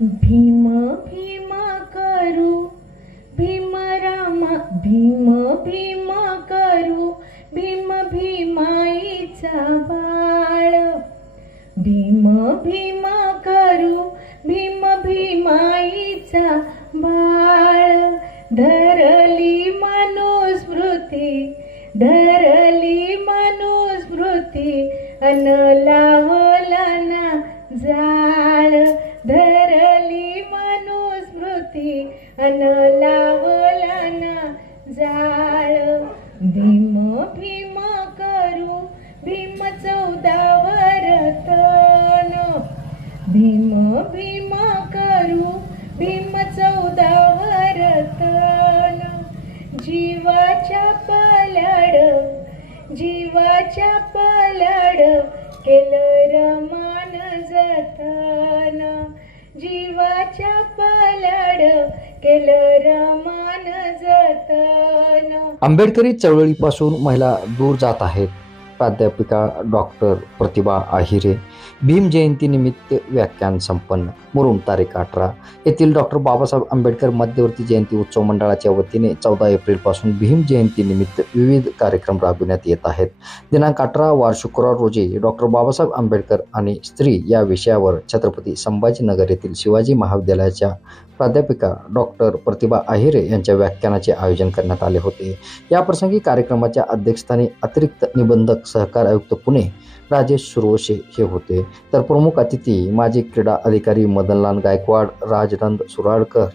भीम भीम करू भीम राम भीम भीम करू भीम भीमाईचा बाळ भीम भीम करू भीम भीमाईचा बाळ धरली मनुस्मृती अन लावला ना जाळ धरली मनुस्मृती अन लावला ना जाळ भीम भीम करू भीम 14 वर्तन भीम भीम करू भीम 14 वर्तन जीवाच्या पलाड केलं रमान जतन जीवाच्या पलाड केलं रमान जतन। आंबेडकरी चळवळीपासून महिला दूर जात आहेत। प्राध्यापिका डॉक्टर प्रतिभा आहिरे भीम जयंती निमित्त व्याख्यान संपन्न। मुरुम तारीख 18 येथील डॉक्टर बाबासाहेब आंबेडकर मध्यवर्ती जयंती उत्सव मंडळाच्या वतीने 14 एप्रिल पासून भीम जयंती निमित्त विविध कार्यक्रम राबविण्यात येत आहेत। दिनांक 18 वार शुक्रवार रोजी डॉक्टर बाबासाहेब आंबेडकर आणि स्त्री या विषयावर छत्रपती संभाजीनगर येथील शिवाजी महाविद्यालयाच्या प्राध्यापिका डॉक्टर प्रतिभा आहिरे यांच्या व्याख्यानाचे आयोजन करण्यात आले होते। या प्रसंगी कार्यक्रमाच्या अध्यक्षस्थानी अतिरिक्त निबंधक सहकार आयुक्त पुणे राजेश सुरवशे हे होते, तर प्रमुख अतिथी माजी क्रीडा अधिकारी मदनलाल गायकवाड, राजनंद सुराडकर,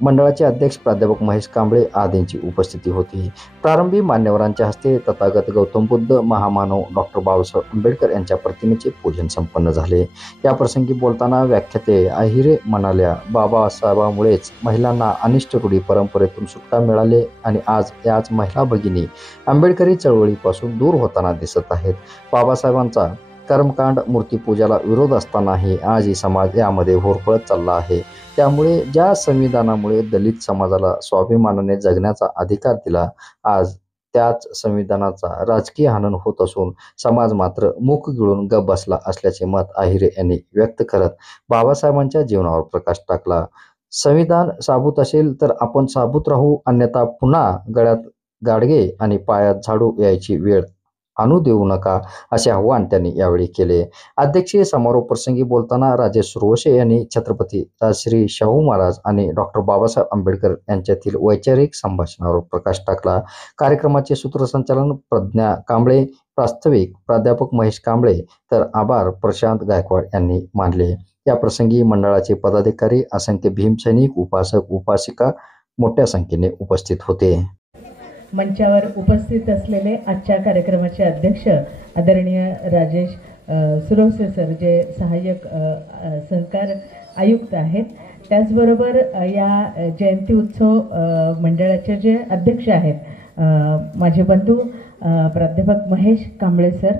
मंडळाचे अध्यक्ष प्राध्यापक महेश कांबळे आदींची उपस्थिती होती। प्रारंभी मान्यवरांच्या हस्ते तथागत गौतम बुद्ध महामानव डॉक्टर बाबासाहेब आंबेडकर यांच्या प्रतिमेचे पूजन संपन्न झाले। या प्रसंगी बोलताना व्याख्याते आहिरे म्हणाल्या, बाबासाहेबांमुळेच महिलांना अनिष्ट रूढी परंपरेतून सुटका मिळाले आणि आज याच महिला भगिनी आंबेडकरी चळवळीपासून दूर होताना दिसत आहेत। बाबासाहेबांचा कर्मकांड मूर्तीपूजाला विरोध असतानाही आजही समाज यामध्ये होरपळत चालला आहे। त्यामुळे ज्या संविधानामुळे दलित समाजाला स्वाभिमानाने जगण्याचा अधिकार दिला, आज त्याच संविधानाचा राजकीय हनन होत असून समाज मात्र मुख गिळून गप बसला असल्याचे मत आहिरे यांनी व्यक्त करत बाबासाहेबांच्या जीवनावर प्रकाश टाकला। संविधान साबूत असेल तर आपण साबूत राहू, अन्यथा पुन्हा गळ्यात गाडगे आणि पायात झाडू यायची वेळ आणू देऊ नका, असे आवाहन त्यांनी यावेळी केले। अध्यक्षीय समारोप प्रसंगी बोलताना राजेश सुरवशे यांनी छत्रपती राजश्री शाहू महाराज आणि डॉक्टर बाबासाहेब आंबेडकर यांच्यातील वैचारिक संभाषणावर प्रकाश टाकला। कार्यक्रमाचे सूत्रसंचालन प्रज्ञा कांबळे, प्रास्ताविक प्राध्यापक महेश कांबळे, तर आभार प्रशांत गायकवाड यांनी मानले। या प्रसंगी मंडळाचे पदाधिकारी, असंख्य भीमसैनिक, उपासक उपासिका मोठ्या संख्येने उपस्थित होते। मंचावर उपस्थित असलेले आजच्या कार्यक्रमाचे अध्यक्ष आदरणीय राजेश सुरवसे सर, जे सहाय्यक सहकार आयुक्त आहेत, त्याचबरोबर या जयंती उत्सव मंडळाचे जे अध्यक्ष आहेत माझे बंधू प्राध्यापक महेश कांबळे सर,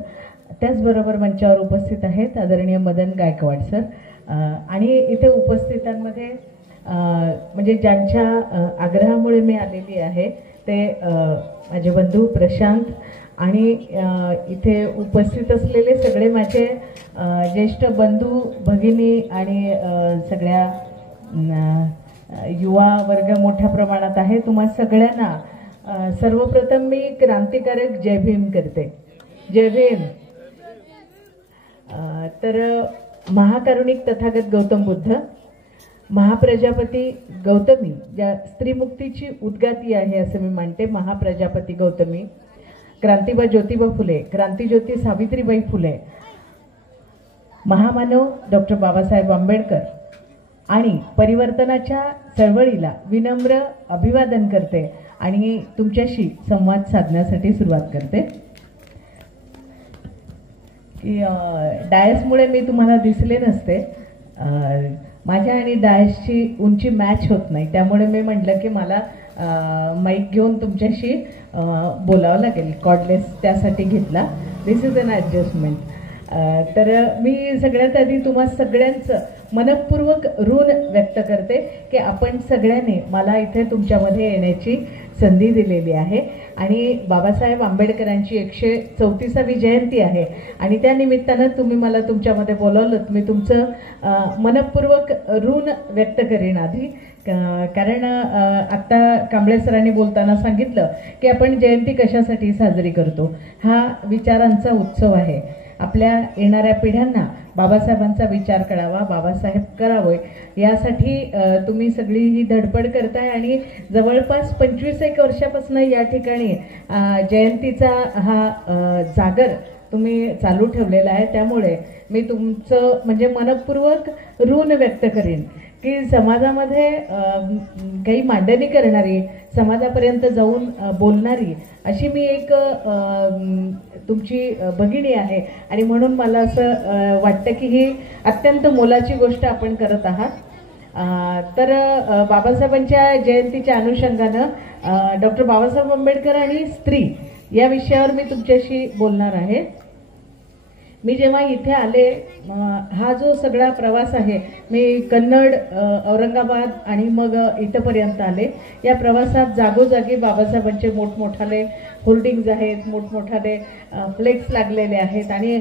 त्याचबरोबर मंचावर उपस्थित आहेत आदरणीय मदन गायकवाड सर, आणि इथे उपस्थितांमध्ये म्हणजे ज्यांच्या आग्रहामुळे मी आलेली आहे ते माझे बंधू प्रशांत आणि इथे उपस्थित असलेले सगळे माझे ज्येष्ठ बंधू भगिनी आणि सगळ्या युवा वर्ग मोठ्या प्रमाणात आहे। तुम्हा सगळ्यांना सर्वप्रथम मी क्रांतिकारक जय भीम करते। जय भीम। तर महाकारुणिक तथागत गौतम बुद्ध, महाप्रजापती गौतमी, ज्या स्त्रीमुक्तीची उद्गाती आहे असं मी मानते, महाप्रजापती गौतमी, क्रांतिबा ज्योतिबा फुले, क्रांतिज्योती सावित्रीबाई फुले, महामानव डॉक्टर बाबासाहेब आंबेडकर आणि परिवर्तनाच्या चळवळीला विनम्र अभिवादन करते आणि तुमच्याशी संवाद साधण्यासाठी सुरुवात करते। की डायसमुळे मी तुम्हाला दिसले नसते, माझ्या आणि डायसची उंची मॅच होत नाही, त्यामुळे मी म्हटलं की मला माईक घेऊन तुमच्याशी बोलावं लागेल, कॉर्डलेस त्यासाठी घेतला। दिस इज अन ॲडजस्टमेंट। तर मी सगळ्यात आधी तुम्हा सगळ्यांचं मनपूर्वक ऋण व्यक्त करते की आपण सगळ्यांनी मला इथे तुमच्यामध्ये येण्याची संधी दिलेली आहे। आणि बाबासाहेब आंबेडकरांची 134वी जयंती आहे आणि त्या निमित्तानं तुम्ही मला तुमच्यामध्ये बोलावलं. मी तुमचं मनपूर्वक ऋण व्यक्त करीन आधी, कारण आत्ता कांबळे सरांनी बोलताना सांगितलं की आपण जयंती कशासाठी साजरी करतो. हा विचारांचा उत्सव आहे. आपल्या येणाऱ्या पिढ्यांना बाबासाहेबांचा विचार कळावा, बाबासाहेब करावे यासाठी तुम्ही सगळी ही धडपड करताय आणि जवळपास 25 वर्षापासून या ठिकाणी जयंतीचा हा जागर तुम्ही चालू ठेवलेला आहे. त्यामुळे मी तुमचं म्हणजे मनपूर्वक ऋण व्यक्त करीन की समाजामध्ये काही मांडणी करणारी, समाजापर्यंत जाऊन बोलणारी अशी मी एक तुमची भगिनी आहे आणि म्हणून मला असं वाटतं की ही अत्यंत मोलाची गोष्ट आपण करत आहात. तर बाबासाहेबांच्या जयंतीच्या अनुषंगानं डॉक्टर बाबासाहेब आंबेडकर आणि स्त्री या विषयावर मी तुमच्याशी बोलणार आहे. मी जेव्हा इथे आले, हा जो सगळा प्रवास आहे, मी कन्नड, औरंगाबाद आणि मग इथंपर्यंत आले. या प्रवासात जागोजागी बाबासाहेबांचे मोठमोठाले होर्डिंग्ज आहेत, मोठमोठाले फ्लेक्स लागलेले आहेत आणि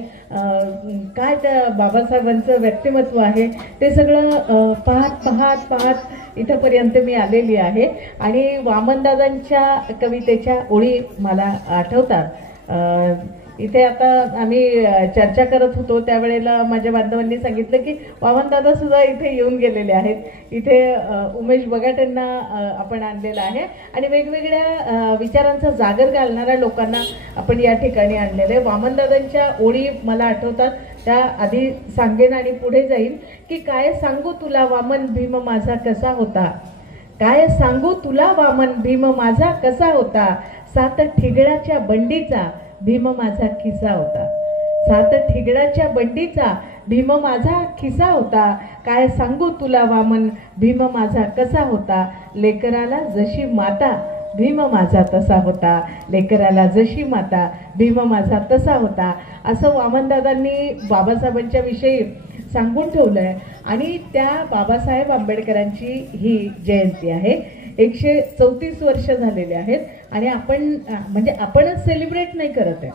काय त्या बाबासाहेबांचं व्यक्तिमत्व आहे ते सगळं पाहत इथंपर्यंत मी आलेली आहे. आणि वामनदादांच्या कवितेच्या ओळी मला आठवतात. इथे आता आम्ही चर्चा करत होतो त्यावेळेला माझ्या बांधवांनी सांगितलं की वामनदादा सुद्धा इथे येऊन गेलेले आहेत. इथे उमेश बगाटेंना आपण आणलेलं आहे आणि वेगवेगळ्या विचारांचा जागर घालणाऱ्या लोकांना आपण या ठिकाणी आणलेलं आहे. वामनदादांच्या ओळी मला आठवतात, त्या आधी सांगेन आणि पुढे जाईन की काय सांगू तुला वामन भीम माझा कसा होता, काय सांगू तुला वामन भीम माझा कसा होता, 7 ठिगळाच्या बंडीचा भीम माझा खिसा होता, 7 ठिगळाच्या बंडीचा भीम माझा खिसा होता, काय सांगू तुला वामन भीम माझा कसा होता, लेकराला जशी माता भीम माझा तसा होता, लेकराला जशी माता भीम माझा तसा होता. असं वामनदादांनी बाबासाहेबांच्या विषयी सांगून ठेवलंय. आणि त्या बाबासाहेब आंबेडकरांची ही जयंती आहे. 134 वर्ष झालेले आहेत आणि आपण म्हणजे आपणच सेलिब्रेट नाही करत आहे.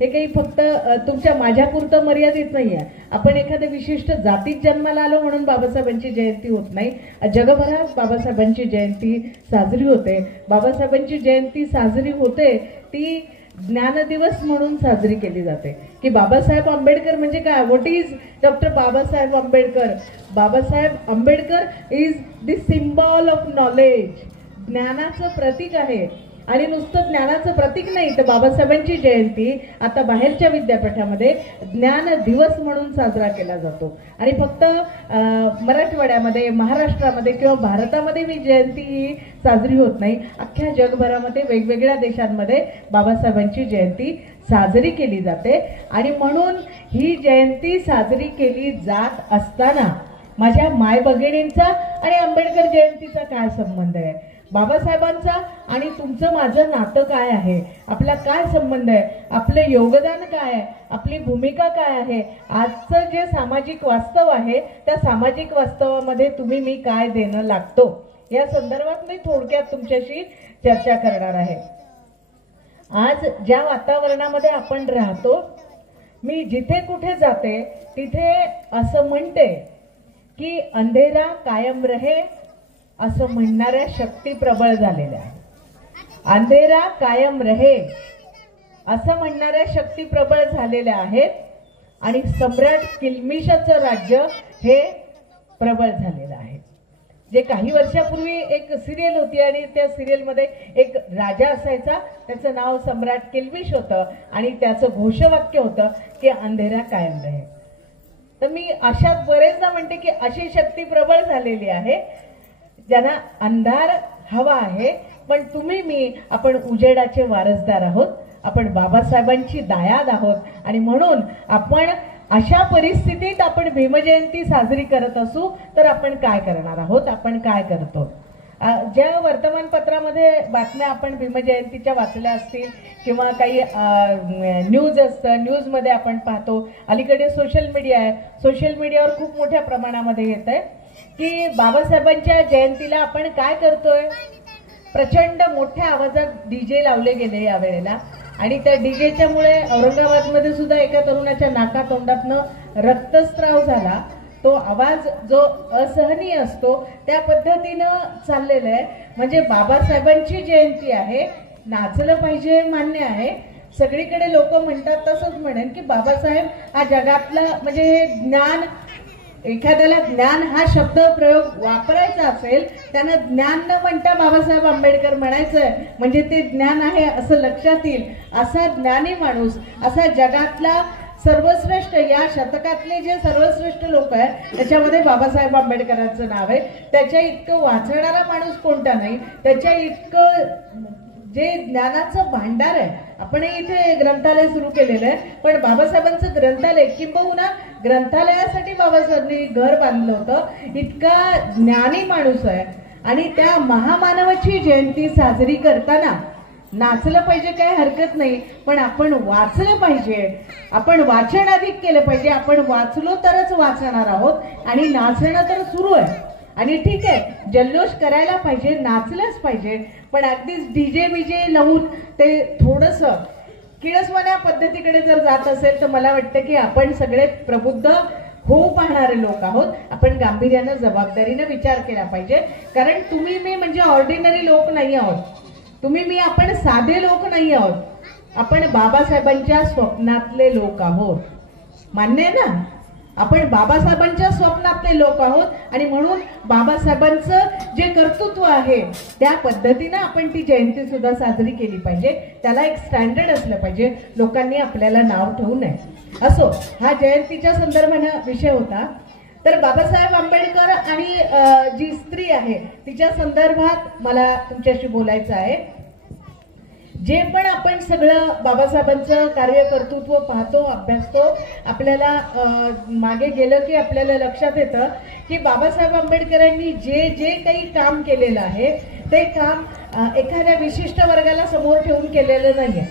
हे काही फक्त तुमच्या माझ्यापुरतं मर्यादित नाही आहे. आपण एखाद्या विशिष्ट जातीत जन्माला आलो म्हणून बाबासाहेबांची जयंती होत नाही. जगभरात बाबासाहेबांची जयंती साजरी होते. बाबासाहेबांची जयंती साजरी होते ती ज्ञानदिवस म्हणून साजरी केली जाते. की बाबासाहेब आंबेडकर म्हणजे काय, what is doctor Babasaheb Ambedkar. Babasaheb Ambedkar is the symbol of knowledge, ज्ञानाचं प्रतीक आहे. आणि नुसतं ज्ञानाचं प्रतीक नाही तर बाबासाहेबांची जयंती आता बाहेरच्या विद्यापीठामध्ये ज्ञान दिवस म्हणून साजरा केला जातो. आणि फक्त मराठवाड्यामध्ये, महाराष्ट्रामध्ये किंवा भारतामध्ये ही जयंती ही साजरी होत नाही. अख्ख्या जगभरामध्ये वेगवेगळ्या देशांमध्ये बाबासाहेबांची जयंती साजरी केली जाते. आणि म्हणून ही जयंती साजरी केली जात असताना माझ्या माय भगिनींचा आणि आंबेडकर जयंतीचा काय संबंध आहे, बाबासाहेबांचा आणि तुमचं माझं नातं काय आहे, आपला काय संबंध आहे, आपले योगदान काय आहे, आपली भूमिका काय आहे, आजचं जे सामाजिक वास्तव आहे त्या सामाजिक वास्तवामध्ये तुम्ही मी काय देणं लागतो या संदर्भात मी थोडक्यात तुमच्याशी चर्चा करणार आहे. आज ज्या वातावरणामध्ये आपण राहतो, मी जिथे कुठे जाते तिथे असं म्हणते की अंधेरा कायम रहे असं म्हणणाऱ्या शक्ती प्रबळ झालेल्या. अंधेरा कायम रहे असं म्हणणाऱ्या शक्ती प्रबळ झालेल्या आहेत. आणि सम्राट किल्मिशाचं राज्य हे प्रबळ झालेलं आहे. जे काही वर्षापूर्वी एक सिरियल होती आणि त्या सिरियलमध्ये एक राजा असायचा, त्याचं नाव सम्राट किल्मिश होतं आणि त्याचं घोषवाक्य होतं की अंधेरा कायम रहे. तर मी अशात बरेचदा म्हणते की अशी शक्ती प्रबळ झालेली आहे ज्यांना अंधार हवा आहे. पण तुम्ही मी आपण उजेडाचे वारसदार आहोत, आपण बाबासाहेबांची दायाद आहोत. आणि म्हणून आपण अशा परिस्थितीत आपण भीमजयंती साजरी करत असू तर आपण काय करणार आहोत, आपण काय करतो. ज्या वर्तमानपत्रामध्ये बातम्या आपण भीमजयंतीच्या वाचल्या असतील किंवा काही न्यूज असतं, न्यूजमध्ये आपण पाहतो. अलीकडे सोशल मीडिया आहे, सोशल मीडियावर खूप मोठ्या प्रमाणामध्ये येत आहे की बाबासाहेबांच्या जयंतीला आपण काय करतोय, प्रचंड मोठ्या आवाजात डीजे लावले गेले यावेळेला आणि त्या डीजेच्या मुळे औरंगाबादमध्ये सुद्धा एका तरुणाच्या नाका तोंडातनं रक्तस्राव झाला. तो आवाज जो असहनीय असतो त्या पद्धतीनं चाललेला आहे. म्हणजे बाबासाहेबांची जयंती आहे, नाचलं पाहिजे मान्य आहे, सगळीकडे लोक म्हणतात तसंच म्हणेन की बाबासाहेब हा जगातला म्हणजे हे ज्ञान, एखाद्याला ज्ञान हा शब्द प्रयोग वापरायचा असेल त्यांना ज्ञान न म्हणता बाबासाहेब आंबेडकर म्हणायचंय म्हणजे ते ज्ञान आहे असं लक्षात येईल. असा ज्ञानी माणूस, असा जगातला सर्वश्रेष्ठ, या शतकातले जे सर्वश्रेष्ठ लोक आहेत त्याच्यामध्ये बाबासाहेब आंबेडकरांचं नाव आहे. त्याच्या इतकं वाचणारा माणूस कोणता नाही, त्याच्या इतकं जे ज्ञानाचं भांडार आहे. आपण इथे ग्रंथालय सुरू केलेलं आहे, पण बाबासाहेबांचं ग्रंथालय किंबहुना ग्रंथालयासाठी बाबासाहेबांनी घर बांधलं होतं. इतका ज्ञानी माणूस आहे आणि त्या महामानवाची जयंती साजरी करताना नाचलं पाहिजे काय हरकत नाही, पण आपण वाचलं पाहिजे, आपण वाचन अधिक केलं पाहिजे. आपण वाचलो तरच वाचणार आहोत आणि नाचणं तर सुरू आहे. आणि ठीक आहे, जल्लोष करायला पाहिजे, नाचलंच पाहिजे, पण अगदीच डीजे बिजे लावून ते थोडंसं किळसवाण्या पद्धतीकडे जर जात असेल तर मला वाटतं की आपण सगळे प्रबुद्ध होऊ पाहणारे लोक आहोत. आपण गांभीर्यानं जबाबदारीनं विचार केला पाहिजे. कारण तुम्ही मी म्हणजे ऑर्डिनरी लोक नाही आहोत, तुम्ही मी आपण साधे लोक नाही आहोत, आपण बाबासाहेबांच्या स्वप्नातले लोक आहोत. मान्य आहे ना? आपण बाबासाहेबांच्या स्वप्नातले लोक आहोत आणि म्हणून बाबासाहेबांचं जे कर्तृत्व आहे त्या पद्धतीनं आपण ती जयंती सुद्धा साजरी केली पाहिजे. त्याला एक स्टँडर्ड असलं पाहिजे, लोकांनी आपल्याला नाव ठेवू नये. असो, हा जयंतीच्या संदर्भानं विषय होता. तर बाबासाहेब आंबेडकर आणि जी स्त्री आहे तिच्या संदर्भात मला तुमच्याशी बोलायचं आहे. जे पण आपण सगळं बाबासाहेबांचं कार्य कर्तृत्व पाहतो, अभ्यासतो, आपल्याला मागे गेलं की आपल्याला लक्षात येतं की बाबासाहेब आंबेडकरांनी जे जे काही काम केलेलं आहे ते काम एखाद्या विशिष्ट वर्गाला समोर ठेवून केलेलं नाहीये,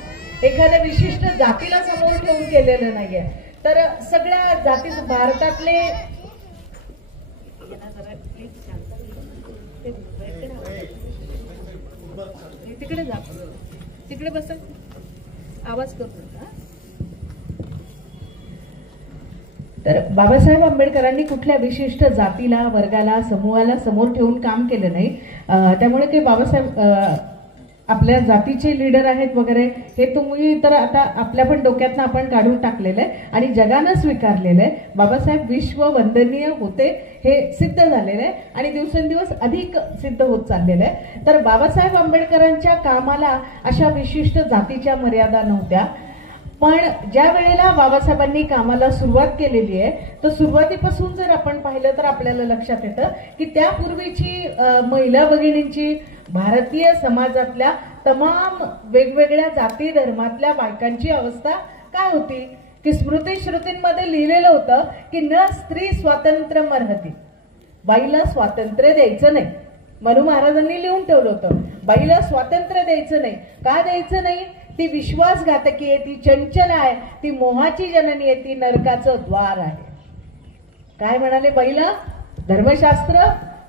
एखाद्या विशिष्ट जातीला समोर ठेवून केलेलं नाहीये. तर सगळ्या जाती भारतातले तिकडे जा, तिकडे बसा, आवाज करतो का? तर बाबासाहेब आंबेडकरांनी कुठल्या विशिष्ट जातीला, वर्गाला, समूहाला समोर ठेवून काम केलं नाही. त्यामुळे ते बाबासाहेब आपल्या जातीचे लीडर आहेत वगैरे हे तुम्ही तर आता आपल्या पण डोक्यातनं आपण काढून टाकलेलं आहे आणि जगानं स्वीकारलेलं आहे. बाबासाहेब विश्व वंदनीय होते हे सिद्ध झालेलं आहे आणि दिवसेंदिवस अधिक सिद्ध होत चाललेलं आहे. तर बाबासाहेब आंबेडकरांच्या कामाला अशा विशिष्ट जातीच्या मर्यादा नव्हत्या. पण ज्या वेळेला बाबासाहेबांनी कामाला सुरुवात केलेली आहे तर सुरुवातीपासून जर आपण पाहिलं तर आपल्याला लक्षात येतं की त्यापूर्वीची महिला भगिनींची, भारतीय समाजातल्या तमाम वेगवेगळ्या जाती धर्मातल्या बायकांची अवस्था काय होती की स्मृतीश्रुतींमध्ये लिहिलेलं होतं की न स्त्री स्वातंत्र्य अर्हति, बाईला स्वातंत्र्य द्यायचं नाही. मनू महाराजांनी लिहून ठेवलं होतं, बाईला स्वातंत्र्य द्यायचं नाही. का द्यायचं नाही? ती विश्वासघातकी आहे, ती चंचल आहे, ती मोहाची जननी आहे, ती नरकाचं द्वार आहे. काय म्हणाले बाईला? धर्मशास्त्र,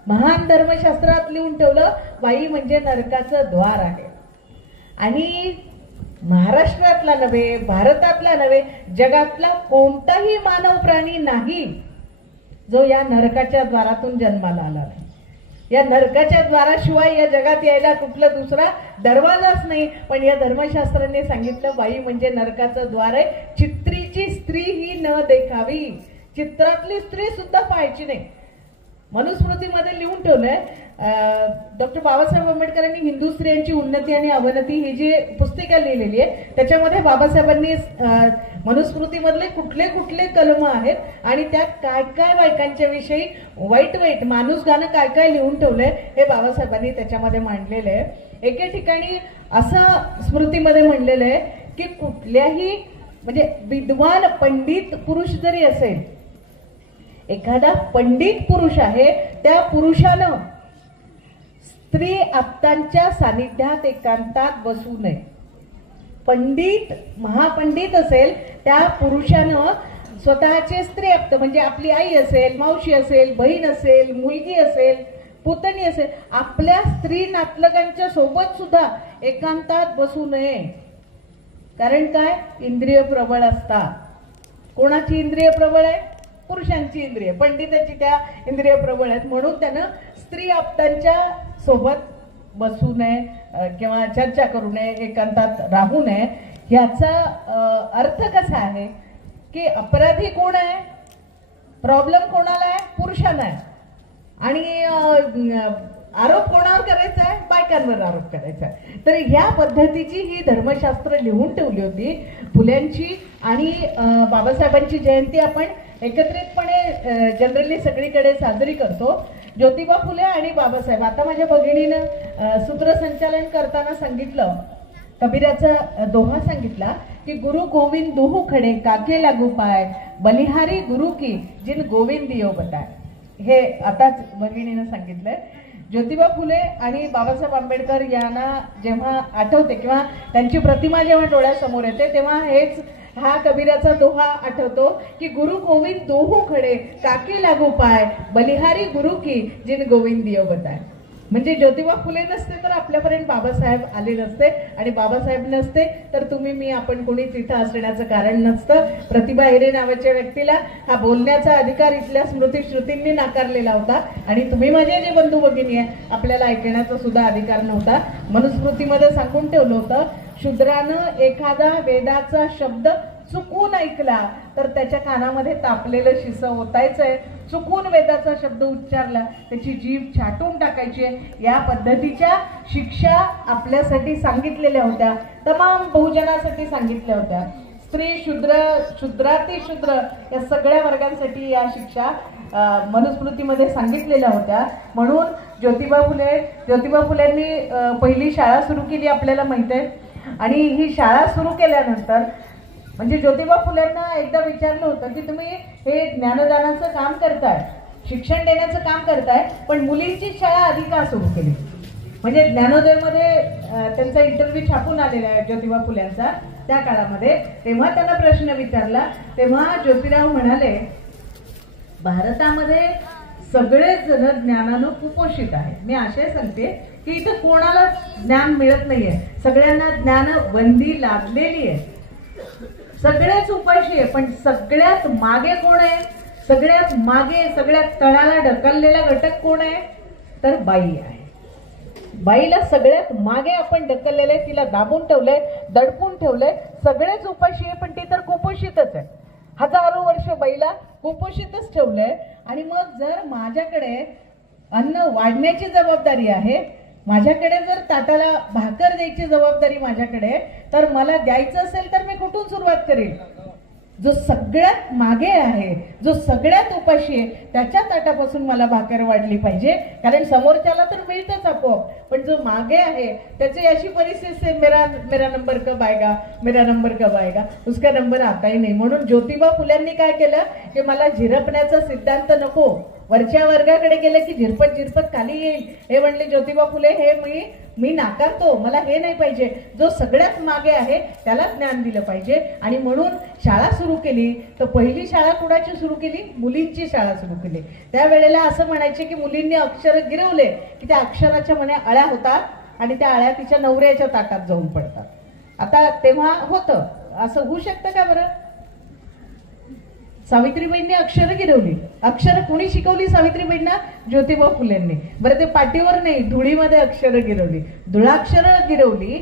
महान धर्मशास्त्रात लिहून ठेवलं, बाई म्हणजे नरकाचं द्वार आहे. आणि महाराष्ट्रातला नव्हे, भारतातला नव्हे, जगातला कोणताही मानव प्राणी नाही जो या नरकाच्या द्वारातून जन्माला आला नाही. या नरकाच्या द्वाराशिवाय या जगात यायला कुठला दुसरा दरवाजाच नाही. पण या धर्मशास्त्राने सांगितलं बाई म्हणजे नरकाचं द्वार आहे. चित्रीची स्त्री ही न देखावी, चित्रातली स्त्री सुद्धा पाहायची नाही. मनुस्मृतीमध्ये लिहून ठेवलंय. डॉक्टर बाबासाहेब आंबेडकरांनी हिंदू स्त्रियांची उन्नती आणि अवनती ही जी पुस्तिका लिहिलेली आहे त्याच्यामध्ये बाबासाहेबांनी मनुस्मृतीमधले कुठले कुठले कलम आहेत आणि त्यात काय काय बायकांच्या विषयी वाईट वाईट माणूस गाणं काय काय लिहून ठेवलंय हे बाबासाहेबांनी त्याच्यामध्ये मांडलेलं आहे. एके ठिकाणी असं स्मृतीमध्ये म्हणलेलं आहे की कुठल्याही म्हणजे विद्वान पंडित पुरुष जरी असेल, एखादा पंडित पुरुष आहे त्या पुरुषानं स्त्री आप्तांच्या सानिध्यात एकांतात बसू नये. पंडित महापंडित असेल त्या पुरुषानं स्वतःचे स्त्री आप्त म्हणजे आपली आई असेल, मावशी असेल, बहीण असेल, मुलगी असेल, पुतणी असेल, आपल्या स्त्री नातलगांच्या सोबत सुद्धा एकांतात बसू नये. कारण काय, इंद्रिय प्रबळ असतात. कोणाची इंद्रिय प्रबळ आहे? पुरुषांची इंद्रिय. पंडिताची त्या इंद्रिय प्रबळ आहेत, म्हणून त्यानं स्त्री आप्तांच्या सोबत बसू नये किंवा चर्चा करू नये, एकांतात राहू नये. ह्याचा अर्थ कसा आहे की अपराधी कोण आहे, प्रॉब्लेम कोणाला आहे? पुरुषांना आहे. आणि आरोप कोणावर करायचा आहे? बायकांवर आरोप करायचा आहे. तर ह्या पद्धतीची ही धर्मशास्त्र लिहून ठेवली होती फुल्यांची. आणि बाबासाहेबांची जयंती आपण एकत्रितपणे जनरली सगळीकडे साजरी करतो. ज्योतिबा फुले आणि बाबासाहेब. आता माझ्या भगिनीनं सूत्रसंचालन करताना सांगितलं, कबीराचा दोहा सांगितला की गुरु गोविंद दुहू खडे काके लागू पाय, बलिहारी गुरु की जिन गोविंद दियो बताय. हे आताच भगिनीनं सांगितलंय. ज्योतिबा फुले आणि बाबासाहेब आंबेडकर यांना जेव्हा आठवते किंवा त्यांची प्रतिमा जेव्हा डोळ्यासमोर येते, तेव्हा हा कबीराचा दोहा आठवतो की गुरु गोविंद दोहो खडे काके लागू पाय, बलिहारी गुरु की जिन गोविंद दियो बताय. म्हणजे ज्योतिबा फुले नसते तर आपल्यापर्यंत बाबासाहेब आले नसते, आणि बाबासाहेब नसते तर तुम्ही मी आपण कोणी तिथं असण्याचं कारण नसतं. प्रतिभा अहिरे नावाच्या व्यक्तीला हा बोलण्याचा अधिकार इथल्या स्मृती श्रुतींनी नाकारलेला होता, आणि तुम्ही माझे जे बंधू भगिनी आहे आपल्याला ऐकण्याचा सुद्धा अधिकार नव्हता. मनुस्मृतीमध्ये सांगून ठेवलं होतं, शूद्रानं एखादा वेदाचा शब्द चुकून ऐकला तर त्याच्या कानामध्ये तापलेलं शिसं ओतायचंय. चुकून वेदाचा शब्द उच्चारला त्याची जीभ छाटून टाकायची. या पद्धतीच्या शिक्षा आपल्यासाठी सांगितलेल्या होत्या, तमाम बहुजनासाठी सांगितल्या होत्या. स्त्री, शूद्र, शूद्रातिशूद्र या सगळ्या वर्गांसाठी या शिक्षा मनुस्मृतीमध्ये सांगितलेल्या होत्या. म्हणून ज्योतिबा फुलेंनी पहिली शाळा सुरू केली आपल्याला माहिती आहे. आणि ही शाळा सुरू केल्यानंतर म्हणजे ज्योतिबा फुलेंना एकदा विचारलं होतं की तुम्ही हे ज्ञानदानाचं काम करताय, शिक्षण देण्याचं काम करताय, पण मुलींची शाळा आधी का सुरू केली? म्हणजे ज्ञानोदयमध्ये त्यांचा इंटरव्ह्यू छापून आलेला आहे ज्योतिबा फुल्यांचा त्या काळामध्ये. तेव्हा त्यांना प्रश्न विचारला, तेव्हा ज्योतिराव म्हणाले, भारतामध्ये सगळेच जण ज्ञानानं कुपोषित आहे. मी असे सांगते की इथं कोणाला ज्ञान मिळत नाहीये, सगळ्यांना ज्ञानबंदी लादलेली आहे, सगळेच उपाशी आहे. पण सगळ्यात मागे कोण आहे? सगळ्यात मागे, सगळ्यात तळाला ढकललेला घटक कोण आहे? तर बाई आहे. बाईला सगळ्यात मागे आपण ढकललेलं आहे, तिला दाबून ठेवलंय, दडपून ठेवलंय. सगळेच उपाशी आहे, पण ती तर कुपोषितच आहे. हजारो वर्ष बाईला कुपोषितच ठेवलंय. आणि मग जर माझ्याकडे अन्न वाढण्याची जबाबदारी आहे, माझ्याकडे जर ताटाला भाकर द्यायची जबाबदारी माझ्याकडे, तर मला द्यायचं असेल तर मी कुठून सुरुवात करेल? जो सगळ्यात मागे आहे, जो सगळ्यात उपाशी आहे, त्याच्या ताटापासून मला भाकर वाढली पाहिजे. कारण समोरच्याला तर मिळतच आपोआप, पण जो मागे आहे त्याची अशी परिस्थिती आहे, मेरा नंबर कब आएगा, मेरा नंबर कब आएगा, उसका नंबर आता ही नाही. म्हणून ज्योतिबा फुल्यांनी काय केलं की मला झिरपण्याचा सिद्धांत नको, वरच्या वर्गाकडे गेलं की झिरपत झिरपत खाली येईल, हे म्हणले ज्योतिबा फुले. हे मी नाकारतो, मला हे नाही पाहिजे. जो सगळ्यात मागे आहे त्याला ज्ञान दिलं पाहिजे. आणि म्हणून शाळा सुरू केली. तर पहिली शाळा कुणाची सुरू केली? मुलींची शाळा सुरू केली. त्यावेळेला असं म्हणायचे की मुलींनी अक्षर गिरवले की त्या अक्षराच्या मने अळ्या होतात आणि त्या अळ्या तिच्या नवऱ्याच्या ताटात जाऊन पडतात. आता तेव्हा होतं असं, होऊ शकतं का बरं? सावित्रीबाईंनी अक्षर गिरवली. अक्षर कोणी शिकवली सावित्रीबाईंना? ज्योतिबा फुलेंनी. बरं, ते पाटीवर नाही, धुळीमध्ये अक्षर गिरवली, धुळाक्षर गिरवली.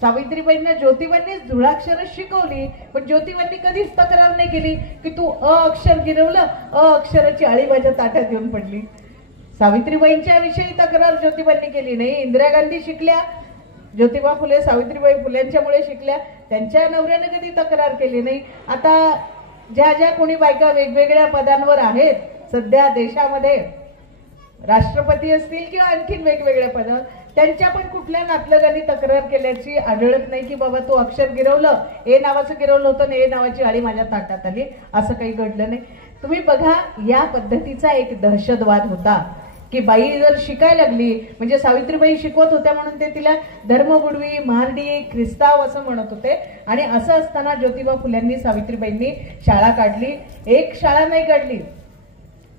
सावित्रीबाईंना ज्योतिबांनी धुळाक्षर शिकवली, पण ज्योतिबांनी कधीच तक्रार नाही केली की तू अक्षर गिरवलं, अक्षराची आळी माझ्या ताटात येऊन पडली. सावित्रीबाईंच्या विषयी तक्रार ज्योतिबांनी केली नाही. इंदिरा गांधी शिकल्या, ज्योतिबा फुले सावित्रीबाई फुल्यांच्यामुळे शिकल्या, त्यांच्या नवऱ्याने कधी तक्रार केली नाही. आता ज्या कोणी बायका वेगवेगळ्या पदांवर आहेत सध्या देशामध्ये, राष्ट्रपती असतील किंवा आणखीन वेगवेगळ्या पदावर, त्यांच्या पण कुठल्या नातलगांनी तक्रार केल्याची आढळत नाही की बाबा तू अक्षर गिरवलं, ए नावाचं गिरवलं होतं आणि ए नावाची आळी माझ्या ताटात आली, असं काही घडलं नाही. तुम्ही बघा, या पद्धतीचा एक दहशतवाद होता की बाई जर शिकायला लागली, म्हणजे सावित्रीबाई शिकवत होत्या म्हणून ते तिला धर्मगुडवी, महारडी, ख्रिस्ताव असं म्हणत होते. आणि असं असताना ज्योतिबा फुल्यांनी, सावित्रीबाईंनी शाळा काढली. एक शाळा नाही काढली,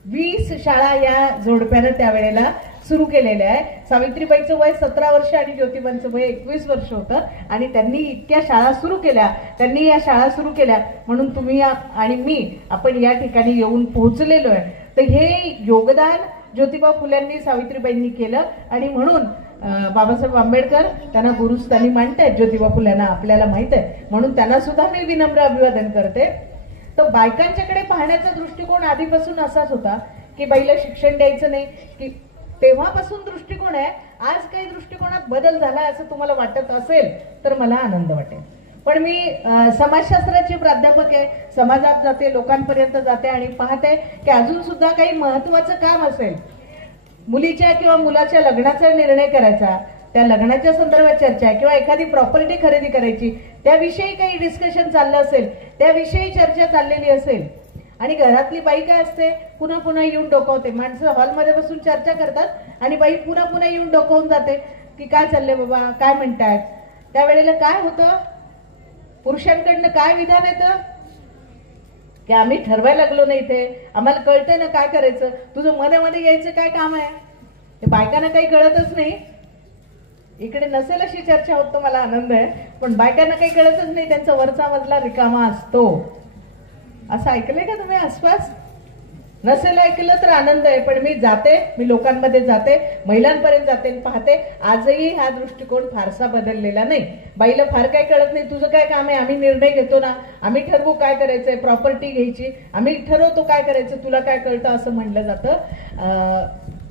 20 शाळा या जोडप्यानं त्यावेळेला सुरू केलेल्या आहे. सावित्रीबाईचं वय 17 वर्ष आणि ज्योतिबांचं वय 21 वर्ष होतं आणि त्यांनी इतक्या शाळा सुरू केल्या. त्यांनी या शाळा सुरू केल्या म्हणून तुम्ही आणि मी आपण या ठिकाणी येऊन पोहोचलेलो आहे. तर हे योगदान ज्योतिबा फुल्यांनी सावित्रीबाईंनी केलं आणि म्हणून बाबासाहेब आंबेडकर त्यांना गुरुस्थानी मांडतायत. ज्योतिबा फुल्यांना आपल्याला माहित आहे म्हणून त्यांना सुद्धा मी विनम्र अभिवादन करते. तर बायकांच्याकडे पाहण्याचा दृष्टिकोन आधीपासून असाच होता की बाईला शिक्षण द्यायचं नाही, की तेव्हापासून दृष्टिकोन आहे. आज काही दृष्टिकोनात बदल झाला असं तुम्हाला वाटत असेल तर मला आनंद वाटेल. पण मी समाजशास्त्राचे प्राध्यापक आहे, समाजात जाते, लोकांपर्यंत जाते आणि पाहते की अजून सुद्धा काही महत्वाचं काम असेल, मुलीच्या किंवा मुलाच्या लग्नाचा निर्णय करायचा, त्या लग्नाच्या संदर्भात चर्चा किंवा एखादी प्रॉपर्टी खरेदी करायची त्याविषयी काही डिस्कशन चाललं असेल, त्याविषयी चर्चा चाललेली असेल आणि घरातली बाई काय असते पुन्हा पुन्हा येऊन डोकावते. माणसं हॉलमध्ये बसून चर्चा करतात आणि बाई पुन्हा पुन्हा येऊन डोकावून जाते की काय चाललंय बाबा, काय म्हणतायत. त्यावेळेला काय होतं, पुरुषांकडनं काय विधान येतं की आम्ही ठरवायला लागलो नाही, इथे आम्हाला कळतंय ना काय करायचं, तुझं मध्ये मध्ये यायचं काय काम आहे. ते बायकांना काही कळतच नाही. इकडे नसेल अशी चर्चा होत तो मला आनंद आहे, पण बायकांना काही कळतच नाही, त्यांचा वरचा मजला रिकामा असतो. असं ऐकलंय का तुम्ही आसपास? नसेल ऐकलं तर आनंद आहे. पण मी जाते, मी लोकांमध्ये जाते, महिलांपर्यंत जाते, पाहते आजही हा दृष्टिकोन फारसा बदललेला नाही. बाईला फार काय कळत नाही, तुझं काय काम आहे, आम्ही निर्णय घेतो ना, आम्ही ठरवू काय करायचंय, प्रॉपर्टी घ्यायची आम्ही ठरवतो काय करायचं, तुला काय कळतं असं म्हणलं जातं.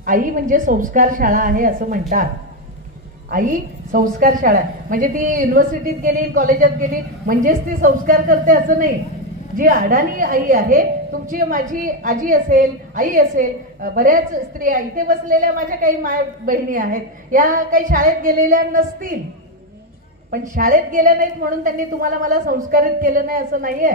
आई म्हणजे संस्कार शाळा आहे असं म्हणतात. आई संस्कार शाळा म्हणजे ती युनिव्हर्सिटीत गेली, कॉलेजात गेली म्हणजेच ती संस्कार करते असं नाही. जी अडाणी आई आहे, तुमची माझी आजी असेल, आई असेल, बऱ्याच स्त्रिया इथे बसलेल्या माझ्या काही माय बहिणी आहेत, या काही शाळेत गेलेल्या नसतील, पण शाळेत गेल्या नाहीत म्हणून त्यांनी तुम्हाला मला संस्कारित केलं नाही असं नाहीये.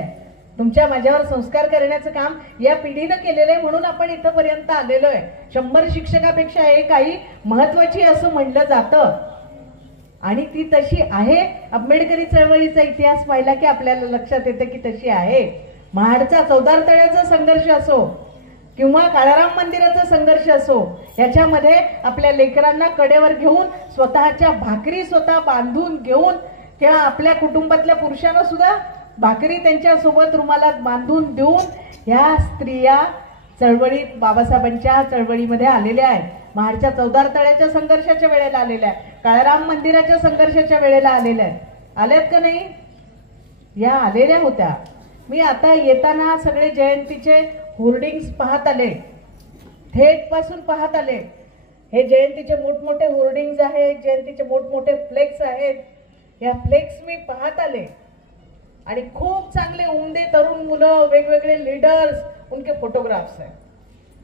तुमच्या माझ्यावर संस्कार करण्याचं काम या पिढीनं केलेलं आहे म्हणून आपण इथपर्यंत आलेलो आहे. 100 शिक्षकापेक्षा एक आई महत्वाची असं म्हणलं जातं आणि ती तशी आहे. आंबेडकरी चळवळीचा इतिहास पाहिला की आपल्याला लक्षात येतं की तशी आहे. महाडचा चौदार तळ्याचा संघर्ष असो किंवा काळाराम मंदिराचा संघर्ष असो, याच्यामध्ये आपल्या लेकरांना कडेवर घेऊन स्वतःच्या भाकरी स्वतः बांधून घेऊन किंवा आपल्या कुटुंबातल्या पुरुषांना सुद्धा भाकरी त्यांच्या सोबत रुमालात बांधून देऊन ह्या स्त्रिया चळवळीत बाबासाहेबांच्या चळवळीमध्ये आलेल्या आहेत. महाडच्या चौदार तळ्याच्या संघर्षाच्या वेळेला आलेल्या आहेत, काळाराम मंदिराच्या संघर्षाच्या वेळेला आलेल्या आहेत. आल्यात का नाही? या आलेल्या होत्या. मी आता येताना सगळे जयंतीचे होर्डिंग्स पाहत आले, थेट पासून पाहत आले. हे जयंतीचे मोठमोठे होर्डिंग्स आहेत, जयंतीचे मोठमोठे फ्लेक्स आहेत. या फ्लेक्स मी पाहत आले आणि खूप चांगले उमदे तरुण मुलं, वेगवेगळे लीडर्स, उनके फोटोग्राफ्स आहेत.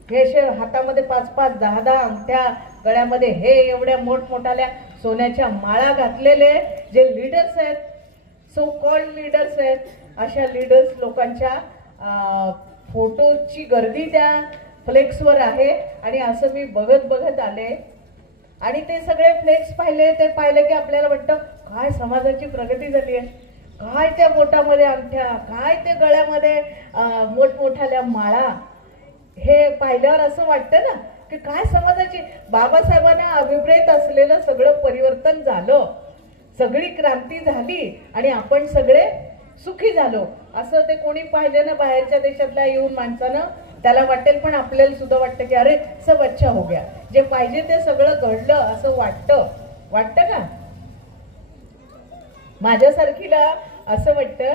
हे असे हातामध्ये 5-5, 10-10 अंगठ्या, गळ्यामध्ये हे एवढ्या मोठमोठाल्या सोन्याच्या माळा घातलेले जे लीडर्स आहेत, सो कॉल्ड लीडर्स आहेत, अशा लीडर्स लोकांच्या फोटोची गर्दी त्या फ्लेक्सवर आहे. आणि असं मी बघत आले आणि ते सगळे फ्लेक्स पाहिले, ते पाहिले की आपल्याला वाटतं काय समाजाची प्रगती झाली आहे, काय त्या बोटामध्ये अंगठ्या, काय ते गळ्यामध्ये मोठमोठाल्या माळा. हे पाहिल्यावर असं वाटतं ना की काय समाजाची, बाबासाहेबांना अभिप्रेत असलेलं सगळं परिवर्तन झालं, सगळी क्रांती झाली आणि आपण सगळे सुखी झालो असं ते कोणी पाहिलं ना बाहेरच्या देशातल्या येऊन माणसानं, त्याला वाटेल. पण आपल्याला सुद्धा वाटतं की अरे सब अच्छा हो गया, जे पाहिजे ते सगळं घडलं असं वाटतं का? माझ्यासारखीला असं वाटतं.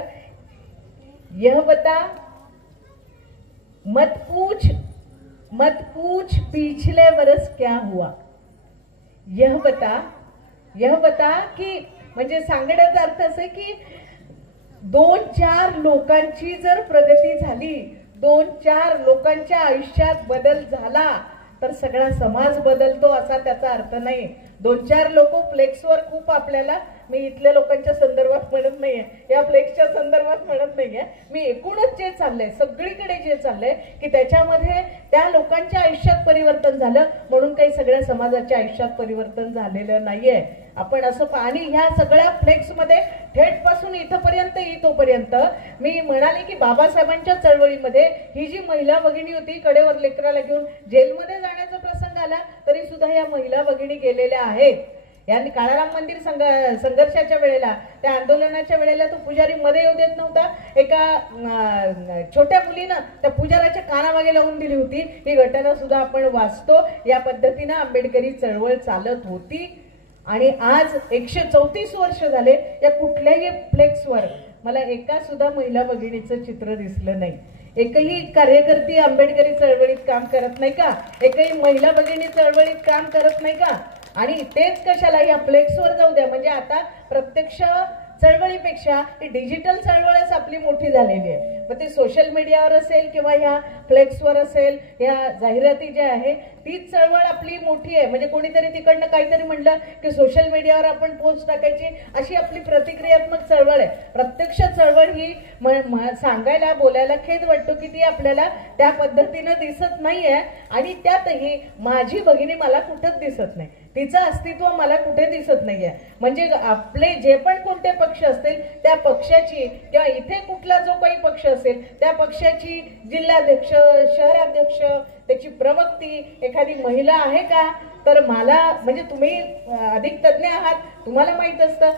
यह बता मत पूछ पिछले बरस क्या हुआ, यह बता की म्हणजे सांगण्याचा अर्थ असं की 2-4 लोकांची जर प्रगती झाली, 2-4 लोकांच्या आयुष्यात बदल झाला तर सगळा समाज बदलतो असा त्याचा अर्थ नाही. 2-4 लोक फ्लेक्सवर खूप आपल्याला, मी इथल्या लोकांच्या संदर्भात म्हणत नाहीये, या फ्लेक्सच्या संदर्भात म्हणत नाहीये, मी एकूणच जे चाललंय सगळीकडे जे चाललंय की त्याच्यामध्ये त्या लोकांच्या आयुष्यात परिवर्तन झालं म्हणून काही सगळ्या समाजाच्या आयुष्यात परिवर्तन झालेलं नाहीये. आपण असं आणि ह्या सगळ्या फ्लेक्समध्ये थेट पासून इथपर्यंत येतोपर्यंत मी म्हणाले की बाबासाहेबांच्या चळवळीमध्ये ही जी महिला भगिनी होती कडेवर लेकराला घेऊन जेलमध्ये जाण्याचा प्रसंग झाला तरी सुद्धा या महिला भगिनी गेलेल्या आहेत. यांनी काळाराम मंदिर संघर्षाच्या वेळेला, त्या आंदोलनाच्या वेळेला तो पुजारी मध्ये येऊ देत नव्हता. एका छोट्या मुलीनं त्या पुजाराच्या कानामागे लावून दिली होती. ही घटना सुद्धा आपण वाचतो. या पद्धतीनं आंबेडकरी चळवळ चालत होती. आणि आज 134 वर्ष झाले या कुठल्याही फ्लेक्सवर मला एका सुद्धा महिला भगिनीचं चित्र दिसलं नाही. एकही कार्यकर्ती आंबेडकरी चळवळीत काम करत नाही का? एकही महिला भगिनी चळवळीत काम करत नाही का? आणि तेच कशाला या फ्लेक्सवर जाऊ द्या. म्हणजे आता प्रत्यक्ष चळवळीपेक्षा ही डिजिटल चळवळच आपली मोठी झालेली आहे. मग ते सोशल मीडियावर असेल किंवा ह्या फ्लेक्सवर असेल, ह्या जाहिराती ज्या आहे तीच चळवळ आपली मोठी आहे. म्हणजे कोणीतरी तिकडनं काहीतरी म्हणलं की सोशल मीडियावर आपण पोस्ट टाकायची, अशी आपली प्रतिक्रियात्मक चळवळ आहे. प्रत्यक्ष चळवळ ही सांगायला बोलायला खेद वाटतो की ती आपल्याला त्या पद्धतीनं दिसत नाहीये. आणि त्यातही माझी भगिनी मला कुठंच दिसत नाही, तिचं अस्तित्व मला कुठे दिसत नाहीये. म्हणजे आपले जे पण कोणते पक्ष असतील त्या पक्षाची किंवा इथे कुठला जो काही पक्ष असेल त्या पक्षाची जिल्हाध्यक्ष, शहराध्यक्ष, त्याची प्रवक्ती एखादी महिला आहे का? तर मला म्हणजे तुम्ही अधिक तज्ञ आहात, तुम्हाला माहित असतं.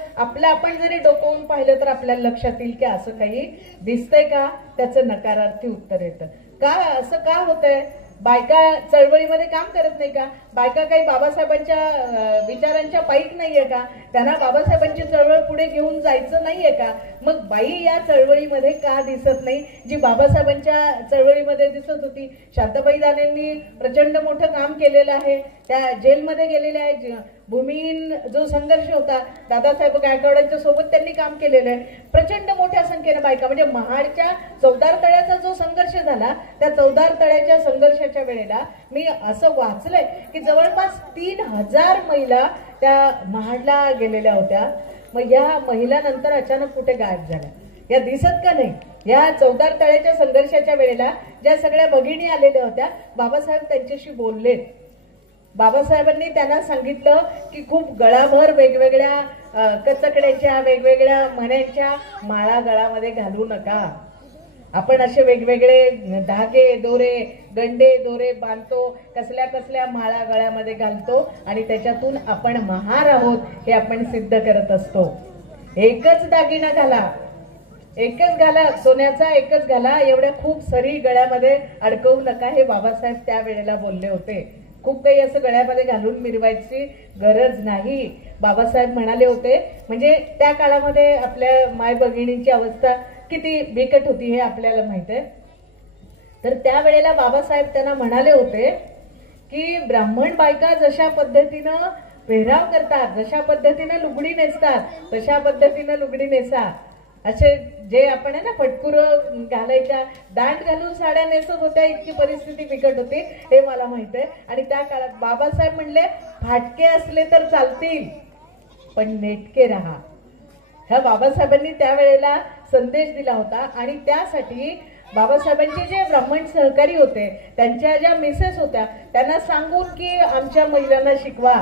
आपण जरी डोकवून पाहिलं तर आपल्याला लक्षात येईल की असं काही दिसतंय का? त्याचं नकारार्थी उत्तर येतं. का असं का होतंय? बायका चळवळीमध्ये काम करत नाही का? बायका काही बाबासाहेबांच्या विचारांच्या पायीक नाहीये का? त्यांना बाबासाहेबांची चळवळ पुढे घेऊन जायचं नाहीये का? मग बाई या चळवळीमध्ये का दिसत नाही जी बाबासाहेबांच्या चळवळीमध्ये दिसत होती? शांताबाई दानेंनी प्रचंड मोठं काम केलेलं आहे. त्या जेलमध्ये गेलेल्या आहेत. भूमिहीन जो संघर्ष होता दादासाहेब गायकवाडांच्या सोबत त्यांनी काम केलेलं आहे. प्रचंड मोठ्या संख्येने बायका, म्हणजे महाडच्या चौदार तळ्याचा जो संघर्ष झाला त्या चौदार तळ्याच्या संघर्षाच्या वेळेला मी असं वाचलंय की जवळपास 3000 महिला त्या महाडला गेलेल्या होत्या. मग या महिला नंतर अचानक कुठे गायब झाल्या? या दिसत का नाही? या चौदार तळ्याच्या संघर्षाच्या वेळेला ज्या सगळ्या भगिनी आलेल्या होत्या, बाबासाहेब त्यांच्याशी बोलले. बाबासाहेबांनी त्यांना सांगितलं की खूप गळाभर वेगवेगळ्या कचकड्याच्या, वेगवेगळ्या मण्यांच्या माळा गळामध्ये घालू नका. आपण असे वेगवेगळे धागे, दोरे, गंडे दोरे बांधतो, कसल्या कसल्या माळा गळ्यामध्ये घालतो आणि त्याच्यातून आपण महार आहोत हे आपण सिद्ध करत असतो. एकच दागिना घाला, एकच घाला, सोन्याचा एकच घाला, एवढ्या खूप सरी गळ्यामध्ये अडकवू नका, हे बाबासाहेब त्यावेळेला बोलले होते. खूप काही असं गळ्यामध्ये घालून मिरवायची गरज नाही, बाबासाहेब म्हणाले होते. म्हणजे त्या काळामध्ये आपल्या माय भगिनींची अवस्था किती बिकट होती हे आपल्याला माहित आहे. तर त्यावेळेला बाबासाहेब त्यांना म्हणाले होते की ब्राह्मण बायका जशा पद्धतीनं पेहराव करतात, जशा पद्धतीनं लुगडी नेसतात तशा पद्धतीनं लुगडी नेसा. असे जे आपण आहे ना फटकुर घालायच्या, दांड घालून साड्या नेसत होत्या, इतकी परिस्थिती बिकट होती हे मला माहित आहे. आणि त्या काळात बाबासाहेब म्हणले फाटके असले तर चालतील पण नेटके राहा. ह्या बाबासाहेबांनी त्यावेळेला संदेश दिला होता. आणि त्यासाठी बाबासाहेबांचे जे ब्राह्मण सहकारी होते, त्यांच्या ज्या मिसेस होत्या, त्यांना सांगून की आमच्या महिलांना शिकवा,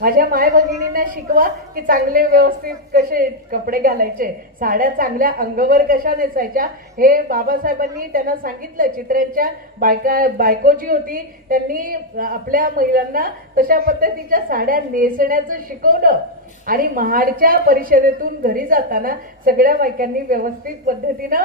माझ्या माय भगिनींना शिकवा की चांगले व्यवस्थित कसे कपडे घालायचे, साड्या चांगल्या अंगवर कशा नेसायच्या, हे बाबासाहेबांनी त्यांना सांगितलं. चित्र्यांच्या बायको जी होती त्यांनी आपल्या महिलांना तशा पद्धतीच्या साड्या नेसण्याचं शिकवलं. आणि महाडच्या परिषदेतून घरी जाताना सगळ्या बायकांनी व्यवस्थित पद्धतीनं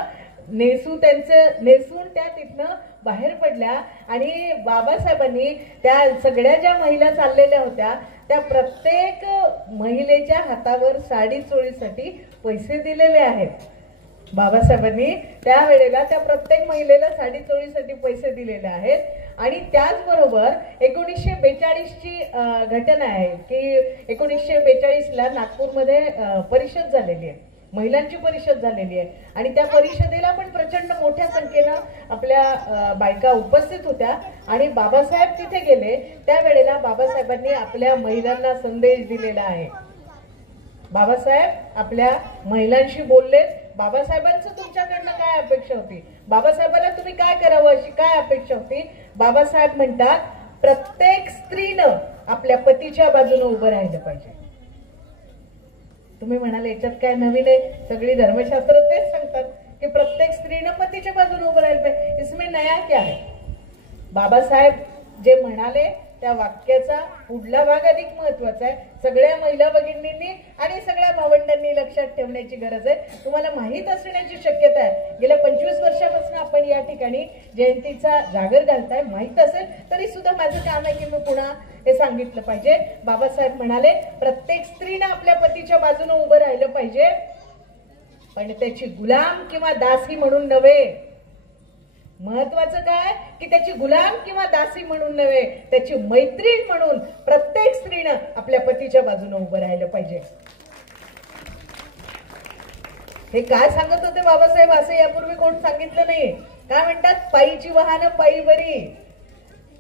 नेसून त्या तिथनं बाहेर पडल्या. आणि बाबासाहेबांनी त्या सगळ्या ज्या महिला चाललेल्या होत्या त्या प्रत्येक महिलेच्या हातावर साडी चोळीसाठी पैसे दिलेले आहेत. बाबासाहेबांनी त्यावेळेला त्या प्रत्येक महिलेला साडी चोळीसाठी पैसे दिलेले आहेत. आणि त्याचबरोबर 1942ची घटना आहे की 1942ला नागपूरमध्ये परिषद झालेली आहे, महिलांची परिषद झालेली आहे. आणि त्या परिषदेला पण प्रचंड मोठ्या संख्येनं आपल्या बायका उपस्थित होत्या. आणि बाबासाहेब तिथे गेले त्यावेळेला बाबासाहेबांनी आपल्या महिलांना संदेश दिलेला आहे. बाबासाहेब आपल्या महिलांशी बोलले. बाबासाहेबांचं तुमच्याकडनं काय अपेक्षा होती, बाबासाहेबांना तुम्ही काय करावं अशी काय अपेक्षा होती? बाबासाहेब म्हणतात प्रत्येक स्त्रीनं आपल्या पतीच्या बाजूने उभं राहिलं पाहिजे. तुम्ही म्हणाले याच्यात काय नवीन आहे? सगळी धर्मशास्त्र तेच सांगतात की प्रत्येक स्त्रीनं पतीच्या बाजूने उभं राहिलं पाहिजे. इसमें नया क्या है? बाबासाहेब जे म्हणाले त्या वाक्याचा पुढला भाग अधिक महत्वाचा आहे. सगळ्या महिला भगिनींनी आणि सगळ्या भावंडांनी लक्षात ठेवण्याची गरज आहे. तुम्हाला माहीत असण्याची शक्यता आहे. गेल्या 25 वर्षापासून आपण या ठिकाणी जयंतीचा जागर घालताय. माहीत असेल तरी सुद्धा माझं काम आहे की मी पुन्हा हे सांगितलं पाहिजे. बाबासाहेब म्हणाले प्रत्येक स्त्रीने आपल्या पतीच्या बाजूने उभं राहिलं पाहिजे, पण त्याची गुलाम किंवा दासी म्हणून नव्हे. महत्वाचं काय की त्याची गुलाम किंवा दासी म्हणून नव्हे, त्याची मैत्रीण म्हणून प्रत्येक स्त्रीनं आपल्या पतीच्या बाजूने उभं राहिलं पाहिजे. हे काय सांगत होते बाबासाहेब असं यापूर्वी कोण सांगितलं नाही. काय म्हणतात, पायीची वाहनं पायी बरी.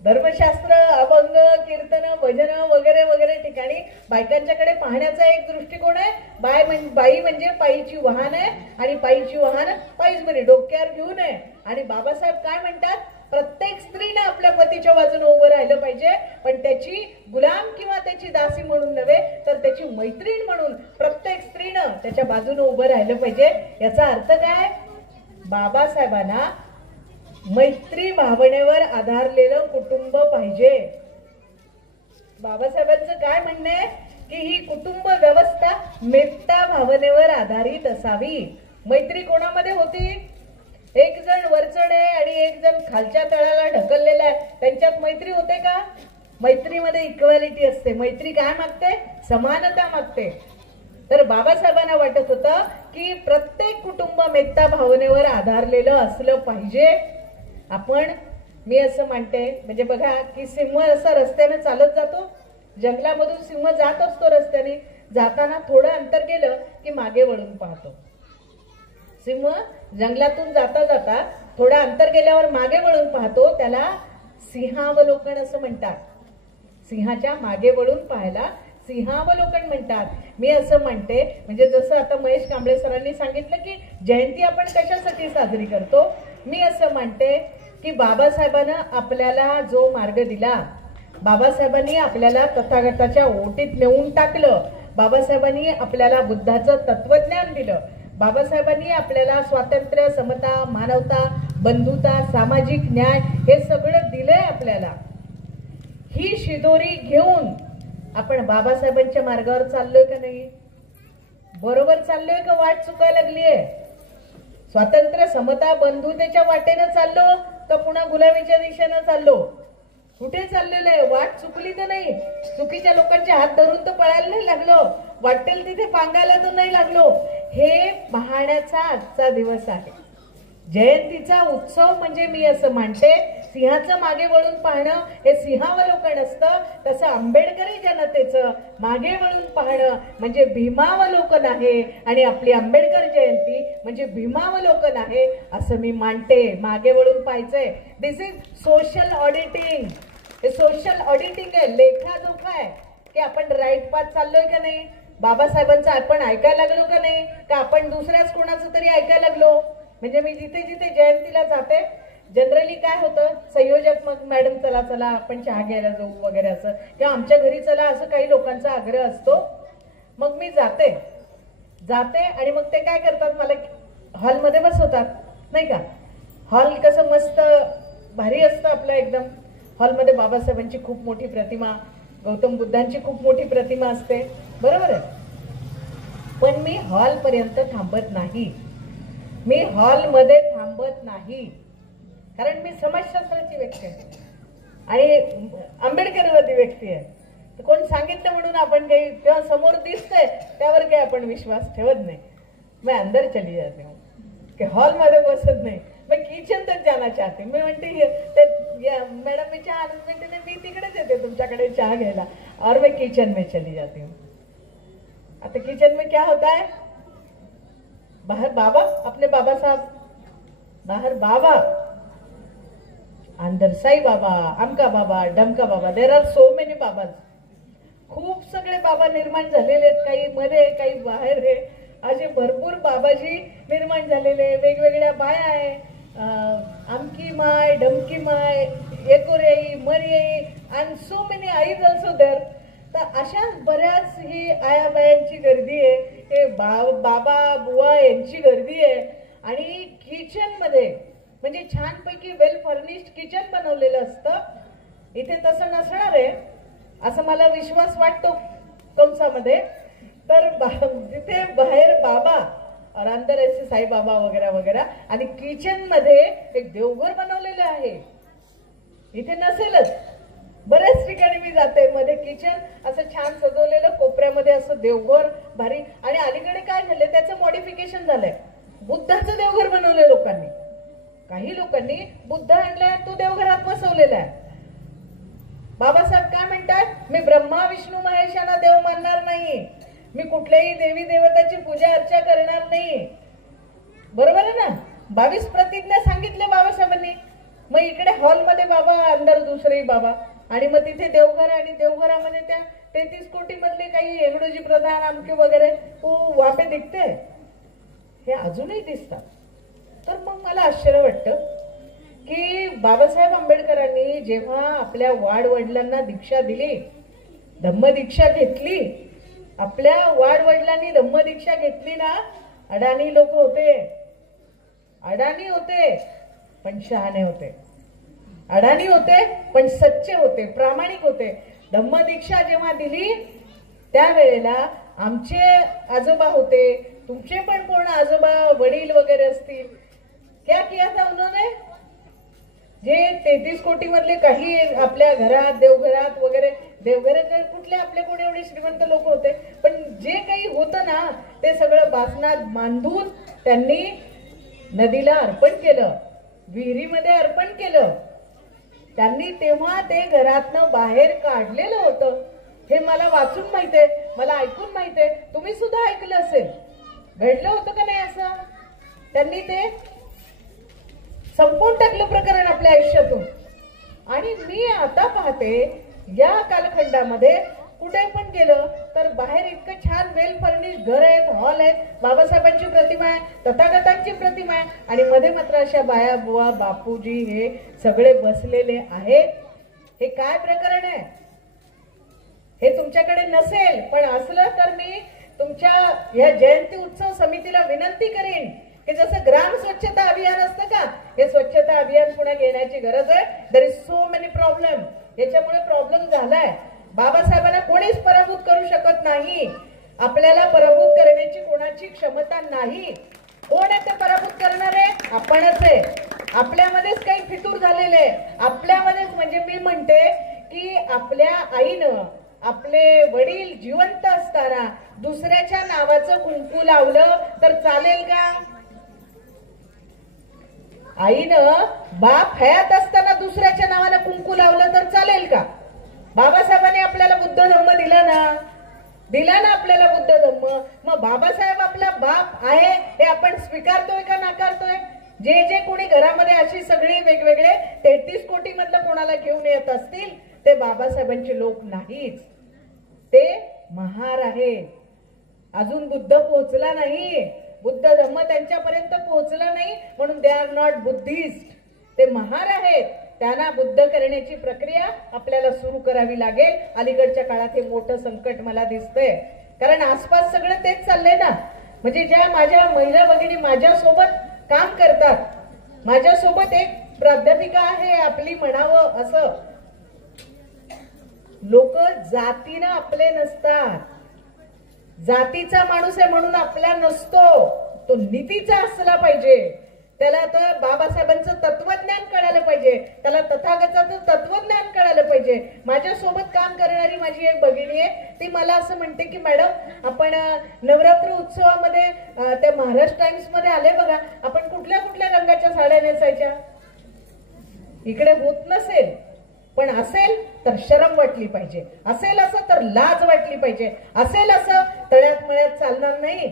धर्मशास्त्र, अभंग, कीर्तन, भजन वगैरे वगैरे ठिकाणी बायकांच्याकडे पाहण्याचा एक दृष्टिकोन आहे. बाई म्हणजे पायीची वाहन आहे आणि पायीची वाहन पायीच बरी, डोक्यावर घेऊन आहे. आणि बाबासाहेब काय म्हणतात, प्रत्येक स्त्रीने आपल्या पतीच्या बाजूने उभं राहिलं पाहिजे, पण त्याची गुलाम किंवा त्याची दासी म्हणून नव्हे, तर त्याची मैत्रीण म्हणून प्रत्येक स्त्रीनं त्याच्या बाजूने उभं राहिलं पाहिजे. याचा अर्थ काय, बाबासाहेबांना मैत्री भावनेवर आधारलेलं कुटुंब पाहिजे. बाबासाहेबांचं काय म्हणणं आहे की ही कुटुंब व्यवस्था मेत्ता भावनेवर आधारित असावी. मैत्री कोणामध्ये होती, एक जण वरचढ आहे आणि एक जण खालच्या तळाला ढकललेला आहे, त्यांच्यात मैत्री होते का? मैत्रीमध्ये इक्वॅलिटी असते. मैत्री काय मागते, समानता मागते. तर बाबासाहेबांना वाटत होतं की प्रत्येक कुटुंब मेत्ता भावनेवर आधारलेलं असलं पाहिजे. मी असं म्हणते, म्हणजे बघा की सिंह असा रस्त्याने चालत जातो, जंगलामधून सिंह जात असतो रस्त्याने, जाताना थोडं अंतर गेलं की मागे वळून पाहतो. सिंह जंगलातून जाता जाता थोडं अंतर गेल्यावर मागे वळून पाहतो, त्याला सिंहावलोकन असं म्हणतात. सिंहाच्या मागे वळून पाहायला सिंहावलोकन म्हणतात. मी असं म्हणते, म्हणजे जसं आता महेश कांबळे सरांनी सांगितलं की जयंती आपण कशासाठी साजरी करतो, मी असं म्हणते की बाबासाहेबांना आपल्याला जो मार्ग दिला, बाबासाहेबांनी आपल्याला तथागताच्या ओटीत नेऊन टाकलं, बाबासाहेबांनी आपल्याला बुद्धाचं तत्वज्ञान दिलं, बाबासाहेबांनी आपल्याला स्वातंत्र्य, समता, मानवता, बंधुता, सामाजिक न्याय हे सगळं दिलंय आपल्याला. ही शिदोरी घेऊन आपण बाबासाहेबांच्या मार्गावर चाललोय का नाही, बरोबर चाललोय का वाट चुकायला लागलीये? स्वातंत्र्य, समता, बंधुतेच्या वाटेनं चाललो का पुन्हा गुलामीच्या दिशेनं चाललो? कुठे चाललेलं आहे? वाट चुकली तर नाही, चुकीच्या लोकांचे हात धरून तर पळायला नाही लागलो, वाटेल तिथे पांगायला तर नाही लागलो. हे पाहण्याचा आजचा दिवस आहे. जयंतीचा उत्सव म्हणजे मी असं मानते, सिंहाचं मागे वळून पाहणं हे सिंहावलोकन असतं, तसं आंबेडकरी जनतेचं मागे वळून पाहणं म्हणजे भीमावलोकन आहे. आणि आपली आंबेडकर जयंती म्हणजे भीमावलोकन आहे असं मी मानते. मागे वळून पाहायचंय. दिस इज सोशल ऑडिटिंग. हे सोशल ऑडिटिंग आहे, लेखाजोखा आहे की आपण राईट पाथ चाललोय का नाही, बाबासाहेबांचं आपण ऐकायला लागलो का नाही, का आपण दुसऱ्याच कोणाचं तरी ऐकायला लागलो. म्हणजे मी जिथे जिथे जयंतीला जाते, जनरली काय होतं, संयोजक मग मॅडम चला चला आपण चहा घ्यायला जाऊ वगैरे असं, किंवा आमच्या घरी चला असं काही लोकांचा आग्रह असतो. मग मी जाते आणि मग ते काय करतात, मला हॉलमध्ये बसवतात नाही का. हॉल कसं मस्त भारी असतं आपलं एकदम. हॉलमध्ये बाबासाहेबांची खूप मोठी प्रतिमा, गौतम बुद्धांची खूप मोठी प्रतिमा असते, बरोबर आहे. पण मी हॉलपर्यंत थांबत नाही, मी हॉलमध्ये थांबत नाही, कारण मी समाजशास्त्राची व्यक्ती आहे आणि आंबेडकरवादी व्यक्ती आहे. तर कोण सांगितलं म्हणून आपण काही तेव्हा समोर दिसतंय त्यावर काही आपण विश्वास ठेवत नाही. मैं अंदर चली जाते हूँ कि हॉलमध्ये बसत नाही. मैं किचन तक जाना चाहते. मी म्हणते मॅडम मी चहा म्हणते मी तिकडेच येते तुमच्याकडे चहा घ्यायला, और मैं किचन में चली जाती हूँ. आता किचन में क्या होता है, बाहर बाबा, अपने बाबा साहब, बाहर बाबा, अंदर साई बाबा, अमका बाबा, डमका बाबा. There are so many babas. खूप सगळे बाबा निर्माण झालेले आहेत, काही मध्ये काही बाहेर आहे, असे भरपूर बाबाजी निर्माण झालेले. वेगवेगळ्या बाया आहे, अमकी माय, डमकी माय, एकोरेई, मरियई, and so many aais also there. तर अशा बऱ्याच ही आया बायांची गर्दी आहे, हे बाबा बुवा यांची गर्दी आहे. आणि किचन मध्ये म्हणजे छानपैकी वेल फर्निश्ड किचन बनवलेलं असतं. इथे तसं नसणार आहे असं मला विश्वास वाटतो कंसामध्ये. तर तिथे बाहेर बाबा और अंदर ऐसे साईबाबा वगैरे वगैरे आणि किचन मध्ये एक देवघर बनवलेलं आहे. इथे नसेलच, बऱ्याच ठिकाणी मी जाते मध्ये किचन असं छान सजवलेलं, कोपऱ्यामध्ये असं देवघर भारी. आणि अलीकडे काय झालंय त्याचं मॉडिफिकेशन झालंय, बुद्धाचं देवघर बनवलंय लोकांनी. काही लोकांनी बुद्ध आणलाय, तो देवघरात बसवलेला आहे. बाबासाहेब काय म्हणतात, मी ब्रह्मा विष्णू महेशांना देव मानणार नाही, मी कुठल्याही देवी देवताची पूजा अर्चा करणार नाही. बरोबर आहे ना? 22 प्रतिज्ञा सांगितल्या बाबासाहेबांनी. मग इकडे हॉलमध्ये बाबा, अंदर दुसरे बाबा, आणि मग तिथे देवघर, आणि देवघरामध्ये त्या 33 कोटी मधले काही हेगडोजी प्रधान आमके वगैरे वापे दिसते, हे अजूनही दिसतात. तर मग मला आश्चर्य वाटतं की बाबासाहेब आंबेडकरांनी जेव्हा आपल्या वाडवडिलांना दीक्षा दिली, धम्मदीक्षा घेतली, आपल्या वाडवडिलांनी धम्मदीक्षा घेतली ना, अडाणी लोक होते, अडाणी होते पण शहाणे होते, अडाणी होते पण सच्चे होते, प्रामाणिक होते. धम्मदीक्षा जेव्हा दिली त्यावेळेला आमचे आजोबा होते, तुमचे पण कोण आजोबा वडील वगैरे असतील, क्या किया था उन्होंने? जे 33 कोटी मधले काही आपल्या घरात, देवघरात वगैरे, देवघरात कुठले आपले कोण एवढे श्रीमंत लोक होते, पण जे काही होतं ना ते सगळं बासनात बांधून त्यांनी नदीला अर्पण केलं, विहिरीमध्ये अर्पण केलं. त्यांनी तेव्हा ते घरातनं बाहेर काढलेलं होतं. हे मला वाचून माहितीये, मला ऐकून माहितीये, तुम्ही सुद्धा ऐकलं असेल. घडलं होतं का नाही असं? त्यांनी ते संपवून टाकलं प्रकरण आपल्या आयुष्यातून. आणि मी आता पाहते या कालखंडामध्ये कुठे पण गेलं तर बाहेर इतकं छान वेल फर्निश घर आहेत, हॉल आहेत, बाबासाहेबांची प्रतिमा आहे, तथागतांची प्रतिमा आहे, आणि मध्ये मात्र अशा बाया बुवा बापूजी हे सगळे बसलेले आहेत. हे काय प्रकरण आहे? हे तुमच्याकडे नसेल, पण असलं तर मी तुमच्या या जयंती उत्सव समितीला विनंती करेन की जसं ग्राम स्वच्छता अभियान असतं का, हे स्वच्छता अभियान पुन्हा घेण्याची गरज आहे. There is so many problem. याच्यामुळे प्रॉब्लेम झालाय. बाबासाहेबांना कोणीच पराभूत करू शकत नाही. आपल्याला पराभूत करण्याची कोणाची क्षमता नाही. कोण आहे ते पराभूत करणारे? आपणच आहे. आपल्यामध्येच काही फितूर झालेले आहे. आपल्यामध्येच, म्हणजे मी म्हणते की आपल्या आईनं आपले वडील जिवंत असताना दुसऱ्याच्या नावाचं कुंकू लावलं तर चालेल का? आईनं बाप हयात असताना दुसऱ्याच्या नावानं कुंकू लावलं तर चालेल का? बाबासाहेबांनी आपल्याला बुद्ध धम्म दिला ना आपल्याला बुद्ध धम्म. मग बाबासाहेब आपला बाप आहे हे आपण स्वीकारतोय का नाकारतोय? जे कोणी घरामध्ये अशी सगळी वेगवेगळे 33 कोटी मधलं कोणाला घेऊन येत असतील ते बाबासाहेबांचे लोक नाहीच, ते महार आहेत. अजून बुद्ध पोहोचला नाही, बुद्ध धम्म त्यांच्यापर्यंत पोहोचला नाही, म्हणून दे आर नॉट बुद्धिस्ट. ते महार आहेत. त्यांना बुद्ध करण्याची प्रक्रिया आपल्याला सुरू करावी लागेल. अलीकडच्या काळात हे मोठं संकट मला दिसतंय, कारण आसपास सगळं तेच चाललंय ना. म्हणजे ज्या माझ्या महिला भगिनी माझ्यासोबत काम करतात, माझ्यासोबत एक प्राध्यापिका आहे आपली म्हणावं असं, लोक जातीनं आपले नसतात. जातीचा माणूस आहे म्हणून आपला नसतो, तो नीतीचा असला पाहिजे. त्याला तर बाबासाहेबांचं तत्वज्ञान कळालं पाहिजे, त्याला तथागताचं तत्वज्ञान कळालं पाहिजे. माझ्यासोबत काम करणारी माझी एक भगिनी आहे, ती मला असं म्हणते की मॅडम आपण नवरात्र उत्सवामध्ये त्या महाराष्ट्र टाइम्स मध्ये आले बघा, आपण कुठल्या कुठल्या रंगाच्या साड्या नेसायच्या? इकडे होत नसेल, पण असेल तर शरम वाटली पाहिजे, असेल असं तर लाज वाटली पाहिजे, असेल असं तळ्यात मळ्यात चालणार नाही,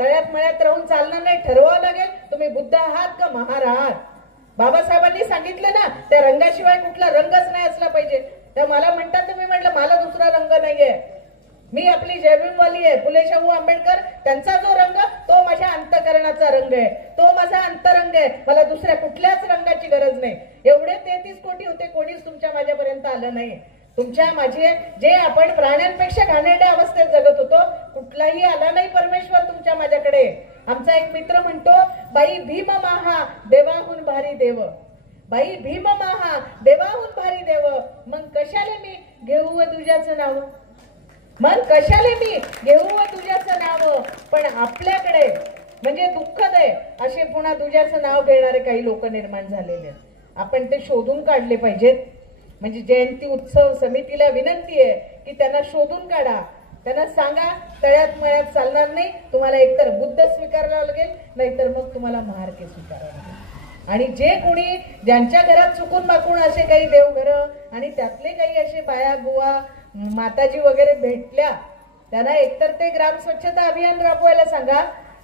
तळ्यात मळ्यात राहून चालणार नाही. ठरवावं लागेल तुम्ही बुद्ध आहात का महार आहात. बाबासाहेबांनी सांगितलं ना, त्या रंगाशिवाय कुठला रंगच नाही असला पाहिजे. तर मला म्हणतात, मी म्हटलं मला दुसरा रंग नाहीये, मी आपली जयभीमवाली आहे. फुले शाहू आंबेडकर त्यांचा जो रंग तो माझ्या अंतःकरणाचा रंग आहे, तो माझा अंतरंग आहे. मला दुसऱ्या कुठल्याच रंगाची गरज नाही. एवढे 33 कोटी होते, कोणीच तुमच्या माझ्यापर्यंत आलं नाही. तुमच्या माझे जे आपण प्राण्यांपेक्षा घाणेरड्या अवस्थेत जगत होतो, कुठलाही आला नाही परमेश्वर तुमच्या माझ्याकडे. आमचा एक मित्र म्हणतो, बाई भीम माहा देवाहून भारी देव, बाई भीम माहा देवाहून भारी देव. मग व तुझ्याचं नाव. मग कशाला मी घेऊ व तुझ्याचं नाव. पण आपल्याकडे म्हणजे दुःखद आहे असे पुन्हा तुझ्याचं नाव घेणारे काही लोक निर्माण झालेले. आपण ते शोधून काढले पाहिजेत. म्हणजे जयंती उत्सव समितीला विनंती आहे की त्यांना शोधून काढा. त्यांना सांगा तळ्यात मळ्यात चालणार नाही. तुम्हाला एकतर बुद्ध स्वीकारावा लागेल, नाहीतर मग तुम्हाला महारके स्वीकारावं लागेल. आणि जे कोणी ज्यांच्या घरात चुकून माकून असे काही देवघर आणि त्यातले काही असे बाया बुवा माताजी वगैरे भेटल्या, त्यांना एकतर ते ग्राम स्वच्छता अभियान राबवायला सांगा,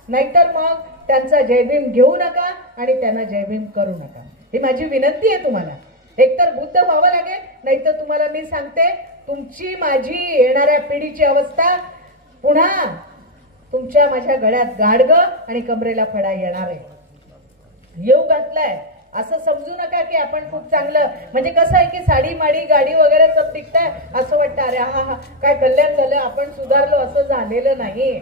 नाहीतर मग त्यांचा जयभीम घेऊ नका आणि त्यांना जयभीम करू नका. ही माझी विनंती आहे तुम्हाला. एकतर बुद्ध व्हावं लागेल, नाहीतर तुम्हाला मी सांगते तुमची माझी येणाऱ्या पिढीची अवस्था पुन्हा तुमच्या माझ्या गळ्यात गाडगं आणि कमरेला फडा येणार आहे. येऊ घातलाय असं समजू नका की आपण खूप चांगलं, म्हणजे कसं आहे की साडी माडी गाडी वगैरे सब दिसतंय असं वाटतं अरे हा हा काय कल्याण झालं आपण सुधारलो, असं झालेलं नाही.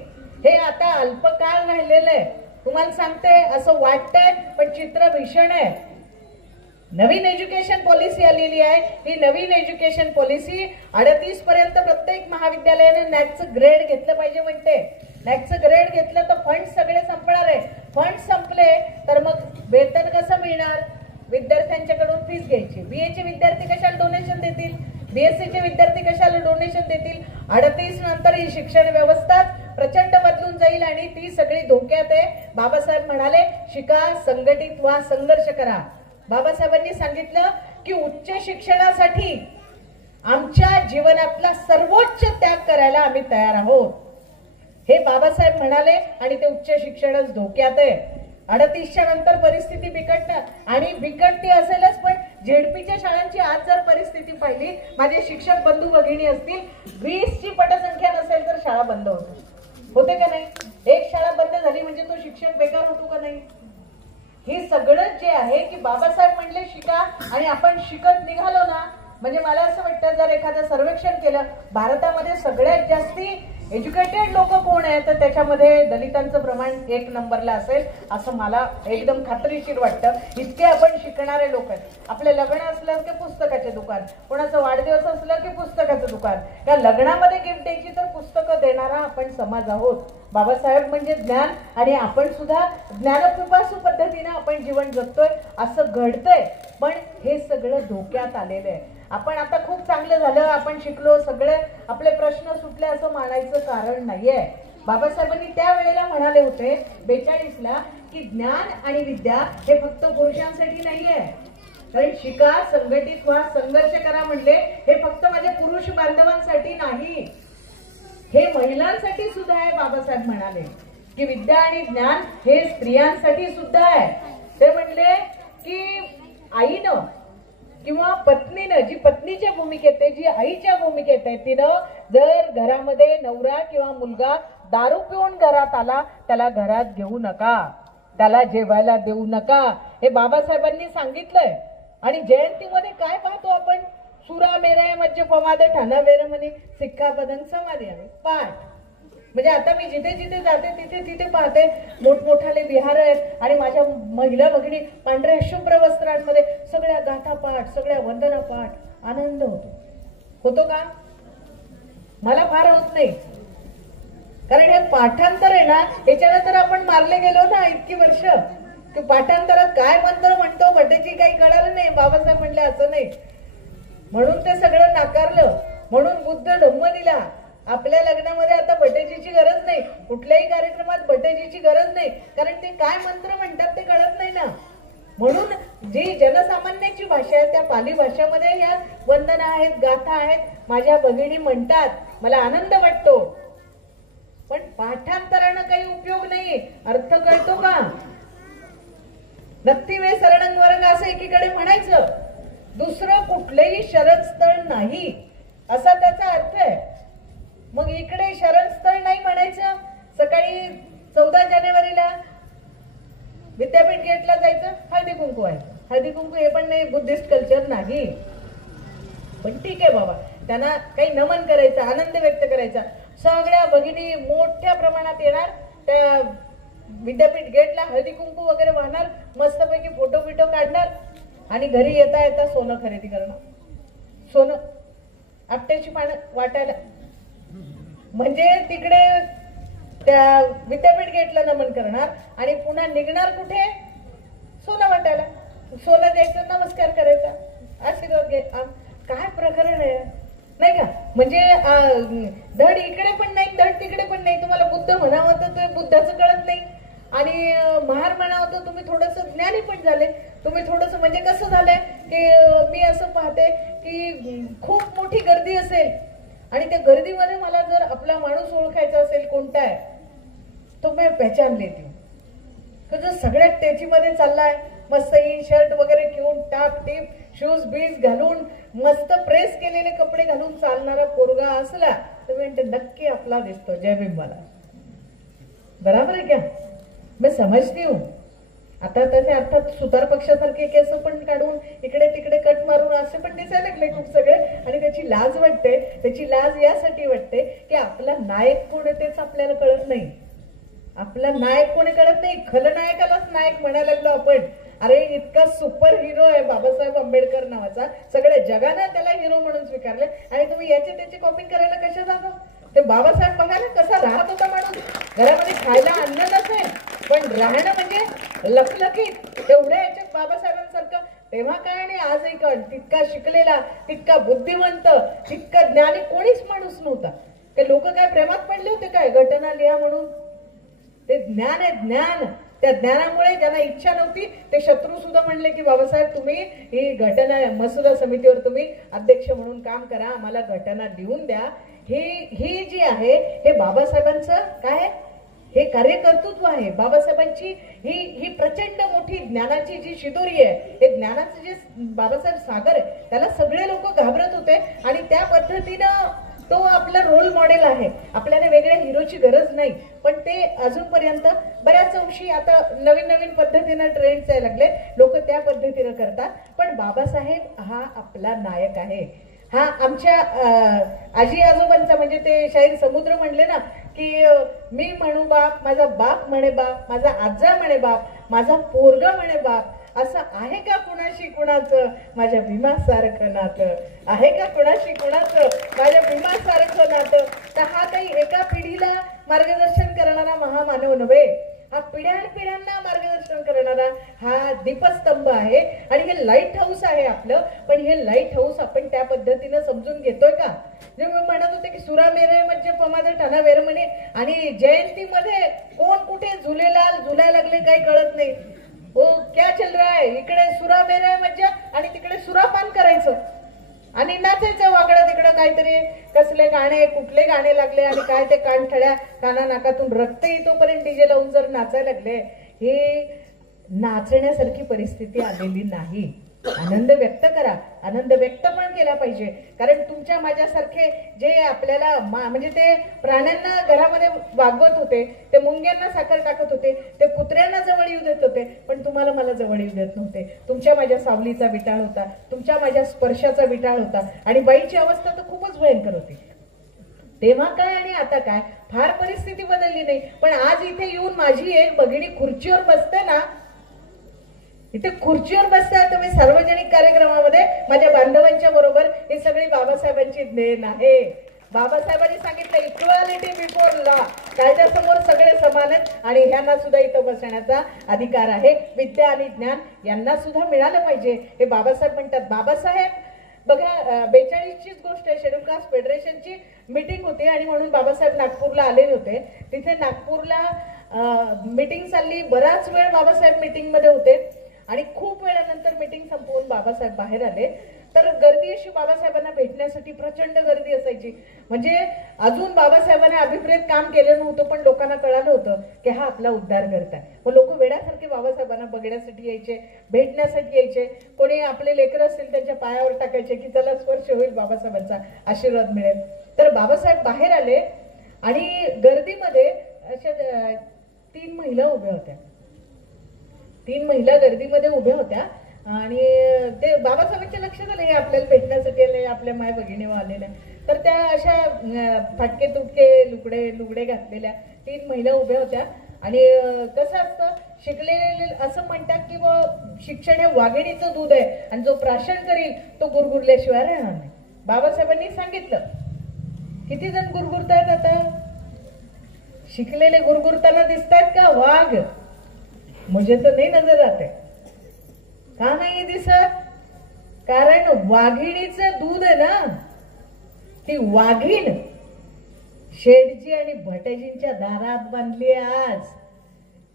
हे आता अल्पकाळ राहिलेलं आहे. तुम्हाला सांगते असं वाटतंय पण चित्र भीषण आहे. नवीन एज्युकेशन पॉलिसी आलेली आहे. ही नवीन एज्युकेशन पॉलिसी 38 पर्यंत प्रत्येक महाविद्यालयाने नॅकचं ग्रेड घेतलं पाहिजे म्हणते. नॅकचं ग्रेड घेतलं तर फंड सगळे संपणार आहे. फंड संपले तर मग वेतन कसं मिळणार. विद्यार्थ्यांच्याकडून फीस घ्यायची. बीएचे विद्यार्थी कशाला डोनेशन देतील, बीएससीचे विद्यार्थी कशाला डोनेशन देतील. 38 नंतर ही शिक्षण व्यवस्था प्रचंड बदलून जाईल आणि ती सगळी धोक्यात आहे. बाबासाहेब म्हणाले शिका, संघटित व्हा, संघर्ष करा. बाबासाहेबांनी सांगितलं की उच्च शिक्षणासाठी आमच्या जीवनातला सर्वोच्च त्याग करायला आम्ही तयार आहोत. हे बाबासाहेब म्हणाले आणि ते उच्च शिक्षणच धोक्यात आहे. 38च्या नंतर परिस्थिती बिकटणार आणि बिकटती असेलच. पण झेडपीच्या शाळांची आज जर परिस्थिती पाहिली, माझे शिक्षक बंधू भगिनी असतील, 20ची पटसंख्या नसेल तर शाळा बंद होते का नाही. एक शाळा बंद झाली म्हणजे तो शिक्षक बेकार होतो का नाही. हे सगळं जे आहे की बाबासाहेब म्हणले शिका आणि आपण शिकत निघालो ना. म्हणजे मला असं वाटतं जर एखादं सर्वेक्षण केलं भारतामध्ये सगळ्यात जास्ती एज्युकेटेड लोक कोण आहे तर त्याच्यामध्ये दलितांचं प्रमाण 1 नंबरला असेल असं मला एकदम खात्रीशीर वाटतं. इतके आपण शिकणारे लोक आहेत. आपले लग्न असलं की पुस्तकाचे दुकान, कोणाचं वाढदिवस असलं की पुस्तकाचं दुकान, या लग्नामध्ये गिफ्ट द्यायची तर पुस्तकं देणारा आपण समाज आहोत. बाबासाहेब म्हणजे ज्ञान आणि आपण सुद्धा ज्ञानपिपासू पद्धतीने आपण जीवन जगतोय असं घडतंय. पण हे सगळं धोक्यात आलेलं आहे. आपण आता खूप चांगलं झालं, आपण शिकलो, सगळे आपले प्रश्न सुटले असं मानायचं कारण नाहीये. बाबासाहेबांनी त्यावेळेला म्हणाले होते 42ला की ज्ञान आणि विद्या हे फक्त पुरुषांसाठी नाहीये. कारण शिका, संघटित व्हा, संघर्ष करा म्हणले हे फक्त माझ्या पुरुष बांधवांसाठी नाही, हे महिलांसाठी सुद्धा आहे. बाबासाहेब म्हणाले की विद्या आणि ज्ञान हे स्त्रियांसाठी सुद्धा आहे. ते म्हणले की आईनं किंवा पत्नीनं, जी पत्नीच्या भूमिकेत आहे, जी आईच्या भूमिकेत आहे, तिनं जर घरामध्ये नवरा किंवा मुलगा दारू पिऊन घरात आला त्याला घरात घेऊ नका, त्याला जेवायला देऊ नका. हे बाबासाहेबांनी सांगितलंय. आणि जयंतीमध्ये काय पाहतो आपण, सुरा मेरा मज्ज पमादे ठाणा वेर म्हणे सिक्कापदन समाधी आहे पाठ. म्हणजे आता मी जिथे जिथे जाते तिथे तिथे पाहते मोठमोठाले विहार आहेत आणि माझ्या महिला भगिनी पांढऱ्या शुभ्र वस्त्रांमध्ये सगळ्या गाथा पाठ, सगळ्या वंदना पाठ. आनंद होतो का. मला फार होत नाही. कारण हे पाठांतर आहे ना, याच्यानं तर आपण मारले गेलो ना इतकी वर्ष की पाठांतरात काय मंत्र म्हणतो बड्डेची काही कळालं नाही. बाबासाहेब म्हणले असं नाही, म्हणून ते सगळं नाकारलं. म्हणून बुद्ध धम्म दिला. आपल्या लग्नामध्ये आता बड्डेजीची गरज नाही, कुठल्याही कार्यक्रमात बड्डेजीची गरज नाही, कारण ते काय मंत्र म्हणतात ते कळत नाही ना. म्हणून जी जनसामान्याची भाषा आहे त्या पाली भाषेमध्ये या वंदना आहेत, गाथा आहेत, माझ्या भगिनी म्हणतात, मला आनंद वाटतो. पण पाठांतरानं काही उपयोग नाही. अर्थ कळतो का. नक्ती वे शरणंग वरंग असं एकीकडे म्हणायचं, दुसरं कुठलंही शरणस्थळ नाही असा त्याचा अर्थ आहे. मग इकडे शरणस्थळ नाही म्हणायचं. सकाळी 14 जानेवारीला विद्यापीठ गेटला जायचं, हळदी कुंकू आहे. हळदी कुंकू हे पण नाही, बुद्धिस्ट कल्चर नाही. पण ठीक आहे बाबा, त्यांना काही नमन करायचं, आनंद व्यक्त करायचा. सगळ्या भगिनी मोठ्या प्रमाणात येणार, त्या विद्यापीठ गेटला हळदी कुंकू वगैरे वाहणार, मस्तपैकी फोटो बिटो काढणार आणि घरी येता येता सोनं खरेदी करणार. सोनं आपट्याची पानं वाटायला, म्हणजे तिकडे त्या विद्यापीठ गेटला नमन करणार आणि पुन्हा निघणार कुठे, सोनं वाटायला, सोनं द्यायचं, नमस्कार करायचा, आशीर्वाद घे. काय प्रकरण आहे नाही का? म्हणजे धड इकडे पण नाही, धड तिकडे पण नाही. तुम्हाला बुद्ध म्हणावं तर ते बुद्धाचं कळत नाही, आणि महार म्हणावं तर तुम्ही थोडस ज्ञानी पण झाले. तुम्ही थोडस, म्हणजे कसं झालंय की मी असं पाहते की खूप मोठी गर्दी असेल आणि त्या गर्दीमध्ये मला जर आपला माणूस ओळखायचा असेल कोणता आहे, तो मी पहचान लेती. जो सगळ्यात तेजीमध्ये चाललाय, मस्त इन शर्ट वगैरे घेऊन, टाप टीप शूज बीज घालून, मस्त प्रेस केलेले कपडे घालून चालणारा पोरगा असला तर म्हणते नक्की आपला दिसतो. जय भीम मला. बराबर आहे क्या? मैं समजती हूँ. आता त्याचे अर्थात सुतार पक्षासारखे केस पण काढून इकडे तिकडे कट मारून असे पण दिसायला लागले खूप सगळे, आणि त्याची लाज वाटते. त्याची लाज यासाठी वाटते की आपला नायक कोण आहे तेच आपल्याला कळत नाही. आपला नायक कोणी कळत नाही. खलनायकालाच नायक म्हणायला लागलो आपण. अरे इतका सुपर हिरो आहे बाबासाहेब आंबेडकर नावाचा, सगळ्या जगानं त्याला हिरो म्हणून स्वीकारले, आणि तुम्ही याची त्याची कॉपी करायला कशा जाता? ते बाबासाहेब बघा ना कसा राहत होता माणूस. घरामध्ये खायला अन्न नसेल पण राहणं म्हणजे लखलखीत. तेवढ्या याच्यात बाबासाहेबांसारखं तेव्हा काय आणि आजही काय तितका शिकलेला, तितका बुद्धिवंत, तितका ज्ञानी कोणीच माणूस नव्हता. ते लोक काय प्रेमात पडले होते काय घटना लिहा म्हणून? ते ज्ञान आहे, ज्ञान. त्या ज्ञानामुळे ज्यांना इच्छा नव्हती ते शत्रू सुद्धा म्हणले की बाबासाहेब तुम्ही ही घटना मसुदा समितीवर तुम्ही अध्यक्ष म्हणून काम करा, आम्हाला घटना लिहून द्या. ही जी आहे हे बाबासाहेबांचं काय, हे कार्यकर्तृत्व आहे. बाबासाहेबांची ही प्रचंड मोठी ज्ञानाची जी शिदोरी आहे, हे ज्ञानाचं जे बाबासाहेब सागर आहे, त्याला सगळे लोक घाबरत होते, आणि त्या पद्धतीनं तो आपला रोल मॉडेल आहे. आपल्याला वेगळ्या हिरोची गरज नाही, पण ते अजूनपर्यंत बऱ्याच अंशी आता नवीन नवीन पद्धतीनं ट्रेंड्स यायला लागले, लोक त्या पद्धतीनं करतात. पण बाबासाहेब हा आपला नायक आहे. हा आमच्या आजी आजोबांचा, म्हणजे ते शाहीर समुद्र म्हणले ना की मी म्हणू बाप, माझा बाप म्हणे बाप, माझा आजा म्हणे बाप, माझा पोरगा म्हणे बाप. असं आहे का कुणाशी कुणाचं माझ्या भीमासारखं नातं? आहे का कुणाशी कुणाचं माझ्या भीमासारखं नातं? तर हा काही एका पिढीला मार्गदर्शन करणारा महामानव नव्हे, हा पिढ्यानपिढ्यांना मार्गदर्शन करणारा हा दीपस्तंभ आहे. आणि हे लाईट हाऊस आहे आपलं. पण हे लाईट हाऊस आपण त्या पद्धतीनं समजून घेतोय का? जे मी म्हणत होते की सुरा मेरे म्हणजे पमाद ठाणा वेर म्हणे, आणि जयंतीमध्ये कोण कुठे झुलेलाल झुलायला लागले काही कळत नाही. ओ क्या चल रहा है? इकडे सुरा मेरे म्हणजे आणि तिकडे सुरापान करायचं आणि नाचायचं वाकडं तिकडं. काहीतरी कसले गाणे, कुठले गाणे लागले, आणि काय ते कानठळ्या काना नाकातून रक्त येतोपर्यंत डीजे लावून जर नाचायला लागले, हे नाचण्यासारखी परिस्थिती आलेली नाही. आनंद व्यक्त करा, आनंद व्यक्त पण केला पाहिजे. कारण तुमच्या माझ्यासारखे जे आपल्याला म्हणजे ते प्राण्यांना घरामध्ये वागवत होते, ते मुंग्यांना साखर टाकत होते, ते कुत्र्यांना जवळ येऊ देत होते, पण तुम्हाला मला जवळ येऊ देत नव्हते. तुमच्या माझ्या सावलीचा विटाळ होता, तुमच्या माझ्या स्पर्शाचा विटाळ होता, आणि बाईची अवस्था तर खूपच भयंकर होती. तेव्हा काय आणि आता काय, फार परिस्थिती बदलली नाही. पण आज इथे येऊन माझी एक भगिनी खुर्चीवर बसते ना, इथे खुर्चीवर बसताय तुम्ही सार्वजनिक कार्यक्रमामध्ये माझ्या बांधवांच्या बरोबर, ही सगळी बाबासाहेबांची देण आहे. बाबासाहेबांनी सांगितलं इक्वालिटी बिफोर लॉ, कायद्यासमोर सगळे समान आहेत, आणि ह्यांना सुद्धा इथं बसण्याचा अधिकार आहे. विद्या आणि ज्ञान यांना सुद्धा मिळालं पाहिजे, हे बाबासाहेब म्हणतात. बाबासाहेब बघा 42चीच गोष्ट आहे, शेड्यूल कास्ट फेडरेशनची मीटिंग होती, आणि म्हणून बाबासाहेब नागपूरला आलेले होते. तिथे नागपूरला मीटिंग चालली, बराच वेळ बाबासाहेब मीटिंग मध्ये होते, आणि खूप वेळानंतर मीटिंग संपवून बाबासाहेब बाहेर आले. तर गर्दी अशी बाबासाहेबांना भेटण्यासाठी प्रचंड गर्दी असायची. म्हणजे अजून बाबासाहेबांनी अभिप्रेत काम केलं नव्हतं, पण लोकांना कळालं होतं की हा आपला उद्धार करताय. मग लोक वेड्यासारखे बाबासाहेबांना बघण्यासाठी यायचे, भेटण्यासाठी यायचे. कोणी आपले लेकरं असतील त्यांच्या पायावर टाकायचे की चला स्पर्श होईल, बाबासाहेबांचा आशीर्वाद मिळेल. तर बाबासाहेब बाहेर आले, आणि गर्दीमध्ये अशा 3 महिला उभ्या होत्या. 3 महिला गर्दीमध्ये उभ्या होत्या, आणि ते बाबासाहेबांच्या लक्षात आलं हे आपल्याला भेटण्यासाठी आले, आपल्या माय भगिनी आलेल्या. तर त्या अशा फाटके तुटके लुगडे घातलेल्या 3 महिला उभ्या होत्या. आणि कसं असतं, शिकलेले असं म्हणतात की शिक्षण हे वाघिणीचं दूध आहे, आणि जो प्राशन करील तो गुरगुरल्याशिवाय राहणार नाही. बाबासाहेबांनी सांगितलं. किती जण गुरगुरतायत आता? शिकलेले गुरगुरताना दिसतायत का? वाघ मुझे तो नाही नजर आते. का नाही दिसत? कारण वाघिणीचं दूध आहे ना, ती वाघीण शेठजी आणि भटजींच्या दारात बांधली आज.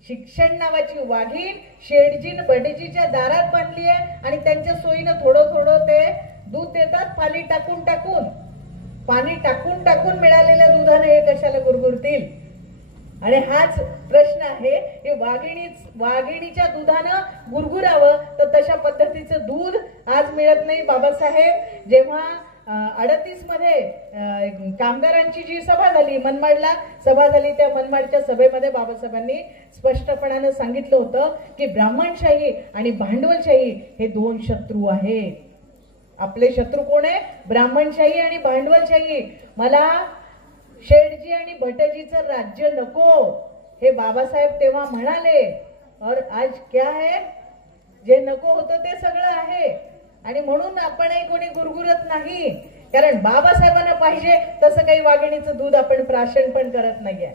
शिक्षण नावाची वाघीण शेठजी भटजीच्या दारात बांधली आहे आणि त्यांच्या सोयीनं थोडं थोडं ते दूध देतात. पाणी टाकून टाकून मिळालेल्या दुधाने हे कशाला गुरगुरतील? आणि हाच प्रश्न आहे की वाघिणीच्या दुधानं गुरगुरावं, तर तशा पद्धतीचं दूध आज मिळत नाही. बाबासाहेब जेव्हा 38 मध्ये कामगारांची जी सभा झाली, मनमाडला सभा झाली, त्या मनमाडच्या सभेमध्ये बाबासाहेबांनी स्पष्टपणाने सांगितलं होतं की ब्राह्मणशाही आणि भांडवलशाही हे दोन शत्रू आहेत. आपले शत्रू कोण आहे? ब्राह्मणशाही आणि भांडवलशाही. मला शेठजी आणि भटजीचं राज्य नको, हे बाबासाहेब तेव्हा म्हणाले. और आज क्या है? जे नको होतं ते सगळं आहे. आणि म्हणून आपणही कोणी गुरगुरत नाही, कारण बाबासाहेबांना पाहिजे तसं काही वाघिणीचं दूध आपण प्राशन पण करत नाहीये.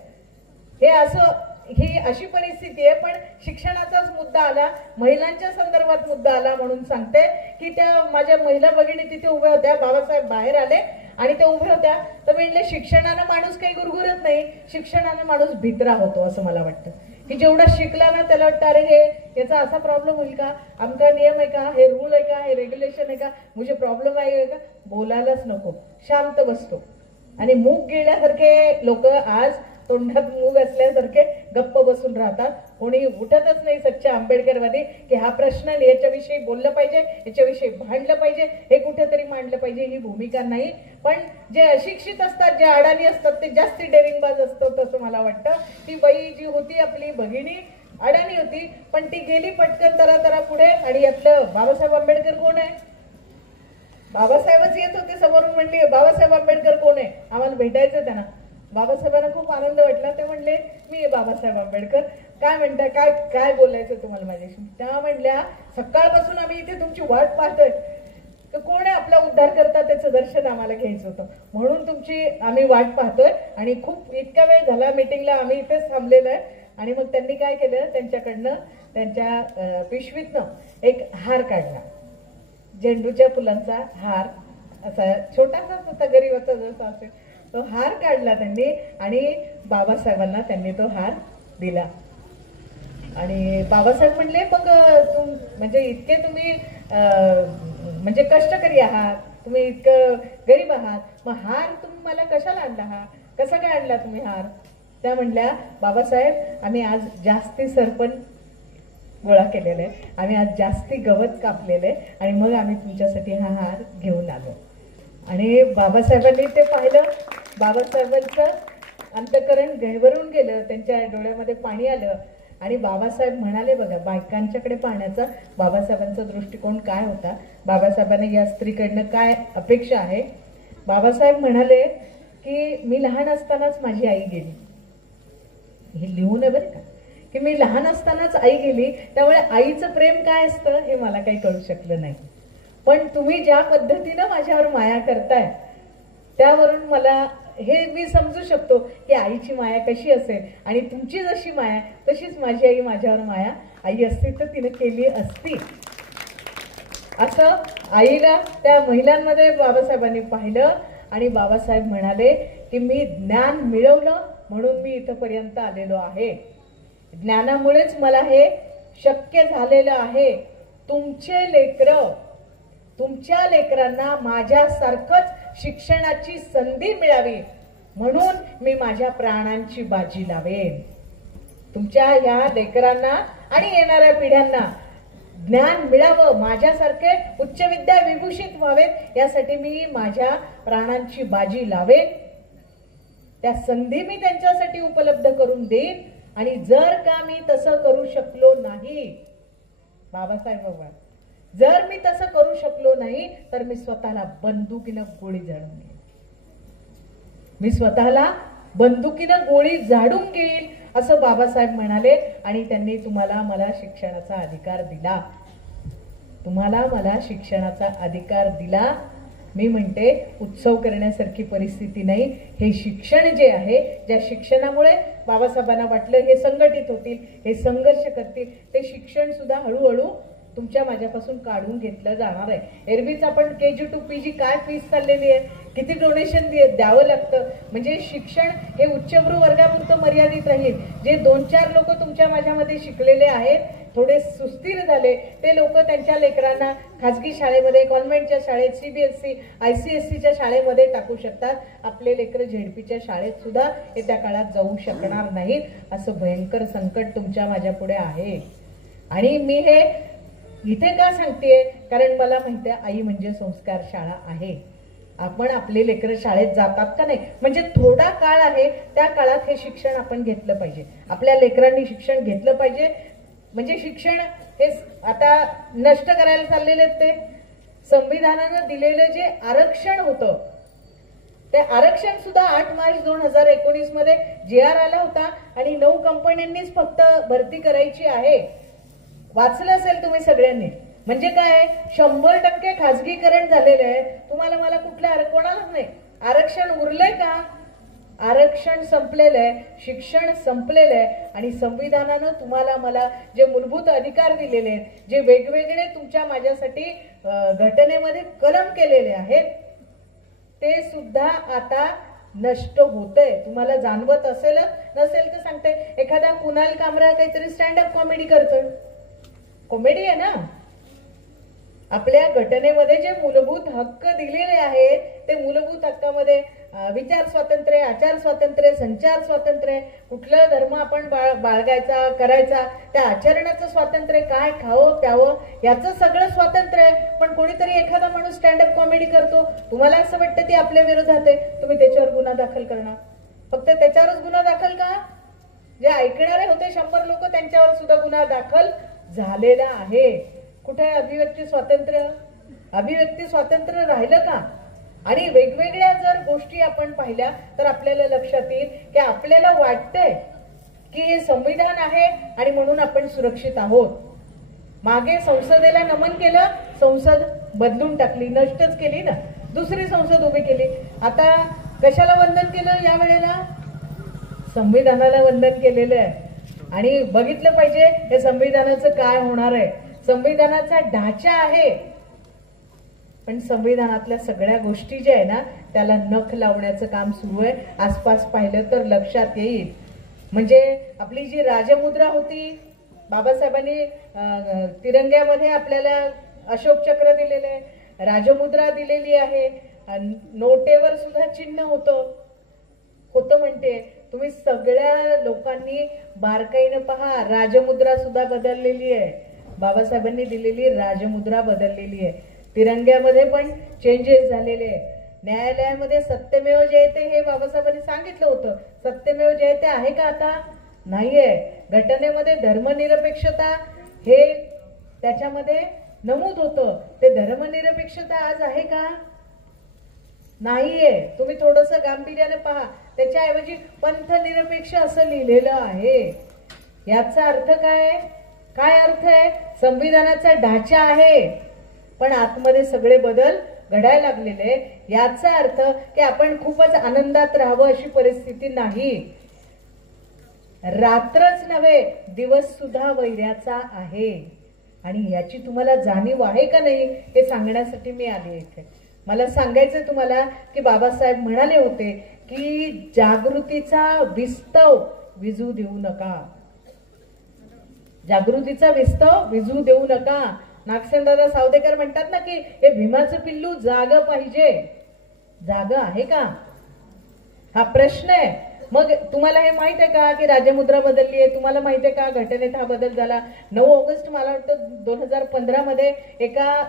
ही अशी परिस्थिती आहे. पण शिक्षणाचाच मुद्दा आला, महिलांच्या संदर्भात मुद्दा आला म्हणून सांगते की त्या माझ्या महिला भगिनी तिथे उभ्या होत्या. बाबासाहेब बाहेर आले आणि ते उभे होत्या, तर म्हणले शिक्षणानं माणूस काही गुरगुरत नाही, शिक्षणानं माणूस भित्रा होतो. असं मला वाटतं की जेवढा शिकला ना त्याला वाटतं अरे हे याचा असा प्रॉब्लेम होईल का, आमचा नियम आहे का, हे रूल आहे का, हे रेग्युलेशन आहे का, मुझे प्रॉब्लेम आहे का, बोलायलाच नको, शांत बसतो. आणि मूग गिळल्यासारखे लोक आज तोंडात मूग असल्यासारखे गप्प बसून राहतात. कोणी उठतच नाही सच्चा आंबेडकरवादी की हा प्रश्न याच्याविषयी बोललं पाहिजे, याच्याविषयी भांडलं पाहिजे, हे कुठेतरी मांडलं पाहिजे. ही भूमिका नाही. पण जे अशिक्षित असतात, जे अडाणी असतात, ते जास्ती डेरिंगबाज असतात असं मला वाटतं. ती बाई जी होती आपली भगिनी अडाणी होती, पण ती गेली पटकन तरा पुढे. आणि यातलं बाबासाहेब आंबेडकर कोण आहे? बाबासाहेबच येत होते समोरून, म्हणली बाबासाहेब आंबेडकर कोण आहे, आम्हाला भेटायचं त्यांना. बाबासाहेबांना खूप आनंद वाटला. ते म्हणले मी बाबासाहेब आंबेडकर, काय म्हणताय, काय बोलायचं तुम्हाला माझ्याशी? त्या म्हणल्या सकाळपासून आम्ही इथे तुमची वाट पाहतोय, तर कोण आहे आपला उद्धार करता, त्याचं दर्शन आम्हाला घ्यायचं होतं, म्हणून तुमची आम्ही वाट पाहतोय. आणि खूप इतका वेळ झाला मीटिंगला, आम्ही इथेच थांबलेलो आहे. आणि मग त्यांनी काय केलं, त्यांच्याकडनं त्यांच्या पिशवीतनं एक हार काढला, झेंडूच्या फुलांचा हार, असा छोटासाच होता, गरीबाचा जसा असेल तो हार काढला त्यांनी आणि बाबासाहेबांना त्यांनी तो हार दिला. आणि बाबासाहेब म्हणले मग म्हणजे इतके तुम्ही म्हणजे कष्टकरी आहात, तुम्ही इतकं गरीब आहात, मग हार तुम्ही मला कशाला आणला, हा कसा काय आणला तुम्ही हार? त्या म्हणल्या बाबासाहेब आम्ही आज जास्ती सरपण गोळा केलेले, आम्ही आज जास्ती गवत कापलेले आणि मग आम्ही तुमच्यासाठी हा हार घेऊन आलो. आणि बाबासाहेबांनी ते पाहिलं, बाबासाहेबांचं अंतःकरण गहिवरून गेलं, त्यांच्या डोळ्यामध्ये पाणी आलं. आणि बाबासाहेब म्हणाले, बघा बायकांच्याकडे पाहण्याचा बाबासाहेबांचा दृष्टिकोन काय होता, बाबासाहेबांना या स्त्रीकडनं काय अपेक्षा आहे. बाबासाहेब म्हणाले की मी लहान असतानाच माझी आई गेली. हे लिहून आहे बरं का, की मी लहान असतानाच आई गेली, त्यामुळे आईचं प्रेम काय असतं हे मला काही कळू शकलं नाही. पण तुम्ही ज्या पद्धतीनं माझ्यावर माया करताय त्यावरून मला हे मी समजू शकतो की आईची माया कशी असेल. आणि तुमची जशी माया तशीच माझी आई माझ्यावर माया आई असती तर तिने केली असती. असं आईला त्या महिलांमध्ये बाबासाहेबांनी पाहिलं. आणि बाबासाहेब म्हणाले की मी ज्ञान मिळवलं म्हणून मी इथपर्यंत आलेलो आहे, ज्ञानामुळेच मला हे शक्य झालेलं आहे. तुमच्या लेकरांना माझ्यासारखंच शिक्षणाची संधी मिळावी म्हणून मी माझ्या प्राणांची बाजी लावेन. तुमच्या या लेकरांना आणि येणाऱ्या पिढ्यांना ज्ञान मिळावं, माझ्यासारखे उच्च विद्या विभूषित व्हावेत, यासाठी मी माझ्या प्राणांची बाजी लावेन. त्या संधी मी त्यांच्यासाठी उपलब्ध करून देईन. आणि जर का मी तसं करू शकलो नाही, बाबासाहेब बाबा, जर मी तसं करू शकलो नाही तर मी स्वतःला बंदुकीनं गोळी झाडून घेईन, मी स्वतःला बंदुकीनं गोळी झाडून घेईन असं बाबासाहेब म्हणाले. आणि त्यांनी तुम्हाला मला शिक्षणाचा अधिकार दिला, तुम्हाला मला शिक्षणाचा अधिकार दिला. मी म्हणते उत्सव करण्यासारखी परिस्थिती नाही. हे शिक्षण जे आहे, ज्या शिक्षणामुळे बाबासाहेबांना वाटलं हे संघटित होतील, हे संघर्ष करतील, ते शिक्षण सुद्धा हळूहळू तुमच्या माझ्यापासून काढून घेतलं जाणार आहे. एरवीच आपण KG to PG काय फीस चाललेली आहे, किती डोनेशन द्यावं लागतं. म्हणजे शिक्षण हे उच्चभ्रू वर्गापुरतं मर्यादित राहील. जे 2-4 लोक तुमच्या माझ्यामध्ये शिकलेले आहेत, थोडे सुस्थिर झाले, ते लोक त्यांच्या लेकरांना खाजगी शाळेमध्ये, कॉन्व्हेंटच्या शाळेत, CBSE ICSEच्या शाळेमध्ये टाकू शकतात. आपले लेकरं झेडपीच्या शाळेत सुद्धा येत्या काळात जाऊ शकणार नाहीत. असं भयंकर संकट तुमच्या माझ्या पुढे आहे. आणि मी हे इथे का सांगतेय, कारण मला माहिती आहे आई म्हणजे संस्कार शाळा आहे. आपण आपले लेकरं शाळेत जातात का नाही, म्हणजे थोडा काळ आहे, त्या काळात हे शिक्षण आपण घेतलं पाहिजे. आपल्या लेकरांनी शिक्षण घेतलं पाहिजे. म्हणजे शिक्षण हे आता नष्ट करायला चाललेले ते संविधानानं दिलेलं जे आरक्षण होतं, ते आरक्षण सुद्धा 8 मार्च 2019 मध्ये JR आला होता आणि 9 कंपन्यांनीच फक्त भरती करायची आहे. वाचलं असेल तुम्ही सगळ्यांनी. म्हणजे काय, 100% खाजगीकरण झालेलं आहे. तुम्हाला मला कुठल्या कोणालाच नाही आरक्षण उरलंय का? आरक्षण संपलेलं आहे, शिक्षण संपलेलं आहे. आणि संविधानानं तुम्हाला मला जे मूलभूत अधिकार दिलेले आहेत, जे वेगवेगळे तुमच्या माझ्यासाठी घटनेमध्ये कलम केलेले आहेत, ते सुद्धा आता नष्ट होतंय. तुम्हाला जाणवत असेल, नसेल तर सांगते. एखादा कुणाल कामरा काहीतरी स्टँडअप कॉमेडी करतोय, कॉमेडी आहे ना. आपल्या घटनेमध्ये जे मूलभूत हक्क दिलेले आहेत, ते मूलभूत हक्कामध्ये विचार स्वातंत्र्य, आचार स्वातंत्र्य, संचार स्वातंत्र्य, कुठला धर्म आपण बाळगायचा करायचा, त्या आचरणाचं स्वातंत्र्य, काय खावं प्यावं याचं सगळं स्वातंत्र्य आहे. पण कोणीतरी एखादा माणूस स्टँडअप कॉमेडी करतो, तुम्हाला असं वाटतं ती आपल्या विरोधात आहे, तुम्ही त्याच्यावर गुन्हा दाखल करणार. फक्त त्याच्यावरच गुन्हा दाखल का? जे ऐकणारे होते 100 लोक, त्यांच्यावर सुद्धा गुन्हा दाखल झालेला आहे. कुठे अभिव्यक्ती स्वातंत्र्य? अभिव्यक्ती स्वातंत्र्य राहिलं का? आणि वेगवेगळ्या जर गोष्टी आपण पाहिल्या तर आपल्याला लक्षात येईल की आपल्याला वाटतंय की हे संविधान आहे आणि म्हणून आपण सुरक्षित आहोत. मागे संसदेला नमन केलं, संसद बदलून टाकली, नष्टच केली ना, दुसरी संसद उभी केली. आता कशाला वंदन केलं यावेळेला? संविधानाला वंदन केलेलं आहे. आणि बघितलं पाहिजे हे संविधानाचं काय होणार आहे. संविधानाचा ढाचा आहे, पण संविधानातल्या सगळ्या गोष्टी ज्या आहे ना, त्याला नख लावण्याचं काम सुरू आहे. आसपास पाहिलं तर लक्षात येईल. म्हणजे आपली जी राजमुद्रा होती, बाबासाहेबांनी तिरंग्यामध्ये आपल्याला अशोक चक्र दिलेलं आहे, राजमुद्रा दिलेली आहे, नोटेवर सुद्धा चिन्ह होतं म्हणते. तुम्ही सगळ्या लोकांनी बारकाईनं पहा, राजमुद्रा सुद्धा बदललेली आहे. बाबासाहेबांनी दिलेली राजमुद्रा बदललेली आहे. तिरंग्यामध्ये पण चेंजेस झालेले आहे. न्यायालयामध्ये सत्यमेव जयते हे बाबासाहेबांनी सांगितलं होतं. सत्यमेव जयते आहे का आता? नाहीये. घटनेमध्ये धर्मनिरपेक्षता हे त्याच्यामध्ये नमूद होतं. ते धर्मनिरपेक्षता आज आहे का? नाहीये. तुम्ही थोडंसं गांभीर्याने पहा, त्याच्याऐवजी पंथनिरपेक्ष असं लिहिलेलं आहे. याचा अर्थ काय? काय अर्थ आहे? संविधानाचा ढाचा आहे, पण आतमध्ये सगळे बदल घडायला लागलेले. याचा अर्थ की आपण खूपच आनंदात राहावं अशी परिस्थिती नाही. रात्रच नव्हे, दिवस सुद्धा वैऱ्याचा आहे. आणि याची तुम्हाला जाणीव आहे का नाही हे सांगण्यासाठी मी आले इथे. मला सांगायचं तुम्हाला की बाबासाहेब म्हणाले होते की जागृतीचा विस्तव विझू देऊ नका. जागृतीचा विस्तव विझू देऊ नका. नागसेनदादा सावदेकर म्हणतात ना की हे भीमाचं पिल्लू जाग पाहिजे. जाग आहे का? हा प्रश्न आहे. मग तुम्हाला हे माहित आहे का की राजमुद्रा बदलली आहे? तुम्हाला माहित आहे का घटनेत हा बदल झाला? 9 ऑगस्ट मला वाटतं 2015 मध्ये एका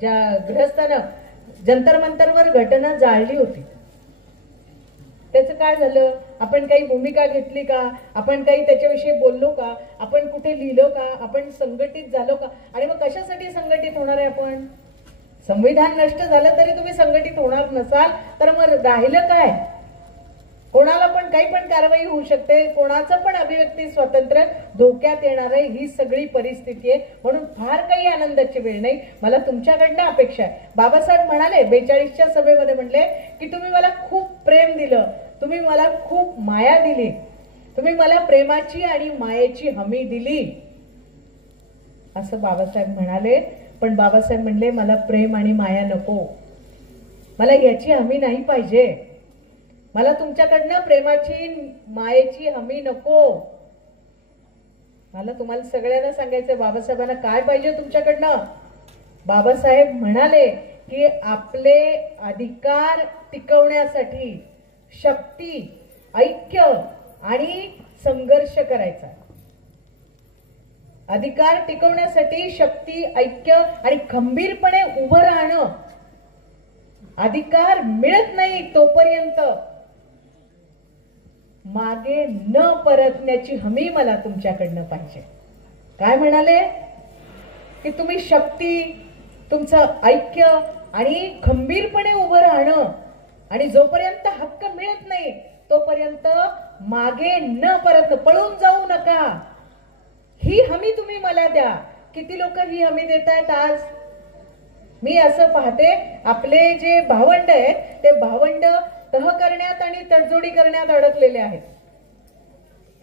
ज्या गृहस्थानं जंतर मंतरवर घटना जाळली होती, त्याचं काय झालं? आपण काही भूमिका घेतली का? आपण काही त्याच्याविषयी बोललो का? आपण कुठे लिहिलो का? आपण संघटित झालो का? आणि मग कशासाठी संघटित होणार आहे आपण? संविधान नष्ट झालं तरी तुम्ही संघटित होणार नसाल तर मग राहिलं काय? कोणाला पण काही पण कारवाई होऊ शकते, कोणाचं पण अभिव्यक्ती स्वातंत्र्य धोक्यात येणार आहे, ही सगळी परिस्थिती आहे. म्हणून फार काही आनंदाची वेळ नाही. मला तुमच्याकडनं अपेक्षा आहे. बाबासाहेब म्हणाले 42च्या सभेमध्ये म्हणले की तुम्ही मला खूप प्रेम दिलं, तुम्ही मला खूप माया दिली, तुम्ही मला प्रेमाची आणि मायेची हमी दिली, असं बाबासाहेब म्हणाले. पण बाबासाहेब म्हणले मला प्रेम आणि माया नको, मला याची हमी नाही पाहिजे, मला तुमच्याकडनं प्रेमाची मायेची हमी नको. मला तुम्हाला सगळ्यांना सांगायचं बाबासाहेबांना काय पाहिजे तुमच्याकडनं. बाबासाहेब म्हणाले की आपले अधिकार टिकवण्यासाठी शक्ती, ऐक्य आणि संघर्ष करायचा. अधिकार टिकवण्यासाठी शक्ती, ऐक्य आणि खंबीरपणे उभं राहणं. अधिकार मिळत नाही तोपर्यंत मागे न परतण्याची हमी मला तुमच्याकडनं पाहिजे. काय म्हणाले की तुम्ही शक्ती, तुमचं ऐक्य आणि खंबीरपणे उभं राहणं, आणि जोपर्यंत हक्क मिळत नाही तोपर्यंत मागे न परत, पळून जाऊ नका, ही हमी तुम्ही मला द्या. किती लोक ही हमी देत आहेत आज. मी असं पाहते आपले जे भावंड आहेत ते भावंड तह करण्यात आणि तडजोडी करण्यात अडकलेले आहेत.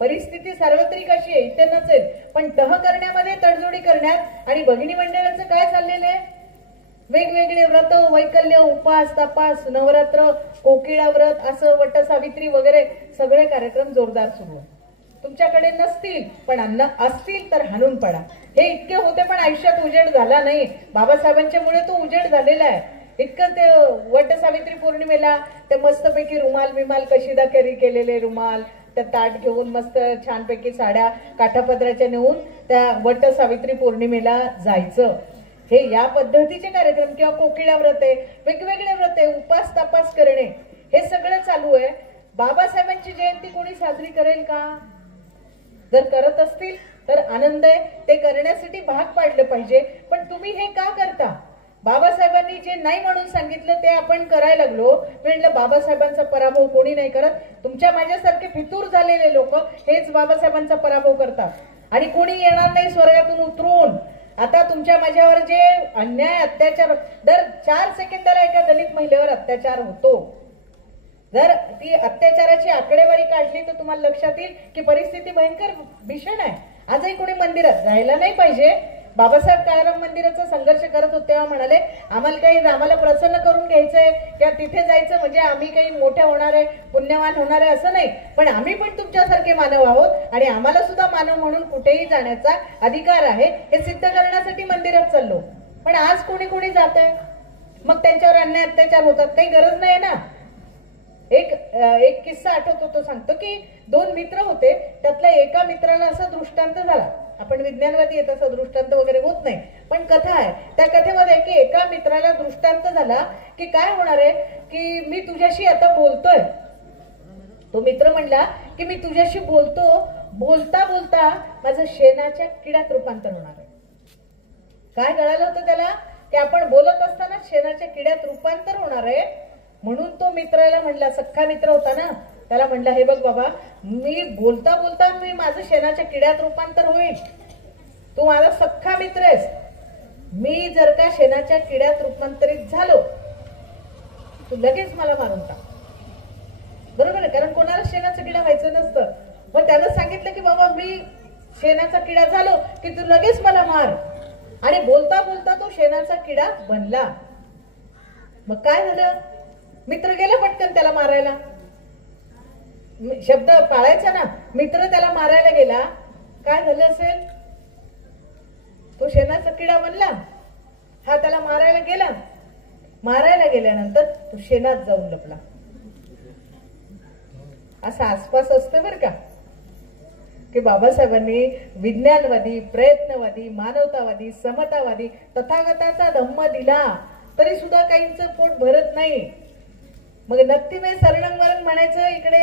परिस्थिती सार्वत्रिक अशी आहे, इथे नसेल, पण तह करण्यामध्ये, तडजोडी करण्यात. आणि भगिनी मंडळाचं काय चाललेलं आहे, वेगवेगळे व्रत, वैकल्य, उपास, तपास, नवरात्र, कोकिळा व्रत, असं वट सावित्री वगैरे सगळे कार्यक्रम जोरदार सुरू आहेत. तुमच्याकडे नसतील पण अन्न असतील तर हाणून पडा. हे इतके होते पण आयुष्यात उजेड झाला नाही. बाबासाहेबांच्या मुळे तो उजेड झालेला आहे. इतकं ते वट सावित्री पौर्णिमेला ते मस्तपैकी रुमाल बिमाल, कशिदा करी केलेले रुमाल, त्या ताट घेऊन मस्त छानपैकी साड्या काठापदराच्या नेऊन त्या वट सावित्री पौर्णिमेला जायचं. हे या पद्धतीचे कार्यक्रम, किंवा कोकिळा व्रत आहे, वेगवेगळे व्रत आहे, उपास तपास करणे, हे सगळं चालू आहे. बाबासाहेबांची जयंती कोणी साजरी करेल का? जर करत असतील तर आनंद आहे, ते करण्यासाठी भाग पाडलं पाहिजे. पण तुम्ही हे का करता? बाबासाहेबांनी जे नाही म्हणून सांगितलं ते आपण करायला लागलो. म्हणलं बाबासाहेबांचा पराभव कोणी नाही करत. तुमच्या माझ्यासारखे फितूर झालेले लोक हेच बाबासाहेबांचा पराभव करतात. आणि कोणी येणार नाही स्वर्गातून उतरून. आता तुमच्या माझ्यावर जे अन्याय, अत्याचार, दर 4 सेकंदाला एका दलित महिलेवर अत्याचार होतो. जर ती अत्याचाराची आकडेवारी काढली तर तुम्हाला लक्षात येईल की परिस्थिती भयंकर भीषण आहे. आजही कोणी मंदिरात जायला नाही पाहिजे. बाबासाहेब काळाराम मंदिराचा संघर्ष करत होते तेव्हा म्हणाले आम्हाला प्रसन्न करून घ्यायचंय किंवा तिथे जायचं म्हणजे आम्ही काही मोठे होणार आहे, पुण्यवान होणार आहे असं नाही, पण आम्ही पण तुमच्यासारखे मानव आहोत आणि आम्हाला सुद्धा मानव म्हणून कुठेही जाण्याचा अधिकार आहे, हे सिद्ध करण्यासाठी मंदिरात चाललो. पण आज कोणी कोणी जात आहे, मग त्यांच्यावर अन्याय अत्याचार होतात. काही गरज नाही ना. एक किस्सा आठवतो, तो सांगतो की 2 मित्र होते, त्यातल्या एका मित्राला असा दृष्टांत झाला. आपण विज्ञानवादी आहे तसं दृष्टांत वगैरे होत नाही, पण कथा आहे. त्या कथेमध्ये की एका मित्राला दृष्टांत झाला की काय होणार आहे की मी तुझ्याशी आता बोलतोय. तो मित्र म्हणला की मी तुझ्याशी बोलता बोलता माझं शेणाच्या किड्यात रूपांतर होणार आहे. काय कळालं होतं त्याला की आपण बोलत असताना शेणाच्या किड्यात रूपांतर होणार आहे. म्हणून तो मित्राला म्हणला, सख्खा मित्र होता ना, त्याला म्हणला हे बघ बाबा, मी बोलता बोलता मी माझं शेणाच्या किड्यात रूपांतर होईल. तू माझा सख्खा मित्र आहेस. मी जर का शेणाच्या किड्यात रूपांतरित झालो तू लगेच मला मारून टाक. बरोबर आहे, कारण कोणाला शेणाचा किडा व्हायचं नसतं. मग त्यानं सांगितलं की बाबा मी शेणाचा किडा झालो की तू लगेच मला मार. आणि बोलता बोलता तो शेणाचा किडा बनला. मग काय झालं, मित्र गेला पटकन त्याला मारायला. शब्द पाळायचा ना. मित्र त्याला मारायला गेला, काय झालं असेल, तो शेणाचा किडा बनला. हा त्याला मारायला गेला. मारायला गेल्यानंतर तो शेणात जाऊन लपला. असं आसपास असतं बरं का की बाबासाहेबांनी विज्ञानवादी, प्रयत्नवादी, मानवतावादी, समतावादी, तथागताचा धम्म दिला तरी सुद्धा काहींचं पोट भरत नाही. मग नक्की नाही शरणं मरण म्हणायचं, इकडे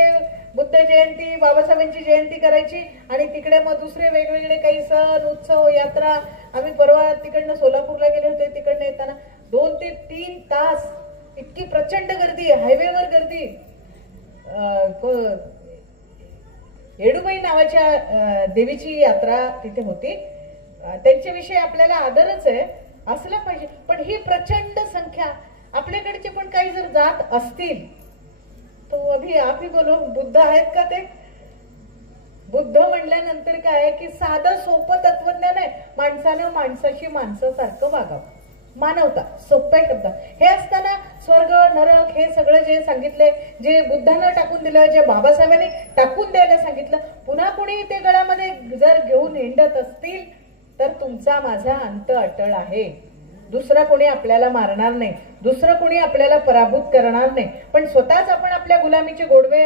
बुद्ध जयंती, बाबासाहेबांची जयंती करायची, आणि तिकडे मग दुसरे वेगवेगळे काही सण, उत्सव, यात्रा. आम्ही परवा तिकडनं सोलापूरला गेले होते. तिकडनं येताना 2 ते 3 तास इतकी प्रचंड गर्दी, हायवेवर गर्दी. येडूबाई नावाच्या देवीची यात्रा तिथे होती. त्यांच्याविषयी आपल्याला आदरच आहे, असला पाहिजे. पण ही प्रचंड संख्या आपल्याकडचे पण काही जर जात असतील तो अभि आप ही बोलो, बुद्ध आहेत का ते? बुद्ध म्हणल्यानंतर काय की साधं सोपं तत्वज्ञान आहे. माणसानं माणसाशी माणसासारखं वागावं, मानवता, सोप्या शब्दात. हे असताना स्वर्ग नरक हे सगळं जे सांगितलंय, जे बुद्धानं टाकून दिलं, जे बाबासाहेबांनी टाकून द्यायला सांगितलं, पुन्हा कोणी ते गळ्यामध्ये जर घेऊन हिंडत असतील तर तुमचा माझा अंत अटळ आहे. दुसरा कोणी आपल्याला मारणार नाही, दुसरं कोणी आपल्याला पराभूत करणार नाही. पण स्वतःच आपण आपल्या गुलामीचे गोडवे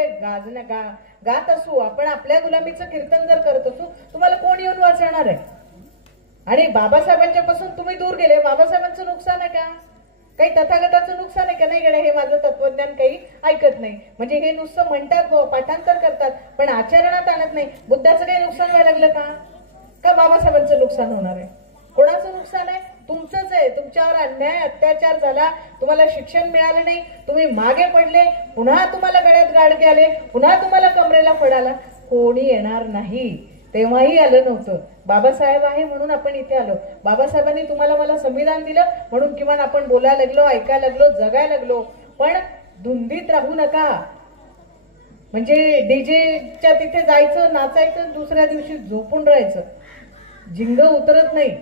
गात असू, आपण आपल्या गुलामीचं कीर्तन जर करत असू, तुम्हाला कोण येऊन वाचवणार आहे? आणि बाबासाहेबांच्या पासून तुम्ही दूर गेले, बाबासाहेबांचं नुकसान आहे का? काही तथागताचं नुकसान आहे का? नाही गड्या, हे माझं तत्वज्ञान काही ऐकत नाही, म्हणजे हे नुसतं म्हणतात, पाठांतर करतात, पण आचरणात आणत नाही. बुद्धाचं काही नुकसान व्हायला लागलं का बाबासाहेबांचं नुकसान होणार आहे? कोणाचं नुकसान आहे? तुमचंच आहे. तुमच्यावर अन्याय अत्याचार झाला, तुम्हाला शिक्षण मिळालं नाही, तुम्ही मागे पडले, पुन्हा तुम्हाला गळ्यात गाडगे आले, पुन्हा तुम्हाला कमरेला फड आला. कोणी येणार नाही, तेव्हाही आलं नव्हतं. बाबासाहेब आहे म्हणून आपण इथे आलो. बाबासाहेबांनी तुम्हाला मला संविधान दिलं म्हणून किमान आपण बोलायला लागलो, ऐकायला लागलो, जगायला लागलो. पण धुंदीत राहू नका. म्हणजे डीजेच्या तिथे जायचं, नाचायचं, दुसऱ्या दिवशी झोपून राहायचं, झिंग उतरत नाही.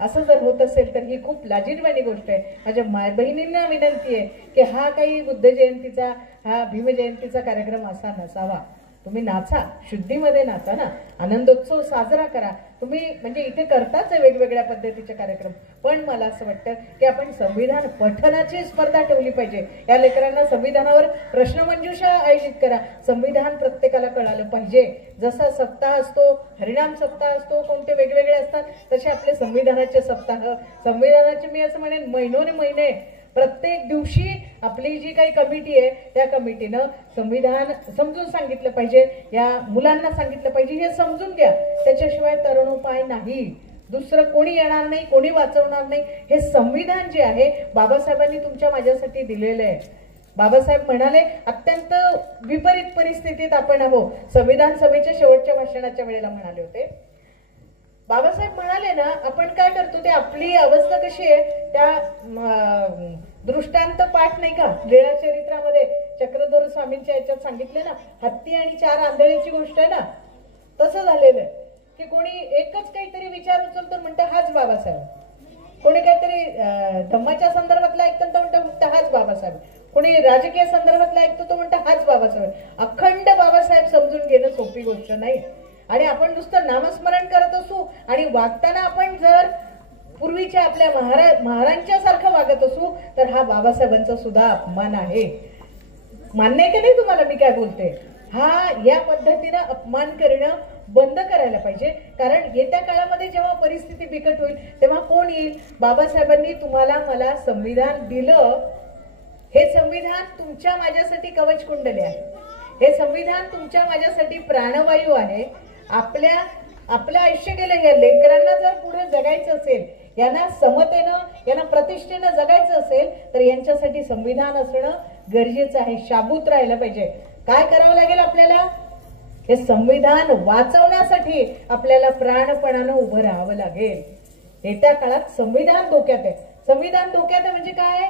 असं जर होत असेल तर ही खूप लाजिरवाणी गोष्ट आहे. माझ्या माय बहिणींना विनंती आहे की हा काही बुद्ध जयंतीचा, हा भीम जयंतीचा कार्यक्रम असा नसावा. तुम्ही नाचा, शुद्धीमध्ये नाचा ना, आनंदोत्सव साजरा करा. तुम्ही म्हणजे इथे करताच वेगवेगळ्या पद्धतीचे कार्यक्रम, पण मला असं वाटतं की आपण संविधान पठणाची स्पर्धा ठेवली पाहिजे. या लेकरांना संविधानावर प्रश्नमंजुषा आयोजित करा. संविधान प्रत्येकाला कळालं पाहिजे. जसा सप्ताह असतो, हरिनाम सप्ताह असतो, कोणते वेगवेगळे असतात, तसे आपले संविधानाचे सप्ताह, संविधानाचे मी असं म्हणेन महिने प्रत्येक दिवशी आपली जी काही कमिटी आहे त्या कमिटीनं संविधान समजून सांगितलं पाहिजे. या मुलांना सांगितलं पाहिजे, हे समजून घ्या. त्याच्याशिवाय तरुणोपाय नाही. दुसरं कोणी येणार नाही, कोणी वाचवणार नाही. हे संविधान जे आहे बाबासाहेबांनी तुमच्या माझ्यासाठी दिलेलं आहे. बाबासाहेब म्हणाले, अत्यंत विपरीत परिस्थितीत आपण आहोत. संविधान सभेच्या शेवटच्या भाषणाच्या वेळेला म्हणाले होते. बाबासाहेब म्हणाले ना, आपण काय करतो ते आपली अवस्था कशी आहे त्या दृष्टांत पाठ नाही का लीळा चरित्रामध्ये चक्रधर स्वामींच्या याच्यात सांगितले ना, हत्ती आणि 4 आंधळीची गोष्ट आहे ना, तसं झालेलं आहे की कोणी एकच काहीतरी विचार उचलतो म्हणतं हाच बाबासाहेब, कोणी काहीतरी धम्माच्या संदर्भातला ऐकतं तो म्हणतं हाच बाबासाहेब, कोणी राजकीय संदर्भातला ऐकतो तो म्हणतं हाच बाबासाहेब. अखंड बाबासाहेब समजून घेणं सोपी गोष्ट नाही. आणि आपण नुसतं नामस्मरण करत असू आणि वागताना आपण जर पूर्वीच्या आपल्या महाराजांच्या सारखं वागत असू तर हा बाबासाहेबांचा सुद्धा अपमान आहे. मान्य आहे की नाही तुम्हाला मी काय बोलते? हा या पद्धतीनं अपमान करणं बंद करायला पाहिजे. कारण येत्या काळामध्ये जेव्हा परिस्थिती बिकट होईल तेव्हा कोण येईल? बाबासाहेबांनी तुम्हाला मला संविधान दिलं. हे संविधान तुमच्या माझ्यासाठी कवच कुंडले आहे. हे संविधान तुमच्या माझ्यासाठी प्राणवायू आहे. आपलं आयुष्य गेलं. या लेकरांना जर पुढे जगायचं असेल, यांना समतेनं, यांना प्रतिष्ठेनं जगायचं असेल तर यांच्यासाठी संविधान असणं गरजेचं आहे. शाबूत राहिलं पाहिजे. काय करावं लागेल आपल्याला? हे संविधान वाचवण्यासाठी आपल्याला प्राणपणानं उभं राहावं लागेल. येत्या काळात संविधान धोक्यात आहे. संविधान धोक्यात आहे म्हणजे काय?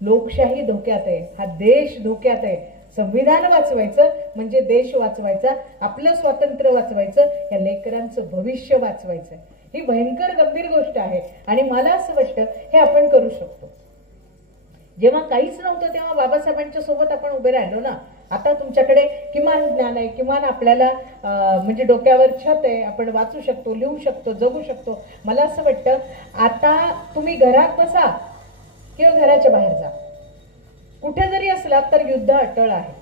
लोकशाही धोक्यात आहे. हा देश धोक्यात आहे. संविधान वाचवायचं म्हणजे देश वाचवायचा, आपलं स्वातंत्र्य वाचवायचं, या लेकरांचं भविष्य वाचवायचं. ही भयंकर गंभीर गोष्ट आहे आणि मला असं वाटतं हे आपण करू शकतो. जेव्हा काहीच नव्हतं तेव्हा बाबासाहेबांच्या सोबत आपण उभे राहिलो ना. आता तुमच्याकडे किमान ज्ञान आहे, किमान आपल्याला म्हणजे डोक्यावर छत आहे, आपण वाचू शकतो, लिहू शकतो, जगू शकतो. मला असं वाटतं आता तुम्ही घरात बसा किंवा घराच्या बाहेर जा, कुठे जरी असलात तर युद्ध अटळ आहे.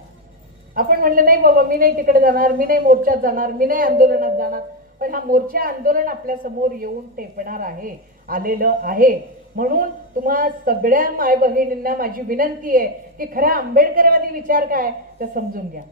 आपण म्हणलं नाही बाबा मी नाही तिकडे जाणार, मी नाही मोर्चात जाणार, मी नाही आंदोलनात जाणार, पण हा मोर्चा आंदोलन आपल्या समोर येऊन टेपणार आहे, आलेलं आहे. म्हणून तुम्हा सगळ्या माय बहिणींना माझी विनंती आहे की खरा आंबेडकरवादी विचार काय ते समजून घ्या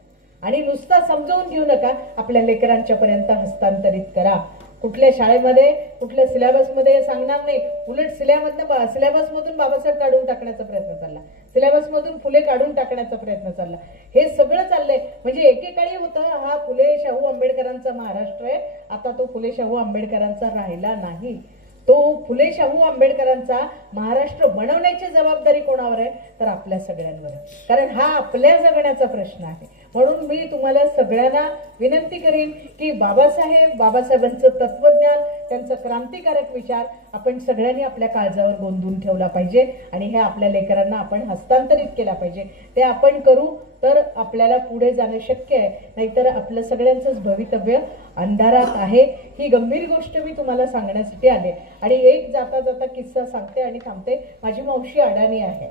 आणि नुसता समजावून घेऊ नका, आपल्या लेकरांच्या पर्यंत हस्तांतरित करा. कुठल्या शाळेमध्ये कुठल्या सिलेबसमध्ये सांगणार नाही, उलट सिलेबसमधून बाबासाहेब काढून टाकण्याचा प्रयत्न चालला, सिलेबसमधून फुले काढून टाकण्याचा प्रयत्न चालला. हे सगळं चाललंय. म्हणजे एकेकाळी होतं हा फुले शाहू आंबेडकरांचा महाराष्ट्र आहे, आता तो फुले शाहू आंबेडकरांचा राहिला नाही. तो फुले शाहू आंबेडकरांचा महाराष्ट्र बनवण्याची जबाबदारी कोणावर आहे, तर आपल्या सगळ्यांवर. कारण हा आपल्या जगण्याचा प्रश्न आहे. म्हणून मी तुम्हाला सगळ्यांना विनंती करीन की बाबासाहेबांचं तत्वज्ञान, त्यांचं क्रांतिकारक विचार आपण सगळ्यांनी आपल्या काळजावर गोंधून ठेवला पाहिजे आणि हे आपल्या लेकरांना आपण हस्तांतरित केला पाहिजे. ते आपण करू तर आपल्याला पुढे जाणं शक्य आहे, नाहीतर आपलं सगळ्यांचंच भवितव्य अंधारात आहे. ही गंभीर गोष्ट मी तुम्हाला सांगण्यासाठी आले. आणि एक जाता जाता किस्सा सांगते आणि थांबते. माझी मावशी अडाणी आहे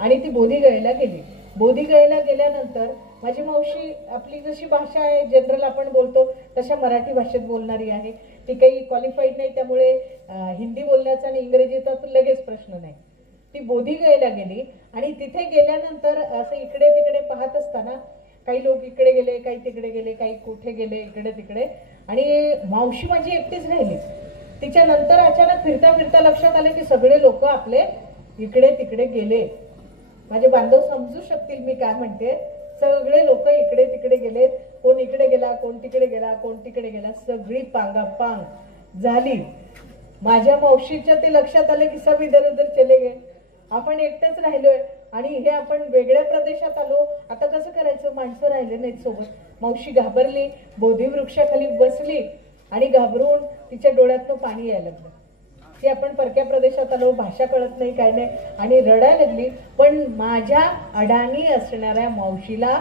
आणि ती बोधीगयेला गेली. बोधीगयेला गेल्यानंतर माझी मावशी आपली जशी भाषा आहे जनरल आपण बोलतो तशा मराठी भाषेत बोलणारी आहे. ती काही क्वालिफाईड नाही, त्यामुळे हिंदी बोलण्याचा आणि इंग्रजीचा तर लगेच प्रश्न नाही. ती बोधीगयेला गेली आणि तिथे गेल्यानंतर असं इकडे तिकडे पाहत असताना काही लोक इकडे गेले, काही तिकडे गेले, काही कुठे गेले, इकडे तिकडे, आणि मावशी माझी एकटीच राहिली. तिच्या नंतर अचानक फिरता फिरता लक्षात आले की सगळे लोक आपले इकडे तिकडे गेले. माझे बांधव समजू शकतील मी काय म्हणते. सगळे लोक इकडे तिकडे गेलेत. कोण इकडे गेला, कोण तिकडे गेला, कोण तिकडे गेला, सगळी पांगापांग झाली. माझ्या मावशीच्या ते लक्षात आलं की सब इधर उधर चले गए, आपण एकटेच राहिलोय आणि हे आपण वेगळ्या प्रदेशात आलो, आता कसं करायचं, माणसं राहिले नाहीत सोबत. मावशी घाबरली, बोधिवृक्षाखाली बसली आणि घाबरून तिच्या डोळ्यातनं पाणी यायला लागलं की आपण परक्या प्रदेशात आलो, भाषा कळत नाही, काय नाही, आणि रडायला लागली. पण माझ्या अडाणी असणाऱ्या मावशीला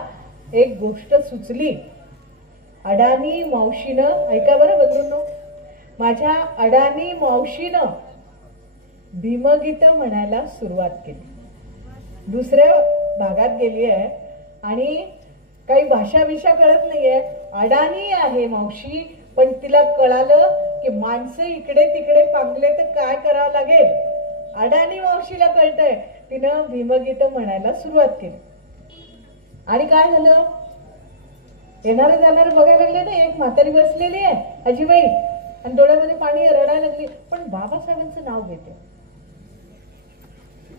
एक गोष्ट सुचली. अडाणी मावशीनं, ऐका बरं बंधूंनो, माझ्या अडाणी मावशीनं भीमगीत म्हणायला सुरुवात केली. दुसऱ्या भागात गेली आहे आणि काही भाषा कळत नाहीये. अडाणी आहे मावशी, पण तिला कळालं की माणसं इकडे तिकडे पांगले तर काय करावं लागेल. अडाणी मावशीला कळतंय. तिनं भीमगीत म्हणायला सुरुवात केली आणि काय झालं, येणारे जाणारे बघायला लागले ना. एक म्हातारी बसलेली आहे आजीबाई आणि डोळ्यामध्ये पाणी, रडायला लागली, पण बाबासाहेबांचं नाव घेते.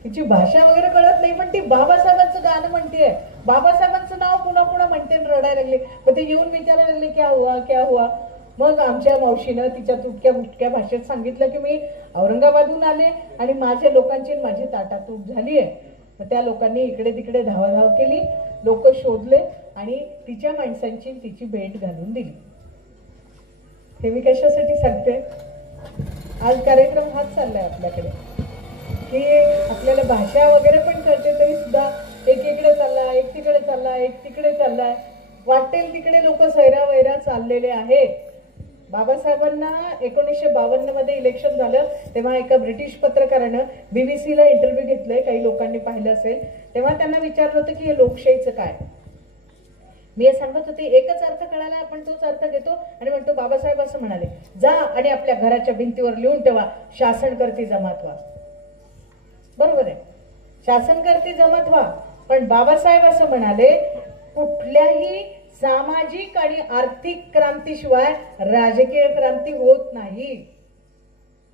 तिची भाषा वगैरे कळत नाही, पण ती बाबासाहेबांचं गाणं म्हणते, बाबासाहेबांचं नाव पुन्हा पुन्हा म्हणते, रडायला लागले. पण ते येऊन विचारायला लागले क्या हुआ क्या हुआ. मग आमच्या मावशीनं तिच्या तुटक्या मुटक्या भाषेत सांगितलं की मी औरंगाबादहून आले आणि माझ्या लोकांची माझी ताटातूट झाली आहे. मग त्या लोकांनी इकडे तिकडे धावाधाव केली, लोक शोधले आणि तिच्या माणसांची तिची भेट घालून दिली. हे मी कशासाठी सांगते, आज कार्यक्रम हाच चाललाय आपल्याकडे की आपल्याला भाषा वगैरे पण कळते तरी सुद्धा एक इकडे चालला, एक तिकडे चालला, एक तिकडे चाललाय, वाटेल तिकडे लोक सैरावैरा चाललेले आहेत. बाबासाहेबांना 1952 मध्ये इलेक्शन झालं तेव्हा एका ब्रिटिश पत्रकारानं BBC ला इंटरव्ह्यू घेतलंय, काही लोकांनी पाहिलं असेल. तेव्हा त्यांना विचारलं होतं की हे लोकशाहीचं काय. मी हे सांगत होते, एकच अर्थ कळाला, आपण तोच अर्थ घेतो आणि म्हणतो बाबासाहेब असं म्हणाले, जा आणि आपल्या घराच्या भिंतीवर लिहून ठेवा, शासनकर्ती जमात व्हा. बरोबर आहे, शासनकर्ती जमात व्हा. पण बाबासाहेब असं म्हणाले, कुठल्याही सामाजिक आणि आर्थिक क्रांतीशिवाय राजकीय क्रांती होत नाही.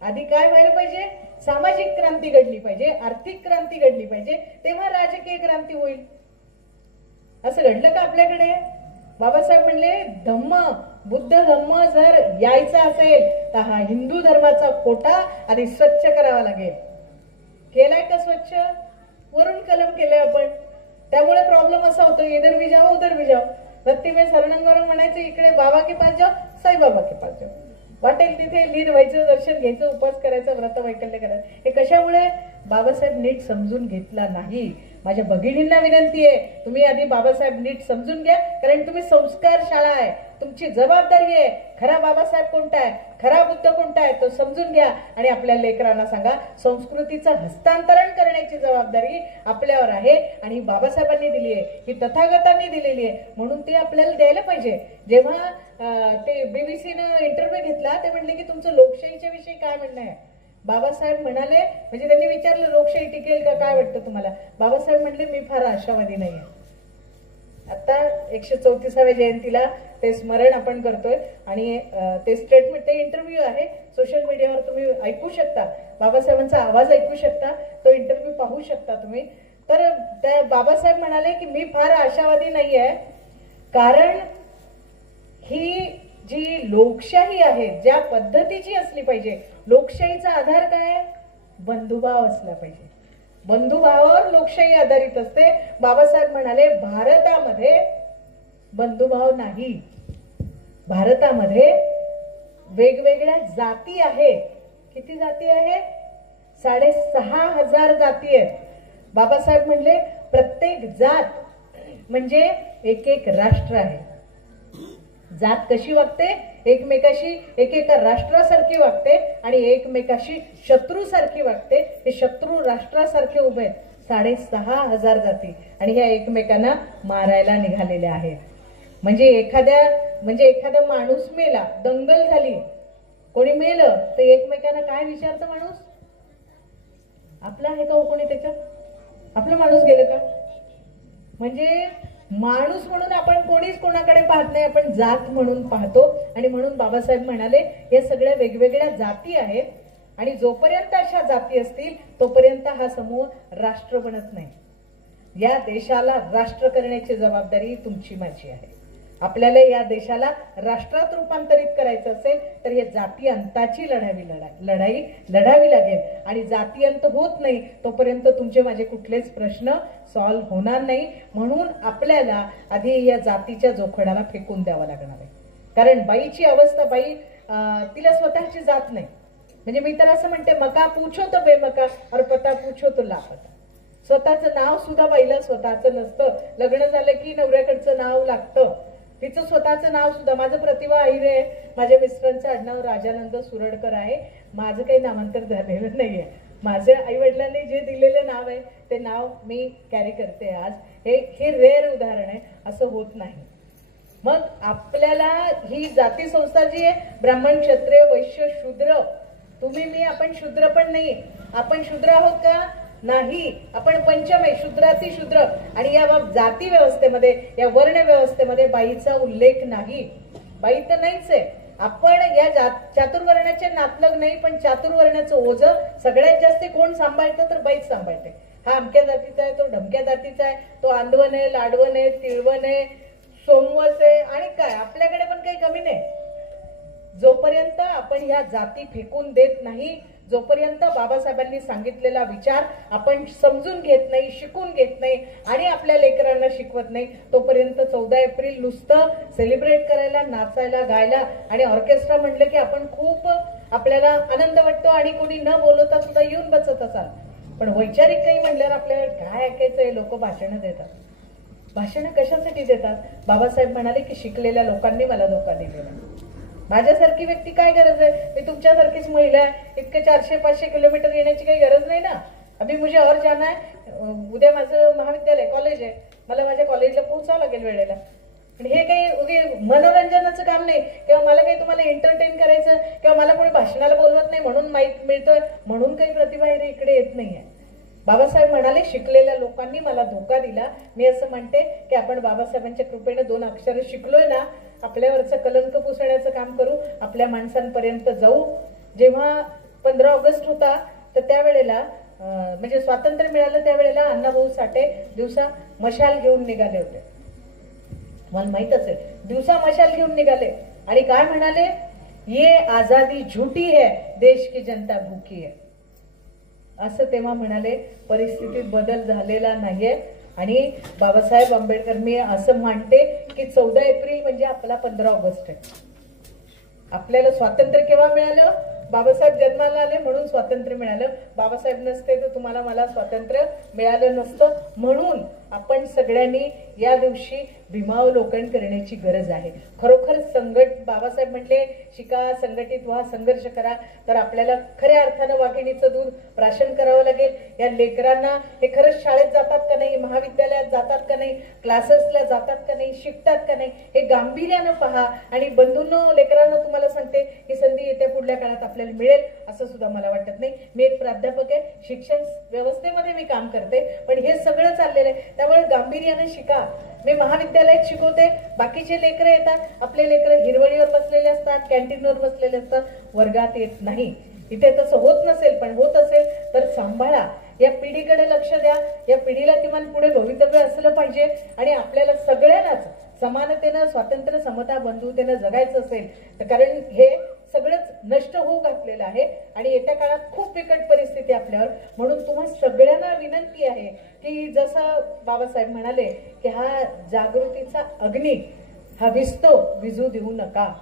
आधी काय व्हायला पाहिजे, सामाजिक क्रांती घडली पाहिजे, आर्थिक क्रांती घडली पाहिजे, तेव्हा राजकीय क्रांती होईल. असं घडलं का आपल्याकडे. बाबासाहेब म्हणले, धम्म बुद्ध धम्म जर यायचा असेल तर हा हिंदू धर्माचा कोटा आधी स्वच्छ करावा लागेल. केलाय का स्वच्छ, वरून कलम केलंय आपण. त्यामुळे प्रॉब्लेम असा होतो, इधर भी जाओ उधर भी जाओ. रत्ती में सरनंगवरून म्हणायचं, इकडे बाबा के पास जाओ, साईबाबा के पास जाओ. वाटेल तिथे लीन व्हायचं, दर्शन घ्यायचं, उपास करायचं, व्रत वैकल्य करायचं. हे कशामुळे, बाबासाहेब नीट समजून घेतला नाही. माझ्या भगिनींना विनंती आहे, तुम्ही आधी बाबासाहेब नीट समजून घ्या, कारण तुम्ही संस्कार शाळा आहे, तुमची जबाबदारी आहे. खरा बाबासाहेब कोणता आहे, खरा बुद्ध कोणता आहे तो समजून घ्या आणि आपल्या लेकरांना सांगा. संस्कृतीचं हस्तांतरण करण्याची जबाबदारी आपल्यावर आहे आणि बाबासाहेबांनी दिली आहे, ही तथागतांनी दिलेली आहे, म्हणून ते आपल्याला द्यायला पाहिजे. जेव्हा ते BBCनं इंटरव्ह्यू घेतला, ते म्हणले की तुमचं लोकशाहीच्या विषयी काय म्हणणं आहे. बाबासाहेब म्हणाले, म्हणजे त्यांनी विचारलं लोकशाही टिकेल का, काय वाटतं तुम्हाला. बाबासाहेब म्हणले, मी फार आशावादी नाहीये. आता 134व्या जयंतीला ते स्मरण आपण करतोय आणि ते स्टेटमेंट, ते इंटरव्ह्यू आहे, सोशल मीडियावर तुम्ही ऐकू शकता, बाबासाहेबांचा आवाज ऐकू शकता, तो इंटरव्ह्यू पाहू शकता तुम्ही. तर त्या बाबासाहेब म्हणाले की मी फार आशावादी नाही आहे, कारण ही जी लोकशाही आहे ज्या पद्धतीची असली पाहिजे, लोकशाहीचा आधार काय, बंधुभाव असला पाहिजे, बंधुभावावर लोकशाही आधारित असते. बाबासाहेब म्हणाले भारतामध्ये बंधुभाव नाही, भारतामध्ये वेगवेगळ्या जाती आहेत. किती जाती आहेत? 6,500 जाती आहेत. बाबासाहेब म्हणले प्रत्येक जात म्हणजे एक एक राष्ट्र आहे. जात कशी वागते, एकमेकाशी एकेका राष्ट्रासारखी वागते आणि एकमेकाशी शत्रूसारखी वागते. हे शत्रू राष्ट्रासारखे उभे आहेत. 6,500 जाती आणि ह्या एकमेकांना मारायला निघालेल्या आहेत. म्हणजे एखादा माणूस मेला, दंगल झाली, कोणी मेलं तर एकमेकांना काय विचारतं माणूस, आपला आहे का कोणी त्याच्यात, आपला माणूस गेलं का. म्हणजे माणूस म्हणून आपण कोणीच कोणाकडे पाहत नाही, आपण जात म्हणून पाहतो. आणि म्हणून बाबासाहेब म्हणाले या सगळ्या वेगवेगळ्या जाती आहेत आणि जोपर्यंत अशा जाती असतील तोपर्यंत हा समूह राष्ट्र बनत नाही. या देशाला राष्ट्र करण्याची जबाबदारी तुमची माझी आहे. आपल्याला या देशाला राष्ट्रात रूपांतरित करायचं असेल तर या जाती अंताची लढाई लढावी लागेल. आणि जाती अंत होत नाही तोपर्यंत तुमचे माझे कुठलेच प्रश्न सॉल्व्ह होणार नाही. म्हणून आपल्याला आधी या जातीच्या जोखडाला फेकून द्यावं लागणार आहे. कारण बाईची अवस्था, बाई तिला स्वतःची जात नाही. म्हणजे मी तर असं म्हणते, मका पूछो तो बेमका और पता पूछो तो लापता. स्वतःचं नाव सुद्धा बाईला स्वतःचं नसतं. लग्न झालं की नवऱ्याकडचं नाव लागतं. तिचं स्वतःचं नाव सुद्धा, माझं प्रतिभा अहिरे आहे, माझ्या मिस्टरांचं आडनाव राजानंद सुरडकर आहे, माझं काही नामांतर झालेलं नाहीये. माझ्या आई वडिलांनी जे दिलेलं नाव आहे ते नाव मी कॅरी करते आज. हे रेअर उदाहरण आहे, असं होत नाही. मग आपल्याला ही जाती संस्था जी आहे, ब्राह्मण, क्षत्रिय, वैश्य, शूद्र, तुम्ही मी, आपण शूद्र पण नाही. आपण शूद्र आहोत का? नाही. आपण पंचम आहे, शूद्राती शूद्र. आणि या जाती व्यवस्थेमध्ये, या वर्ण व्यवस्थेमध्ये बाईचा उल्लेख नाही. बाई तर नाहीच आहे. आपण या चातुर्वर्णाचे नातलग नाही, पण चातुर्वर्णाचं ओझं सगळ्यात जास्त कोण सांभाळतं तर बाईच सांभाळते. हा अमक्या जातीचा आहे, तो ढमक्या जातीचा आहे, तो आंदवन आहे, लाडवण आहे, तिळवण आहे, सोमवस आहे आणि काय, आपल्याकडे पण काही कमी नाही. जोपर्यंत आपण ह्या जाती फेकून देत नाही, जोपर्यंत बाबासाहेबांनी सांगितलेला विचार आपण समजून घेत नाही, शिकून घेत नाही आणि आपल्या लेकरांना शिकवत नाही, तोपर्यंत 14 एप्रिल नुसतं सेलिब्रेट करायला, नाचायला, गायला आणि ऑर्केस्ट्रा म्हटलं की आपण खूप आपल्याला आनंद वाटतो आणि कोणी न बोलवता सुद्धा येऊन बसत असाल. पण वैचारिक काही म्हणल्यावर आपल्याला काय ऐकायचंय? लोक भाषणं देतात. भाषणं कशासाठी देतात? बाबासाहेब म्हणाले की शिकलेल्या लोकांनी मला धोका दिलेला. माझ्यासारखी व्यक्ती काय गरज आहे? मी तुमच्यासारखीच महिला आहे, इतके 400-500 किलोमीटर येण्याची काही गरज नाही ना. अभी मुझे और जाना है. उद्या माझं महाविद्यालय, कॉलेज आहे, मला माझ्या कॉलेजला पोहोचावं लागेल वेळेला. पण हे काही मनोरंजनाचं काम नाही किंवा मला काही तुम्हाला एंटरटेन करायचं किंवा मला कोणी भाषणाला बोलवत नाही म्हणून माईक मिळतोय म्हणून काही प्रतिभा इकडे येत नाहीये. बाबासाहेब म्हणाले शिकलेल्या लोकांनी मला धोका दिला. मी असं म्हणते की आपण बाबासाहेबांच्या कृपेने 2 अक्षर शिकलोय ना, आपल्यावरचं कलंक पुसण्याचं काम करू, आपल्या माणसांपर्यंत जाऊ. जेव्हा 15 ऑगस्ट होता तर त्यावेळेला म्हणजे स्वातंत्र्य मिळालं त्यावेळेला अण्णाभाऊ साठे दिवसा मशाल घेऊन निघाले होते. मला माहित असेल, दिवसा मशाल घेऊन निघाले आणि काय म्हणाले, ये आजादी झूठी है, देश की जनता भूखी है, असं तेव्हा म्हणाले. परिस्थितीत बदल झालेला नाहीये आणि बाबासाहेब आंबेडकर, मी असं मानते की 14 एप्रिल म्हणजे आपला 15 ऑगस्ट आहे. आपल्याला स्वातंत्र्य केव्हा मिळालं? बाबासाहेब जन्माला आले म्हणून स्वातंत्र्य मिळालं. बाबासाहेब नसते तर तुम्हाला मला स्वातंत्र्य मिळालं नसतं. म्हणून आपण सगळ्यांनी या दिवशी भीमावलोकन करण्याची गरज आहे. खरोखर बाबासाहेब म्हटले शिका, संघटित व्हा, संघर्ष करा. तर आपल्याला खऱ्या अर्थानं वाघिणीचं दूध प्राशन करावं लागेल. या लेकरांना हे खरंच शाळेत जातात का नाही, महाविद्यालयात जातात का नाही, क्लासेसला जातात का नाही, शिकतात का नाही, हे गांभीर्यानं पहा. आणि बंधूंनो, लेकरांना तुम्हाला सांगते ही संधी येत्या पुढल्या काळात आपल्याला मिळेल असं सुद्धा मला वाटत नाही. मी एक प्राध्यापक आहे, शिक्षण व्यवस्थेमध्ये मी काम करते, पण हे सगळं चाललेलं आहे. त्यामुळे गांभीर्यानं शिका, मी महाविद्यालयात शिकवते, बाकीचे लेकरं येतात, आपले लेकरं हिरवळीवर बसलेले असतात, कॅन्टीनवर बसलेले असतात, वर्गात येत नाही. इथे तसं होत नसेल, पण होत असेल तर सांभाळा. या पिढीकडे लक्ष द्या. या पिढीला किमान पुढे भवितव्य असलं पाहिजे आणि आपल्याला सगळ्यांनाच समानतेनं, स्वातंत्र्य, समता, बंधुतेनं जगायचं असेल तर, कारण हे सगळंच नष्ट होऊ घातलेलं आहे आणि येत्या काळात खूप बिकट परिस्थिती आपल्यावर. म्हणून तुम्हा सगळ्यांना विनंती आहे की जसं बाबासाहेब म्हणाले की हा जागृतीचा अग्नी हा विजतो, विजू देऊ नका,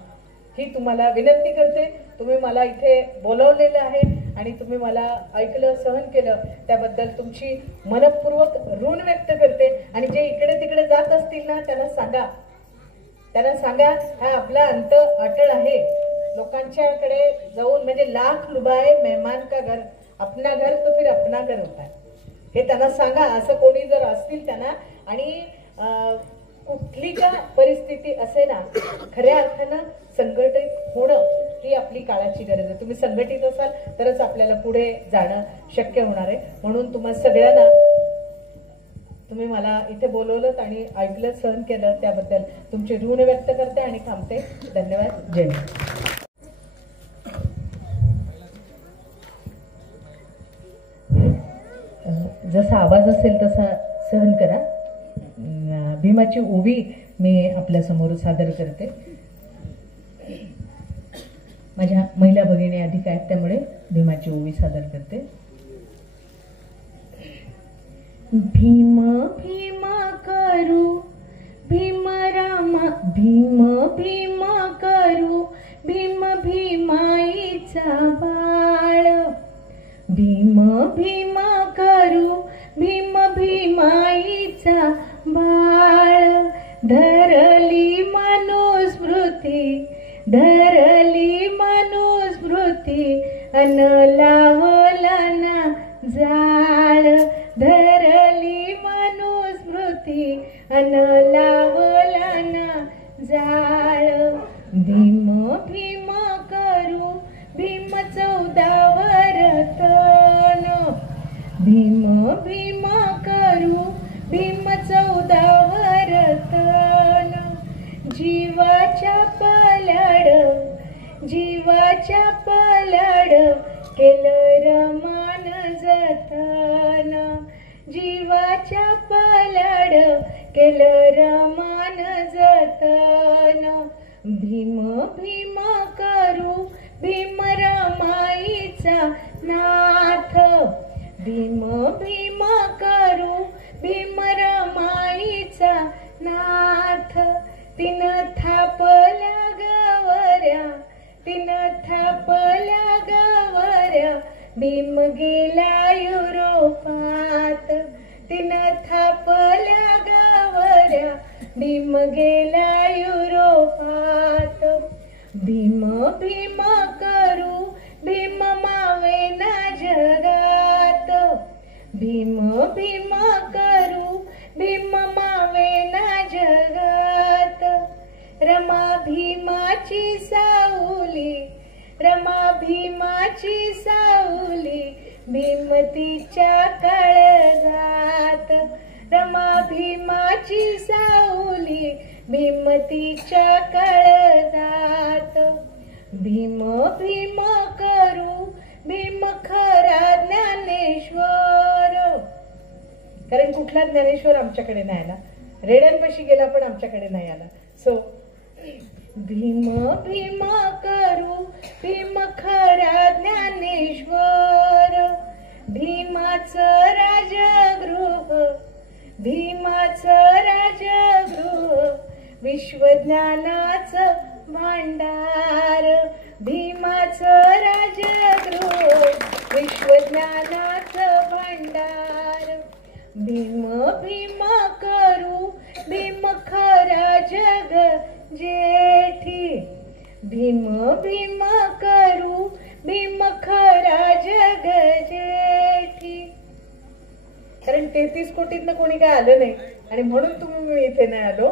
ही तुम्हाला विनंती करते. तुम्ही मला इथे बोलवलेलं आहे आणि तुम्ही मला ऐकलं, सहन केलं, त्याबद्दल तुमची मनपूर्वक ऋण व्यक्त करते. आणि जे इकडे तिकडे जात असतील ना, त्यांना सांगा हा आपला अंत अटळ आहे. लोकांच्याकडे जाऊन म्हणजे लाख लुभाए मेहमान का घर, अपना घर तो फिर अपना घर होता है, हे त्यांना सांगा. असं कोणी जर असतील त्यांना, आणि कुठली का परिस्थिती असे ना, खऱ्या अर्थानं संघटित होणं ही आपली काळाची गरज आहे. तुम्ही संघटित असाल तरच आपल्याला पुढे जाणं शक्य होणार आहे. म्हणून तुम्हा सगळ्यांना, तुम्ही मला इथे बोलवलं आणि ऐकलं, सहन केलं, त्याबद्दल तुमचे ऋण व्यक्त करते आणि थांबते. धन्यवाद. जय हिंद. जसा आवाज असेल तसा सहन करा. भीमाची ओवी मी आपल्यासमोर सादर करते. माझ्या महिला भगिनी अधिक आहेत, त्यामुळे भीमाची ओवी सादर करते. भीम भीम करू भीम रामा, भीम भीम करू भीम भीमाईचा बाळ, भीम भीम करू भीम भीमाईचा बाळ. धरली मनुस्मृती, धरली मनुस्मृती, अन लावला ना जाळ, धरली मनुस्मृती, अन लावला ना जाळ. भीम भीम करू भीम 14वर तण, भीम भीम करू भीम 14वर तण. जीवाच्या पलाड, जीवाच्या पलाड, केलं रमान जतन, जीवाच्या पलाड, केलं रमान जतन. भीम भीम करू भीम रमाईचा नाथ, भीम भीम करू भीम रमाईचा नाथ. तिन थापल्या गवऱ्या, तिन थापल्या गवऱ्या, भीम गेला युरोपात, तिन थापल्या गवऱ्या, भीम गेला युरोपात. भीम भीम करू भीम मावेना जगात, भीम भीम करू भीम मावेना जगात. रमा भीमाची सावली, रमा भीमाची सावली, भीमतीच्या काळजात, रमा भीमाची सावली, भीमतीच्या काळजात. भीम भीम करू भीम खरा ज्ञानेश्वर, कारण कुठला ज्ञानेश्वर आमच्याकडे नाही आला, रेड्यांपाशी गेला पण आमच्याकडे नाही आला. सो भीम भीम करू भीम खरा ज्ञानेश्वर. भीमाचं राजगृह, भीमाचं राजगृह, विश्वज्ञानाचं भांडार, भीमाचं राजगृह, विश्वज्ञानाचं भांडार. भीम भीम करू भीम खरा जग जेठी, भीम भीम करू भीम खरा जग जेठी. कारण 33 कोटीतनं कोणी काय आलं नाही आणि म्हणून तुम्ही इथे नाही आलो.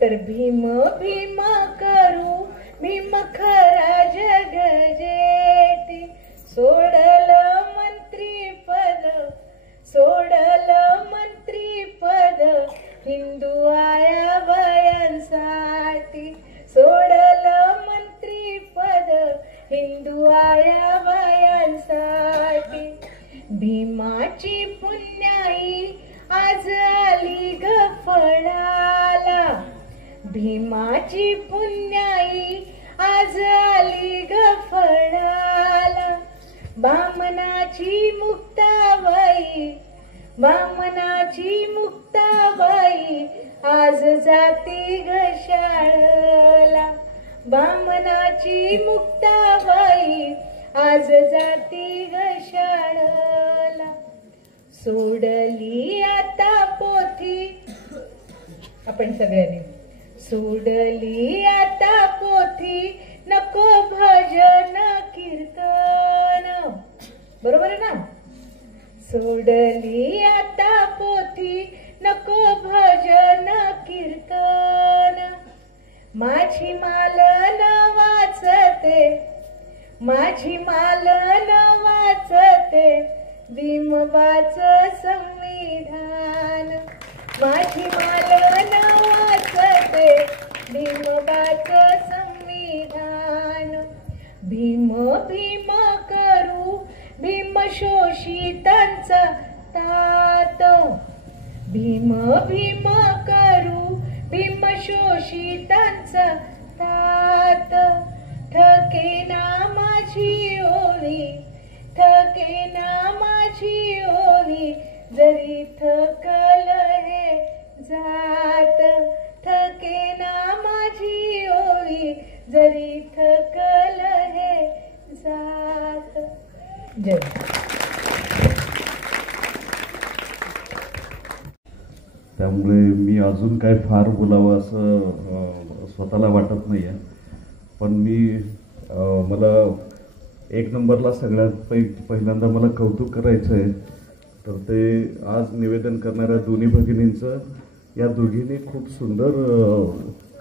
तर भीम भीम करू भीम खरा जग जेठी. सोडलं मंत्रीपद, सोडलं मंत्रीपद, हिंदू आया आली ग फळाला, भीमाची पुण्याई आज आली ग फळाला. बामनाची मुक्ताबाई, बामनाची मुक्ताबाई आज जाती ग शाळेला. बामनाची मुक्ताबाई आज जाती ग शाळेला. सोडली आता पोथी, आपण सगळ्यांनी सोडली आता पोथी, नको भजन कीर्तन. बरोबर आहे ना? सोडली आता पोथी, नको भजन कीर्तन. माझी मालन वाचते, माझी मालन वाचते, भीमबाच संविधान. माझी मालन वाचते, भीमबाच संविधान. भीम भीम करू भीम शोषितांचा तात. भीम भीम करू भीम शोषितांचा तात. थकेना माझी ओवी, थकेना माझी ओवी, जरी थकल हे जात. थकेना माझी ओवी, जरी थकल हे जात. जय. त्यामुळे मी अजून काय फार बोलावं असं स्वतःला वाटत नाही आहे. पण मला एक नंबरला सगळ्यात पहिल्यांदा मला कौतुक करायचं आहे. तर ते आज निवेदन करणाऱ्या दोन्ही भगिनींचं, या दोघींनी खूप सुंदर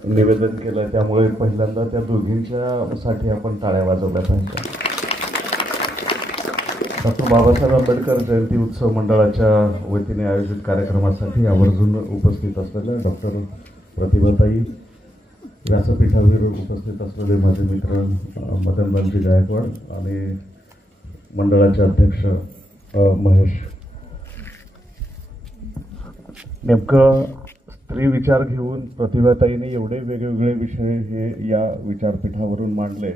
निवेदन केलं आहे. त्यामुळे पहिल्यांदा त्या दोघींच्यासाठी आपण टाळ्या वाजवल्या पाहिजे. डॉक्टर बाबासाहेब आंबेडकर जयंती उत्सव मंडळाच्या वतीने आयोजित कार्यक्रमासाठी आवर्जून उपस्थित असलेल्या डॉक्टर प्रतिभाताई, व्यासपीठावर उपस्थित असलेले माझे मित्र मदनलालजी गायकवाड आणि मंडळाचे अध्यक्ष महेश. नेमकं स्त्री विचार घेऊन प्रतिभाताईने एवढे वेगवेगळे विषय हे या विचारपीठावरून मांडले.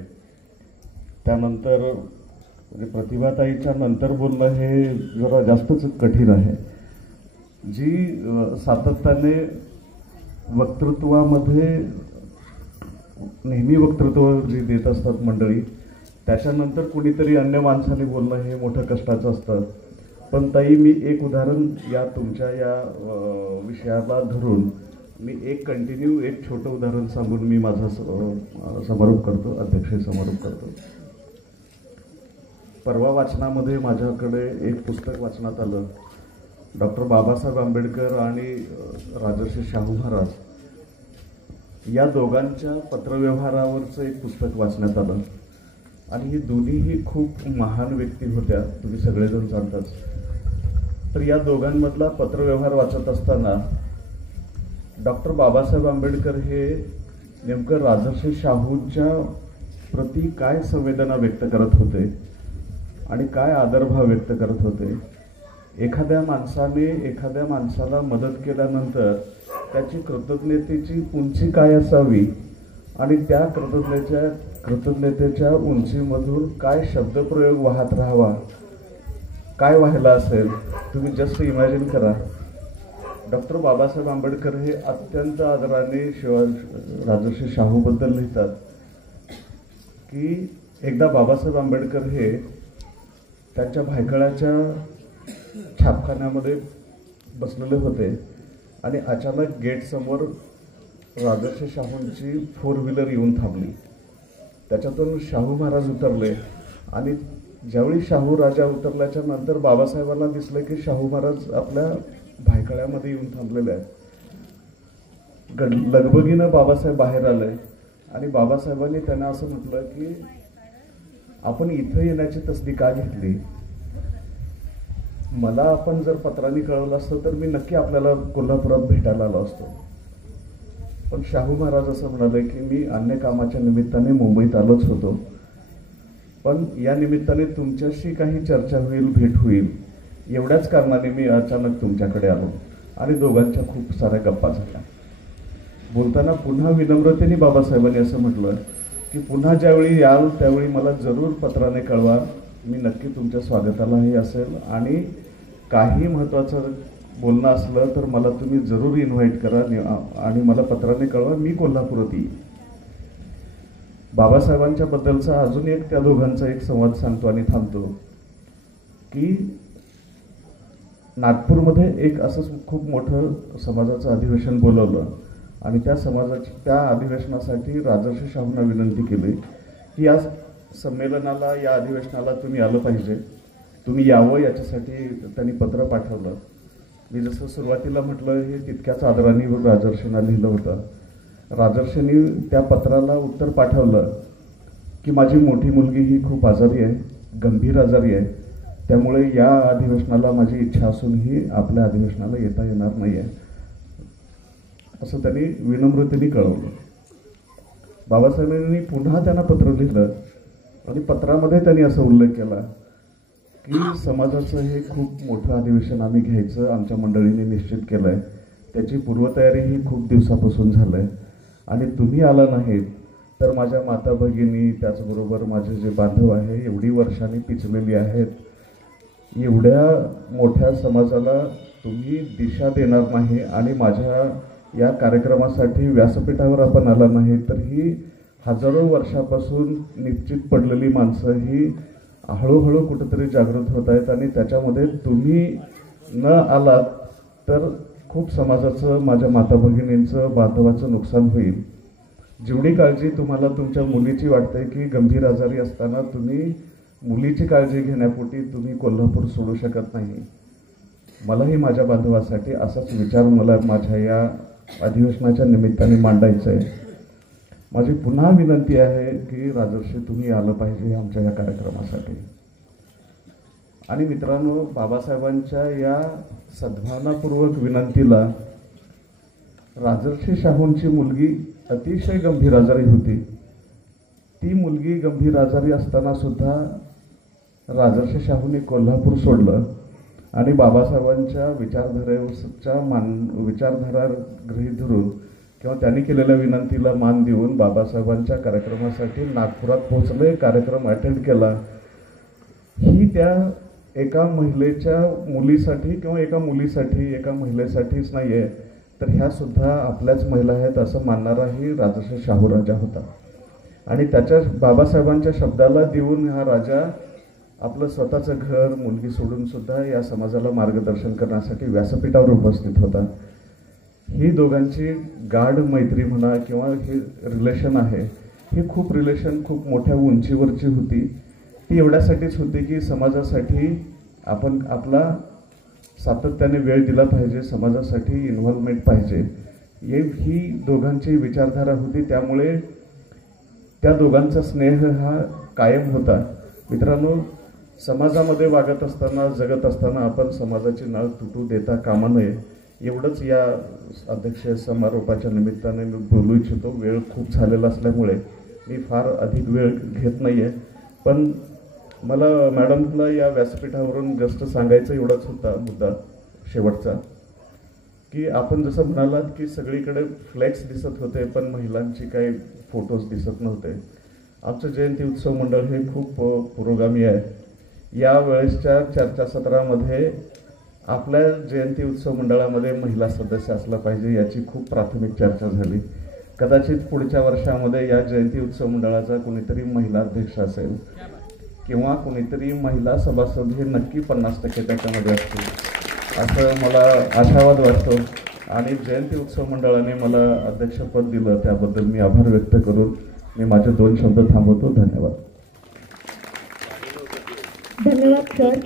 त्यानंतर म्हणजे प्रतिभाताईच्या नंतर बोलणं हे जरा जास्तच कठीण आहे. जी सातत्याने वक्तृत्वामध्ये नेहमी वक्तृत्व जी देत असतात मंडळी, त्याच्यानंतर कुणीतरी अन्य माणसाने बोलणं हे मोठं कष्टाचं असतं. पण ताई, मी एक उदाहरण या तुमच्या या विषयाला धरून मी एक कंटिन्यू एक छोटं उदाहरण सांगून मी माझा समारोप करतो, अध्यक्षीय समारोप करतो. परवा वाचनामध्ये माझ्याकडे एक पुस्तक वाचनात आलं. डॉक्टर बाबासाहेब आंबेडकर आणि राजर्षी शाहू महाराज या दोघांच्या पत्रव्यवहारावरचं एक पुस्तक वाचण्यात आलं. आणि ही दोन्हीही खूप महान व्यक्ती होत्या, तुम्ही सगळेजण जाणताच. तर या दोघांमधला पत्रव्यवहार वाचत असताना डॉक्टर बाबासाहेब आंबेडकर हे नेमकं राजर्षी शाहूंच्या प्रती काय संवेदना व्यक्त करत होते आणि काय आदरभाव व्यक्त करत होते. एखाद्या माणसाला मदत केल्यानंतर त्याची कृतज्ञतेची उंची काय असावी आणि त्या कृतज्ञतेच्या उंचीमधून काय शब्दप्रयोग वाहत राहावा, काय व्हायला असेल, तुम्ही जस्ट इमॅजिन करा. डॉक्टर बाबासाहेब आंबेडकर हे अत्यंत आदराने राजर्षी शाहूबद्दल लिहितात की एकदा बाबासाहेब आंबेडकर हे त्यांच्या भायखळ्याच्या छापखान्यामध्ये बसलेले होते आणि अचानक गेटसमोर राजर्षी शाहूंची 4 व्हीलर येऊन थांबली. त्याच्यातून शाहू महाराज उतरले आणि ज्यावेळी शाहू राजा उतरल्याच्या नंतर बाबासाहेबांना दिसलं की शाहू महाराज आपल्या भायखळ्यामध्ये येऊन थांबलेले आहेत. लगबगीनं बाबासाहेब बाहेर आले आणि बाबासाहेबांनी त्यांना असं म्हटलं की आपण इथं येण्याची तसदी का घेतली? मला आपण जर पत्रांनी कळवलं असतं तर मी नक्की आपल्याला कोल्हापुरात भेटायला आलो असतो. पण शाहू महाराज असं म्हणाले की मी अन्य कामाच्या निमित्ताने मुंबईत आलोच होतो, पण या निमित्ताने तुमच्याशी काही चर्चा होईल, भेट होईल, एवढ्याच कारणाने मी अचानक तुमच्याकडे आलो. आणि दोघांच्या खूप साऱ्या गप्पा झाल्या. बोलताना पुन्हा विनम्रतेने बाबासाहेबांनी असं म्हटलं की पुन्हा ज्यावेळी याल त्यावेळी मला जरूर पत्राने कळवा, मी नक्की तुमच्या स्वागतालाही असेल आणि काही महत्त्वाचं बोलणं असलं तर मला तुम्ही जरूर इन्व्हाइट करा आणि मला पत्राने कळवा, मी कोल्हापुरात येईल. बाबासाहेबांच्या बद्दलचा अजून एक त्या दोघांचा एक संवाद सांगतो आणि थांबतो की नागपूरमध्ये एक असंच खूप मोठं समाजाचं अधिवेशन बोलवलं आणि त्या अधिवेशनासाठी राजर्षी शाहूंना विनंती केली की या संमेलनाला, या अधिवेशनाला तुम्ही आलं पाहिजे, तुम्ही यावं, याच्यासाठी त्यांनी पत्र पाठवलं. मी जसं सुरुवातीला म्हटलं, हे तितक्याच आदराने राजर्षींना लिहिलं होतं. राजर्षींनी त्या पत्राला उत्तर पाठवलं की माझी मोठी मुलगी ही खूप आजारी आहे, गंभीर आजारी आहे, त्यामुळे या अधिवेशनाला माझी इच्छा असूनही आपल्या अधिवेशनाला येता येणार नाही आहे, असं त्यांनी विनम्रतेने कळवलं. बाबासाहेबांनी पुन्हा त्यांना पत्र लिहिलं आणि पत्रामध्ये त्यांनी असा उल्लेख केला की समाजाचं हे खूप मोठं अधिवेशन आम्ही घ्यायचं आमच्या मंडळीने निश्चित केलं आहे, त्याची पूर्वतयारी ही खूप दिवसापासून झालं आहे आणि तुम्ही आला नाहीत तर माझ्या माता भगिनी, त्याचबरोबर माझे जे बांधव आहे, एवढी वर्षांनी पिचलेली आहेत, एवढ्या मोठ्या समाजाला तुम्ही दिशा देणार नाही आणि माझ्या या कार्यक्रमासाठी व्यासपीठावर आपण आला नाही तर ही हजारो वर्षापासून निश्चित पडलेली माणसं ही हळूहळू कुठेतरी जागृत होत आहेत आणि त्याच्यामध्ये तुम्ही न आलात तर खूप समाजाचं, माझ्या माता भगिनींचं, बांधवाचं नुकसान होईल. जेवढी काळजी तुम्हाला तुमच्या मुलीची वाटते की गंभीर आजारी असताना तुम्ही मुलीची काळजी घेण्यापोटी तुम्ही कोल्हापूर सोडू शकत नाही, मलाही माझ्या बांधवासाठी असाच विचार मला माझ्या या अधिवेशनाच्या निमित्ताने मांडायचं आहे. माझी पुन्हा विनंती आहे की राजर्षी तुम्ही आलं पाहिजे आमच्या या कार्यक्रमासाठी. आणि मित्रांनो, बाबासाहेबांच्या या सद्भावनापूर्वक विनंतीला राजर्षी शाहूंची मुलगी अतिशय गंभीर आजारी होती. ती मुलगी गंभीर आजारी असताना सुद्धा राजर्षी शाहूंनी कोल्हापूर सोडलं आणि बाबासाहेबांच्या विचारधारा गृहीत धरून किंवा त्यांनी केलेल्या विनंतीला मान देऊन बाबासाहेबांच्या कार्यक्रमासाठी नागपुरात पोहोचले, कार्यक्रम अटेंड केला. ही त्या एका महिलेच्या मुलीसाठी किंवा एका मुलीसाठी, एका महिलेसाठीच नाही आहे, तर ह्या सुद्धा आपल्याच महिला आहेत असं मानणाराही राजर्षी शाहू राजा होता. आणि त्याच्या बाबासाहेबांच्या शब्दाला देऊन हा राजा आपलं स्वतःचं घर, मुलगी सोडून सुद्धा या समाजाला मार्गदर्शन करण्यासाठी व्यासपीठावर उपस्थित होता. ही दोघांची गाढ मैत्री म्हणा किंवा हे रिलेशन आहे, ही खूप मोठ्या उंचीवरची होती. ती एवढ्यासाठीच होती की समाजासाठी आपण आपला सातत्याने वेळ दिला पाहिजे, समाजासाठी इन्व्हॉल्वमेंट पाहिजे, ही दोघांची विचारधारा होती. त्यामुळे त्या दोघांचा स्नेह हा कायम होता. मित्रांनो, समाजामध्ये वागत असताना, जगत असताना आपण समाजाची नाळ तुटू देता कामा नये, एवढंच या अध्यक्ष समारोपाच्या निमित्ताने मी बोलू इच्छितो. वेळ खूप झालेला असल्यामुळे मी फार अधिक वेळ घेत नाही आहे, पण मला मॅडमला या व्यासपीठावरून जस्ट सांगायचं एवढाच होता मुद्दा शेवटचा, की आपण जसं म्हणालात की सगळीकडे फ्लेक्स दिसत होते पण महिलांची काही फोटोज दिसत नव्हते. आमचं जयंती उत्सव मंडळ हे खूप पुरोगामी आहे. या वेळेसच्या चर्चासत्रामध्ये आपल्या जयंती उत्सव मंडळामध्ये महिला सदस्य असला पाहिजे याची खूप प्राथमिक चर्चा झाली. कदाचित पुढच्या वर्षामध्ये या जयंती उत्सव मंडळाचा कोणीतरी महिला अध्यक्ष असेल किंवा कोणीतरी महिला सभासद हे नक्की 50% त्याच्यामध्ये असतील असं मला आशावाद वाटतो. आणि जयंती उत्सव मंडळाने मला अध्यक्षपद दिलं त्याबद्दल मी आभार व्यक्त करून मी माझे 2 शब्द थांबवतो. धन्यवाद. धन्यवाद सर.